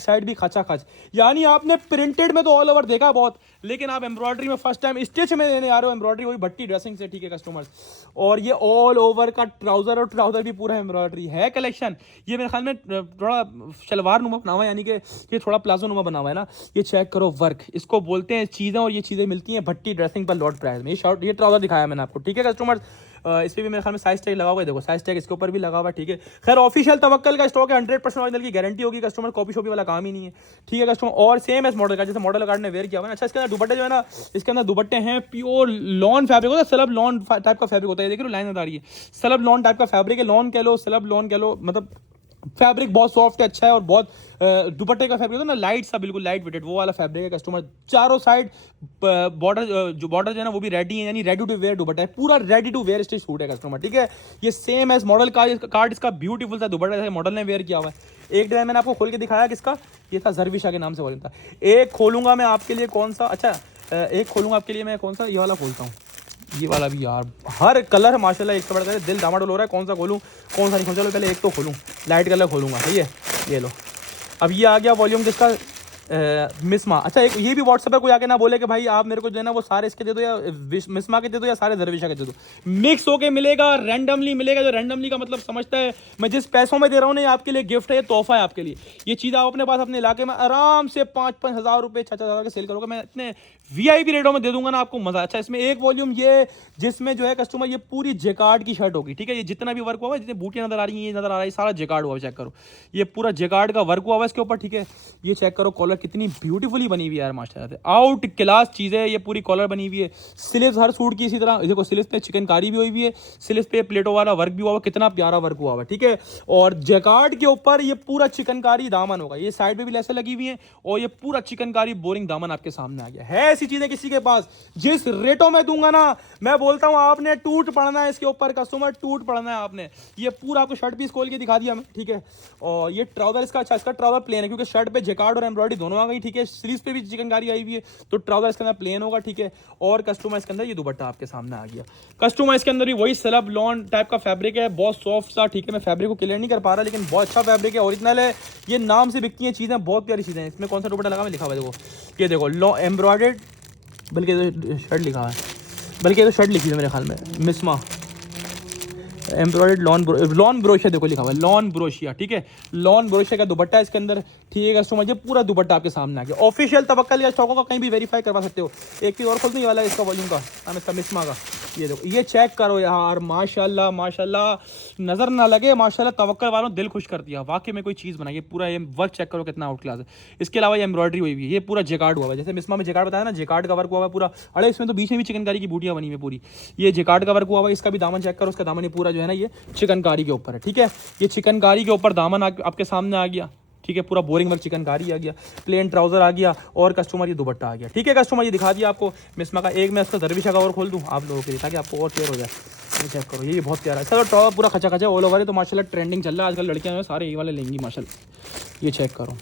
साइड भी खचा खच, यानी आपने प्रिंटेड में तो ऑल ओवर देखा बहुत, लेकिन आप एम्ब्रॉयडरी में फर्स्ट टाइम स्टिच में लेने आ रहे हो, एम्ब्रॉयडरी वही भट्टी ड्रेसिंग से, ठीक है कस्टमर्स। और ये ऑल ओवर का ट्राउजर, और ट्राउजर भी पूरा एम्ब्रॉयडरी है कलेक्शन। ये मेरे ख्याल में थोड़ा शलवार नुमा बना हुआ है, यानी कि ये थोड़ा प्लाजो नुमा बना हुआ है ना। ये चेक करो वर्क, इसको बोलते हैं चीज़ें, और ये चीज़ें मिलती हैं भट्टी ड्रेसिंग पर लॉट प्राइस में। ये शर्ट, ये ट्राउजर दिखाया मैंने आपको, ठीक है कस्टमर्स। इस पर भी मेरे ख्याल में साइज टैग लगा हुआ है, देखो साइज टैग इसके ऊपर भी लगा हुआ है, ठीक है। खैर ऑफिशियल तवक्कल का स्टॉक है, 100% ऑरिजिनल की गारंटी होगी कस्टमर, कॉपी शॉपी वाला काम ही नहीं है, ठीक है कस्टमर। और सेम एस मॉडल का, जैसे मॉडल कार्ड ने वेयर किया हुआ है। अच्छा इसके अंदर दुपट्टे जो है ना, इसके अंदर दुपट्टे हैं प्योर लॉन फैब्रिक होता है, सलब लॉन टाइप का फैब्रिक होता है, देखिए लाइन बता रही है, सलब लॉन टाइप का फैब्रिक है, लॉन कह लो, सलब लॉन कह लो, मतलब फैब्रिक बहुत सॉफ्ट है, अच्छा है। और बहुत दुपट्टे का फैब्रिक होता है ना, लाइट सा, बिल्कुल लाइट वेटेड, वो वाला फैब्रिक है कस्टमर। चारों साइड बॉर्डर, जो बॉर्डर जो है ना वो भी रेडी है, यानी रेडी टू वेयर दुपट्टा है, पूरा ready to wear stitch suit है कस्टमर, ठीक है। ये सेम एज मॉडल कार्ड इसका ब्यूटीफुल सा दुपट्टा है, मॉडल ने वेयर किया हुआ है। एक डिजाइन मैंने आपको खोल के दिखाया किसका, ये था जरविशा के नाम से वॉल्यूम था। एक खोलूंगा मैं आपके लिए कौन सा, अच्छा एक खोलूंगा आपके लिए मैं कौन सा, ये वाला खोलता हूँ, ये वाला भी यार हर कलर माशाल्लाह एक से बढ़कर दिल डामाडोल हो रहा है, कौन सा खोलूँ कौन सा नहीं खोलूँ। चलो पहले एक तो खोलूँ, लाइट कलर खोलूँगा, सही है, ये लो। अब ये आ गया वॉल्यूम जिसका मिसमा। अच्छा एक ये भी व्हाट्सएप पर कोई आके ना बोले कि भाई आप मेरे को जो है ना वो सारे इसके दे दो या मिसमा के दे दो या सारे दरवेशा के दे दो, मिक्स होके मिलेगा, रैंडमली मिलेगा। जो रैंडमली का मतलब समझता है, मैं जिस पैसों में दे रहा हूँ ना ये आपके लिए गिफ्ट है, ये तोहफा है आपके लिए। ये चीज़ आप अपने पास अपने इलाके में आराम से 5-5 हज़ार रुपये 6-6 हज़ार के सेल करोगे, मैं इतने वीआईपी रेटों में दे दूंगा ना आपको मजा। अच्छा इसमें एक वॉल्यूम ये जिसमें जो है कस्टमर ये पूरी जेकार्ड की शर्ट होगी, ठीक है। ये जितना भी वर्क हुआ है, जितनी बूटियां नजर आ रही हैं, ये नजर आ रहा है सारा जेकार्ड हुआ है, चेक करो ये पूरा जेकार्ड का वर्क हुआ है इसके ऊपर, ठीक है। ये चेक करो कॉलर कितनी ब्यूटीफुली बनी हुई है यार, मास्टर से आउट क्लास चीज़ है। ये पूरी कॉलर बनी हुई है, स्लीव्स हर सूट की इसी तरह, देखो स्लीव्स पे चिकनकारी भी हुई हुई है, स्लीव्स पे प्लेटो वाला वर्क भी हुआ हुआ, कितना प्यारा वर्क हुआ हुआ है, ठीक है। और जेकार्ड के ऊपर ये पूरा चिकनकारी दामन होगा, ये साइड पे भी लेसें लगी हुई हैं, और ये पूरा चिकनकारी बोरिंग दामन आपके सामने आ गया है। ऐसी चीजें किसी के पास जिस रेटों में दूंगा ना, मैं बोलता हूं आपने टूट पड़ना है इसके ऊपर, कस्टमर टूट पड़ना है आपने। ये पूरा आपको शर्ट पीस खोल के दिखा दिया मैं, ठीक है। और ये ट्राउजर इसका, अच्छा इसका ट्राउजर प्लेन है क्योंकि शर्ट पे जेकार्ड और एम्ब्रॉयडरी दोनों आ गई, ठीक है। स्लीव्स पे भी चिकनकारी आई हुई है, तो ट्राउजर इसके अंदर प्लेन होगा, ठीक है। और कस्टमर इसके अंदर ये दुपट्टा आपके सामने आ गया। कस्टमर इसके अंदर भी वही सलब लॉन टाइप का फैब्रिक है, बहुत सॉफ्ट सा, ठीक है। मैं फैब्रिक को क्लियर नहीं कर पा रहा, लेकिन बहुत अच्छा फैब्रिक है, ओरिजिनल है। ये नाम से बिकती हैं चीज़ें, बहुत प्यारी चीज़ें हैं। इसमें कौन सा दुपट्टा लगा मैं लिखा हुआ है, देखो ये देखो लॉ एम्ब्रॉयडर्ड, बल्कि तो शर्ट लिखा है, बल्कि तो शर्ट लिखी है मेरे ख्याल में, मिसमा एम्ब्रॉयडर्ड लॉन ब्रोशिया, देखो लिखा हुआ है लॉन ब्रोशिया, ठीक है। लॉन ब्रोशिया का दुपट्टा इसके अंदर, ठीक है। कस्टमर ये पूरा दुपट्टा आपके सामने आ गया। ऑफिशियल तवक्कल या स्टॉकों का कहीं भी वेरीफाई करवा सकते हो। एक चीज़ और खोल दूँ, ये वाला इसका वॉल्यूम का, हम इसका मिसमा का, ये देखो ये चेक करो यार, माशाल्लाह माशाल्लाह, नजर ना लगे माशाल्लाह, तवक्कल वालों दिल खुश कर दिया, वाकई में कोई चीज़ बनाई है। पूरा ये वर्क चेक करो कितना आउट क्लास है। इसके अलावा ये एम्ब्रॉयडरी हुई हुई है, ये पूरा जेकार्ड हुआ है, जैसे मिसमा में जेकार्ड बताया ना, जेकार्ड का वर्क हुआ है पूरा। अरे इसमें तो बीच में भी चिकनकारी की बूटियां बनी हुई है पूरी, ये जेकार्ड का वर्क हुआ है। इसका भी दामन चेक करो, उसका दामन ये पूरा जो है ना ये चिकनकारी के ऊपर है, ठीक है। ये चिकनकारी के ऊपर दामन आपके सामने आ गया, ठीक है। पूरा बोरिंग वर्क चिकनकारी आ गया, प्लेन ट्राउजर आ गया, और कस्टमर ये दुपट्टा आ गया, ठीक है। कस्टमर ये दिखा दिया आपको मिसमा का। एक मैं उसका दरवेशा का और खोल दूँ आप लोगों के लिए, ताकि आपको और क्लियर हो जाए। ये चेक करो, ये बहुत प्यारा है सर, ट्राउजर पूरा खचा खचा ऑल ओवर है, तो माशाल्लाह ट्रेंडिंग चल रहा है आजकल, लड़कियां सारे ये वाले लेंगी माशाल्लाह। ये चेक करो,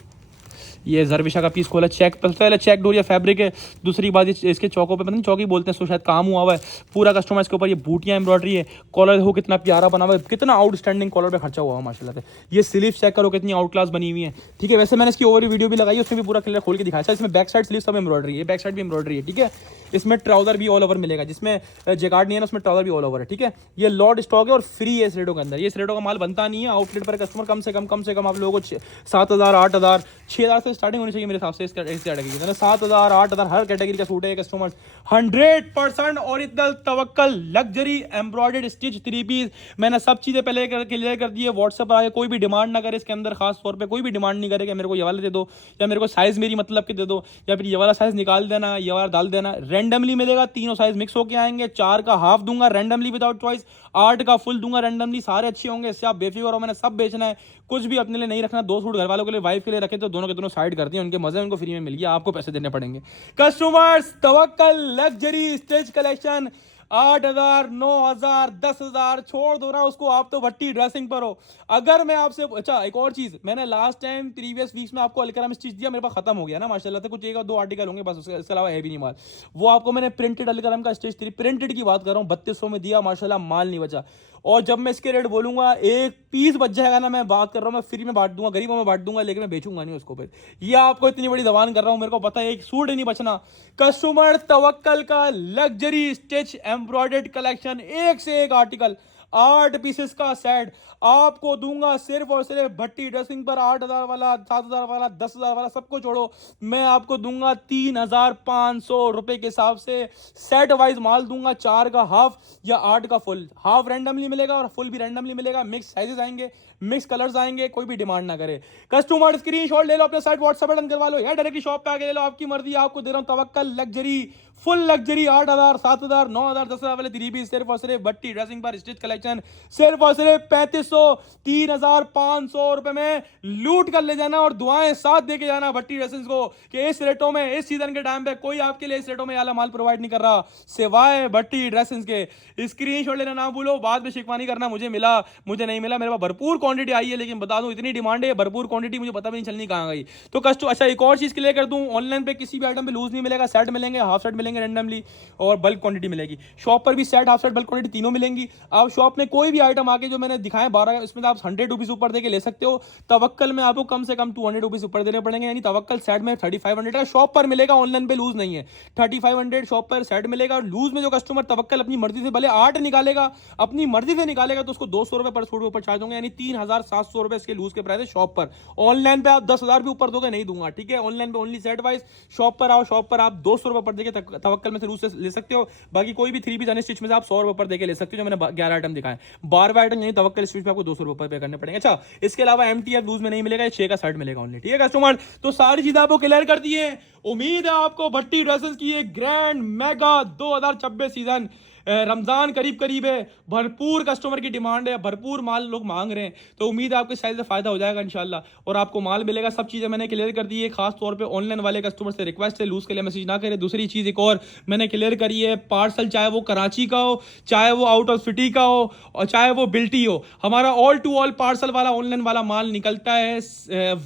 ये जरविशा का पीस खोला, चेक पहले चेक डोरिया फैब्रिक है। दूसरी बात इसके चौकों पे पता नहीं चौकी बोलते हैं, सो शायद काम हुआ हुआ है पूरा। कस्टमर के ऊपर ये बूटियां एम्ब्रॉयडरी है, कॉलर हो कितना प्यारा बना हुआ है, कितना आउटस्टैंडिंग कॉलर पे खर्चा हुआ है माशाल्लाह से। ये स्लीव चेक करो कितनी आउट क्लास बनी हुई है, ठीक है। वैसे मैंने इसकी ओवर वीडियो भी लगाई, उसमें भी पूरा क्लियर खोल के दिखाया। इसमें बैक साइड स्लीव सब एम्ब्रॉयडरी है, बैक साइड भी एम्ब्रॉयडरी है, ठीक है। इसमें ट्राउजर भी ऑल ओवर मिलेगा, जिसमें जेकार्ड नहीं है ना उसमें ट्राउजर भी ऑल ओवर है, ठीक है। ये लॉट स्टॉक है और फ्री है इस रेटों के अंदर। ये इस रेटों का माल बनता नहीं है आउटलेट पर, कस्टमर कम से कम आप लोगों को 7,000 8,000 6,000 से स्टार्टिंग होनी चाहिए मेरे हिसाब से इस कैटेगरी के। 7,000 8,000 हर कैटेगरी का सूट है customer. 100% original तवक्कल luxury embroidered stitch 3 piece. मैंने सब चीज़ें पहले क्लियर कर दी है। व्हाट्सएप पर आगे कोई भी डिमांड ना करे इसके अंदर, खास तौर पे कोई भी डिमांड नहीं करे कि मेरे को ये वाला दे दो, या मेरे को साइज़ मेरी मतलब के दे दो, या फिर ये वाला साइज़ निकाल देना, ये वाला डाल देना। रैंडमली मिलेगा, तीनों साइज मिक्स होके आएंगे। 4 का हाफ दूंगा रैंडमली विदाउट चॉइस, 8 का फुल दूंगा रैंडमली। सारे अच्छे होंगे, इससे आप बेफिक्र हो, मैंने सब बेचना है, कुछ भी अपने लिए नहीं रखना। 2 सूट घर वालों के लिए, वाइफ के लिए रखे तो दोनों के दोनों साइड करती हैं, उनके मजे उनको फ्री में मिल गया, आपको पैसे देने पड़ेंगे। कस्टमर्स तवक्कल लग्जरी स्टेज कलेक्शन 8,000 9,000 10,000 छोड़ दो ना उसको, आप तो भट्टी ड्रेसिंग पर हो। अगर मैं आपसे, अच्छा एक और चीज, मैंने लास्ट टाइम प्रीवियस वीक्स में आपको अलकरम स्टिच दिया, मेरे पास खत्म हो गया ना माशाल्लाह से, कुछ 1-2 आर्टिकल होंगे बस, इसके अलावा है भी नहीं माल। वो आपको मैंने प्रिंटेड अलकरम का स्टिच, प्रिंटेड की बात कर रहा हूँ, 3200 में दिया माशाल्लाह, माल नहीं बचा। और जब मैं इसके रेट बोलूंगा, एक पीस बच जाएगा ना, मैं बात कर रहा हूँ, मैं फ्री में बांट दूंगा, गरीबों में बांट दूंगा, लेकिन मैं बेचूंगा नहीं उसको। फिर ये आपको इतनी बड़ी दवान कर रहा हूँ, मेरे को पता है एक सूट ही नहीं बचना। कस्टमर तवक्कल का लग्जरी स्टिच एम्ब्रॉयडर्ड कलेक्शन, एक से एक आर्टिकल, 8 पीसेस का सेट आपको दूंगा सिर्फ और सिर्फ भट्टी ड्रेसिंग पर। 8,000 वाला, 7,000 वाला, 10,000 वाला सबको छोड़ो, मैं आपको दूंगा 3,500 रुपए के हिसाब से सेट वाइज माल दूंगा। 4 का हाफ या 8 का फुल। हाफ रैंडमली मिलेगा और फुल भी रैंडमली मिलेगा, मिक्स साइजेस आएंगे, मिक्स कलर्स आएंगे, कोई भी डिमांड ना करे। कस्टमर स्क्रीनशॉट ले लो, अपने साइट व्हाट्सएप पर डन करवा लो, या डायरेक्टली शॉप पे आके ले लो, आपकी मर्जी। आपको दे रहा हूं तवक्कल लग्जरी, फुल लग्जरी 8,000 7,000 9,000 10,000 वाले 3 पीस सिर्फ और सिर्फ भट्टी ड्रेसिंग पर स्टिच कलेक्शन, सिर्फ और सिर्फ 3,500 3,500 रुपए में लूट कर ले जाना और दुआएं साथ दे के जाना भट्टी ड्रेसिंग को, कि इस रेटों में, इस सीजन के टाइम पे कोई आपके लिए इस रेटों में वाला माल प्रोवाइड नहीं कर रहा सिवाय भट्टी ड्रेसिंग के। स्क्रीनशॉट लेना ना भूलो, बाद में शिकवानी करना मुझे मिला मुझे नहीं मिला, मेरे पास भरपूर क्वांटिटी आई है, लेकिन बता दूं इतनी डिमांड है, भरपूर क्वांटिटी, मुझे पता भी नहीं चलनी कहां गई। तो अच्छा एक और चीज क्लियर कर दूं, ऑनलाइन पे किसी भी आइटम पे लूज नहीं मिलेगा, सेट मिलेंगे, हाफ सेट मिलेंगे, मिलेंगे रैंडमली और बल्क क्वांटिटी मिलेगी। शॉप पर भी set half set bulk quantity तीनों मिलेंगी। आप शॉप में कोई भी आइटम आके जो मैंने दिखाया 12 इसमें आप 100 रुपीज ऊपर देके ले सकते हो। तवक्कल में आपको कम से कम 200 रुपीज ऊपर देने पड़ेंगे, यानी तवक्कल सेट में 3500 का शॉप पर मिलेगा, ऑनलाइन पे लूज नहीं है। 3500 शॉप पर सेट मिलेगा और लूज में जो कस्टमर तवक्कल अपनी मर्जी से भले 8 निकालेगा, अपनी मर्जी से निकालेगा तो उसको 200 रुपए पर सूट ऊपर चार्ज होंगे, यानी 3700 रुपए इसके लूज के प्राइस है शॉप पर। ऑनलाइन पे आप 10,000 भी ऊपर दोगे नहीं दूंगा, ठीक है। ऑनलाइन पे ओनली सेट वाइज, शॉप पर आओ, शॉप पर आप 200 रुपए पर देके तवक्कल में से लूज से ले सकते हो। बाकी कोई भी 3 पीस अनस्टिच में से आप 100 रुपए पर देके ले सकते हो, जो मैंने 11 आइटम दिखाए। 12 आइटम यानी तवक्कल स्टिच पे आपको 200 रुपए पे करने पड़ेंगे। अच्छा, इसके अलावा MTF लूज में नहीं मिलेगा, 6 का शर्ट मिलेगा ओनली, ठीक है कस्टमर। तो सारी चीजें आपको क्लियर कर दी है। उम्मीद है आपको भट्टी ड्रेसेस की एक ग्रैंड मेगा 2026 सीजन, रमजान करीब करीब है, भरपूर कस्टमर की डिमांड है, भरपूर माल लोग मांग रहे हैं, तो उम्मीद है आपको साइज से फायदा हो जाएगा इंशाल्लाह और आपको माल मिलेगा। सब चीज़ें मैंने क्लियर कर दी है। खास तौर पे ऑनलाइन वाले कस्टमर से रिक्वेस्ट है लूज के लिए मैसेज ना करें। दूसरी चीज़ एक और मैंने क्लियर करी है, पार्सल चाहे वो कराची का हो, चाहे वो आउट ऑफ सिटी का हो और चाहे वो बिल्टी हो, हमारा ऑल टू ऑल पार्सल वाला ऑनलाइन वाला माल निकलता है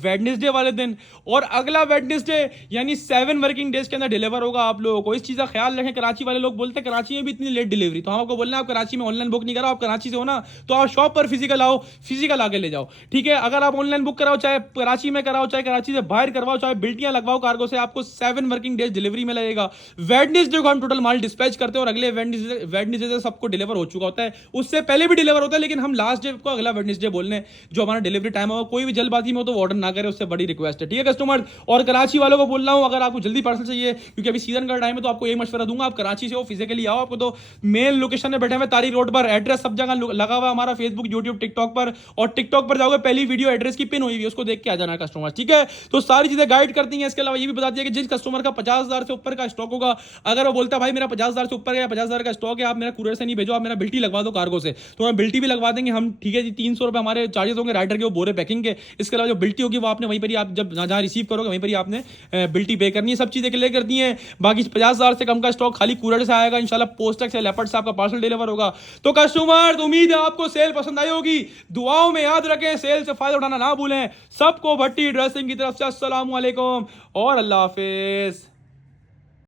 वेडनेसडे वाले दिन, और अगला वेडनेसडे यानी 7 वर्किंग डेज के अंदर डिलीवर होगा आप लोगों को। इस चीज़ का ख्याल रखें। कराची वाले लोग बोलते हैं कराची में भी इतनी लेट डिलीवरी, तो हम आपको बोलना है आप कराची में ऑनलाइन बुक नहीं कराओ, आप कराची से हो ना तो आप शॉप पर फिजिकल आओ, फिजिकल आके ले जाओ, ठीक है। अगर आप ऑनलाइन बुक कराओ, चाहे कराची में कराओ, चाहे कराची से बाहर करवाओ, चाहे बिल्टियां लगवाओ कार्गो से, आपको 7 वर्किंग डेज डिलीवरी में लगेगा। वेडनेसडे को हम टोटल माल डिस्पैच करते हैं और अगले वेडनेसडे से सबको डिलीवर हो चुका होता है, उससे पहले भी डिलीवर होता है, लेकिन हम लास्ट डे को अगला वेडनेसडे बोलने जो हमारा डिलीवरी टाइम होगा। कोई भी जल्दबाजी में हो तो ऑर्डर ना करे, उससे बड़ी रिक्वेस्ट है, ठीक है कस्टमर। और कराची वालों को बोल रहा हूं अगर आपको जल्दी पार्सल चाहिए, क्योंकि अभी सीजन का टाइम है, तो आपको एक मशवरा दूंगा, आप कराची से हो फिजिकली आओ। आपको तो मेन लोकेशन में बैठे हुए तारी रोड पर, एड्रेस सब जगह लगा हुआ है हमारा, फेसबुक, यूट्यूब, टिकटॉक पर, और टिकटॉक पर जाओगे पहली वीडियो एड्रेस की पिन हुई है, उसको देख के आ जाना कस्टमर, ठीक है। तो सारी चीजें गाइड करती हैं। इसके अलावा ये भी बता दिया कि जिस कस्टमर का 50,000 से ऊपर का स्टॉक होगा, अगर वो बोलता है भाई मेरा 50,000 से ऊपर है, 50,000 का स्टॉक है, आप मेरा कुरियर से नहीं भेजो, आप मेरा बिल्टी लगवा दो कार्गो से, तो हम बिल्टी भी लगवा देंगे हम, ठीक है जी। 300 रुपए हमारे चार्जेस होंगे राइडर के, वो बोरे पैकिंग के। इसके अलावा जो बिल्टी होगी वो आपने वहीं पर ही, आप जब जहां रिसीव करोगे वहीं पर ही आपने बिल्टी पे करनी है। सब चीजें क्लियर करती हैं। बाकी 50,000 से कम का स्टॉक खाली कुरियर से आएगा इंशाल्लाह, पोस्टक से, लेपर्ड से आपका पार्सल डिलीवर होगा। तो कस्टमर उम्मीद है आपको सेल पसंद आई होगी। दुआओं में याद रखें, सेल से फायदा उठाना ना भूलें। सबको भट्टी ड्रेसिंग की तरफ से अस्सलाम वालेकुम और अल्लाह हाफिज।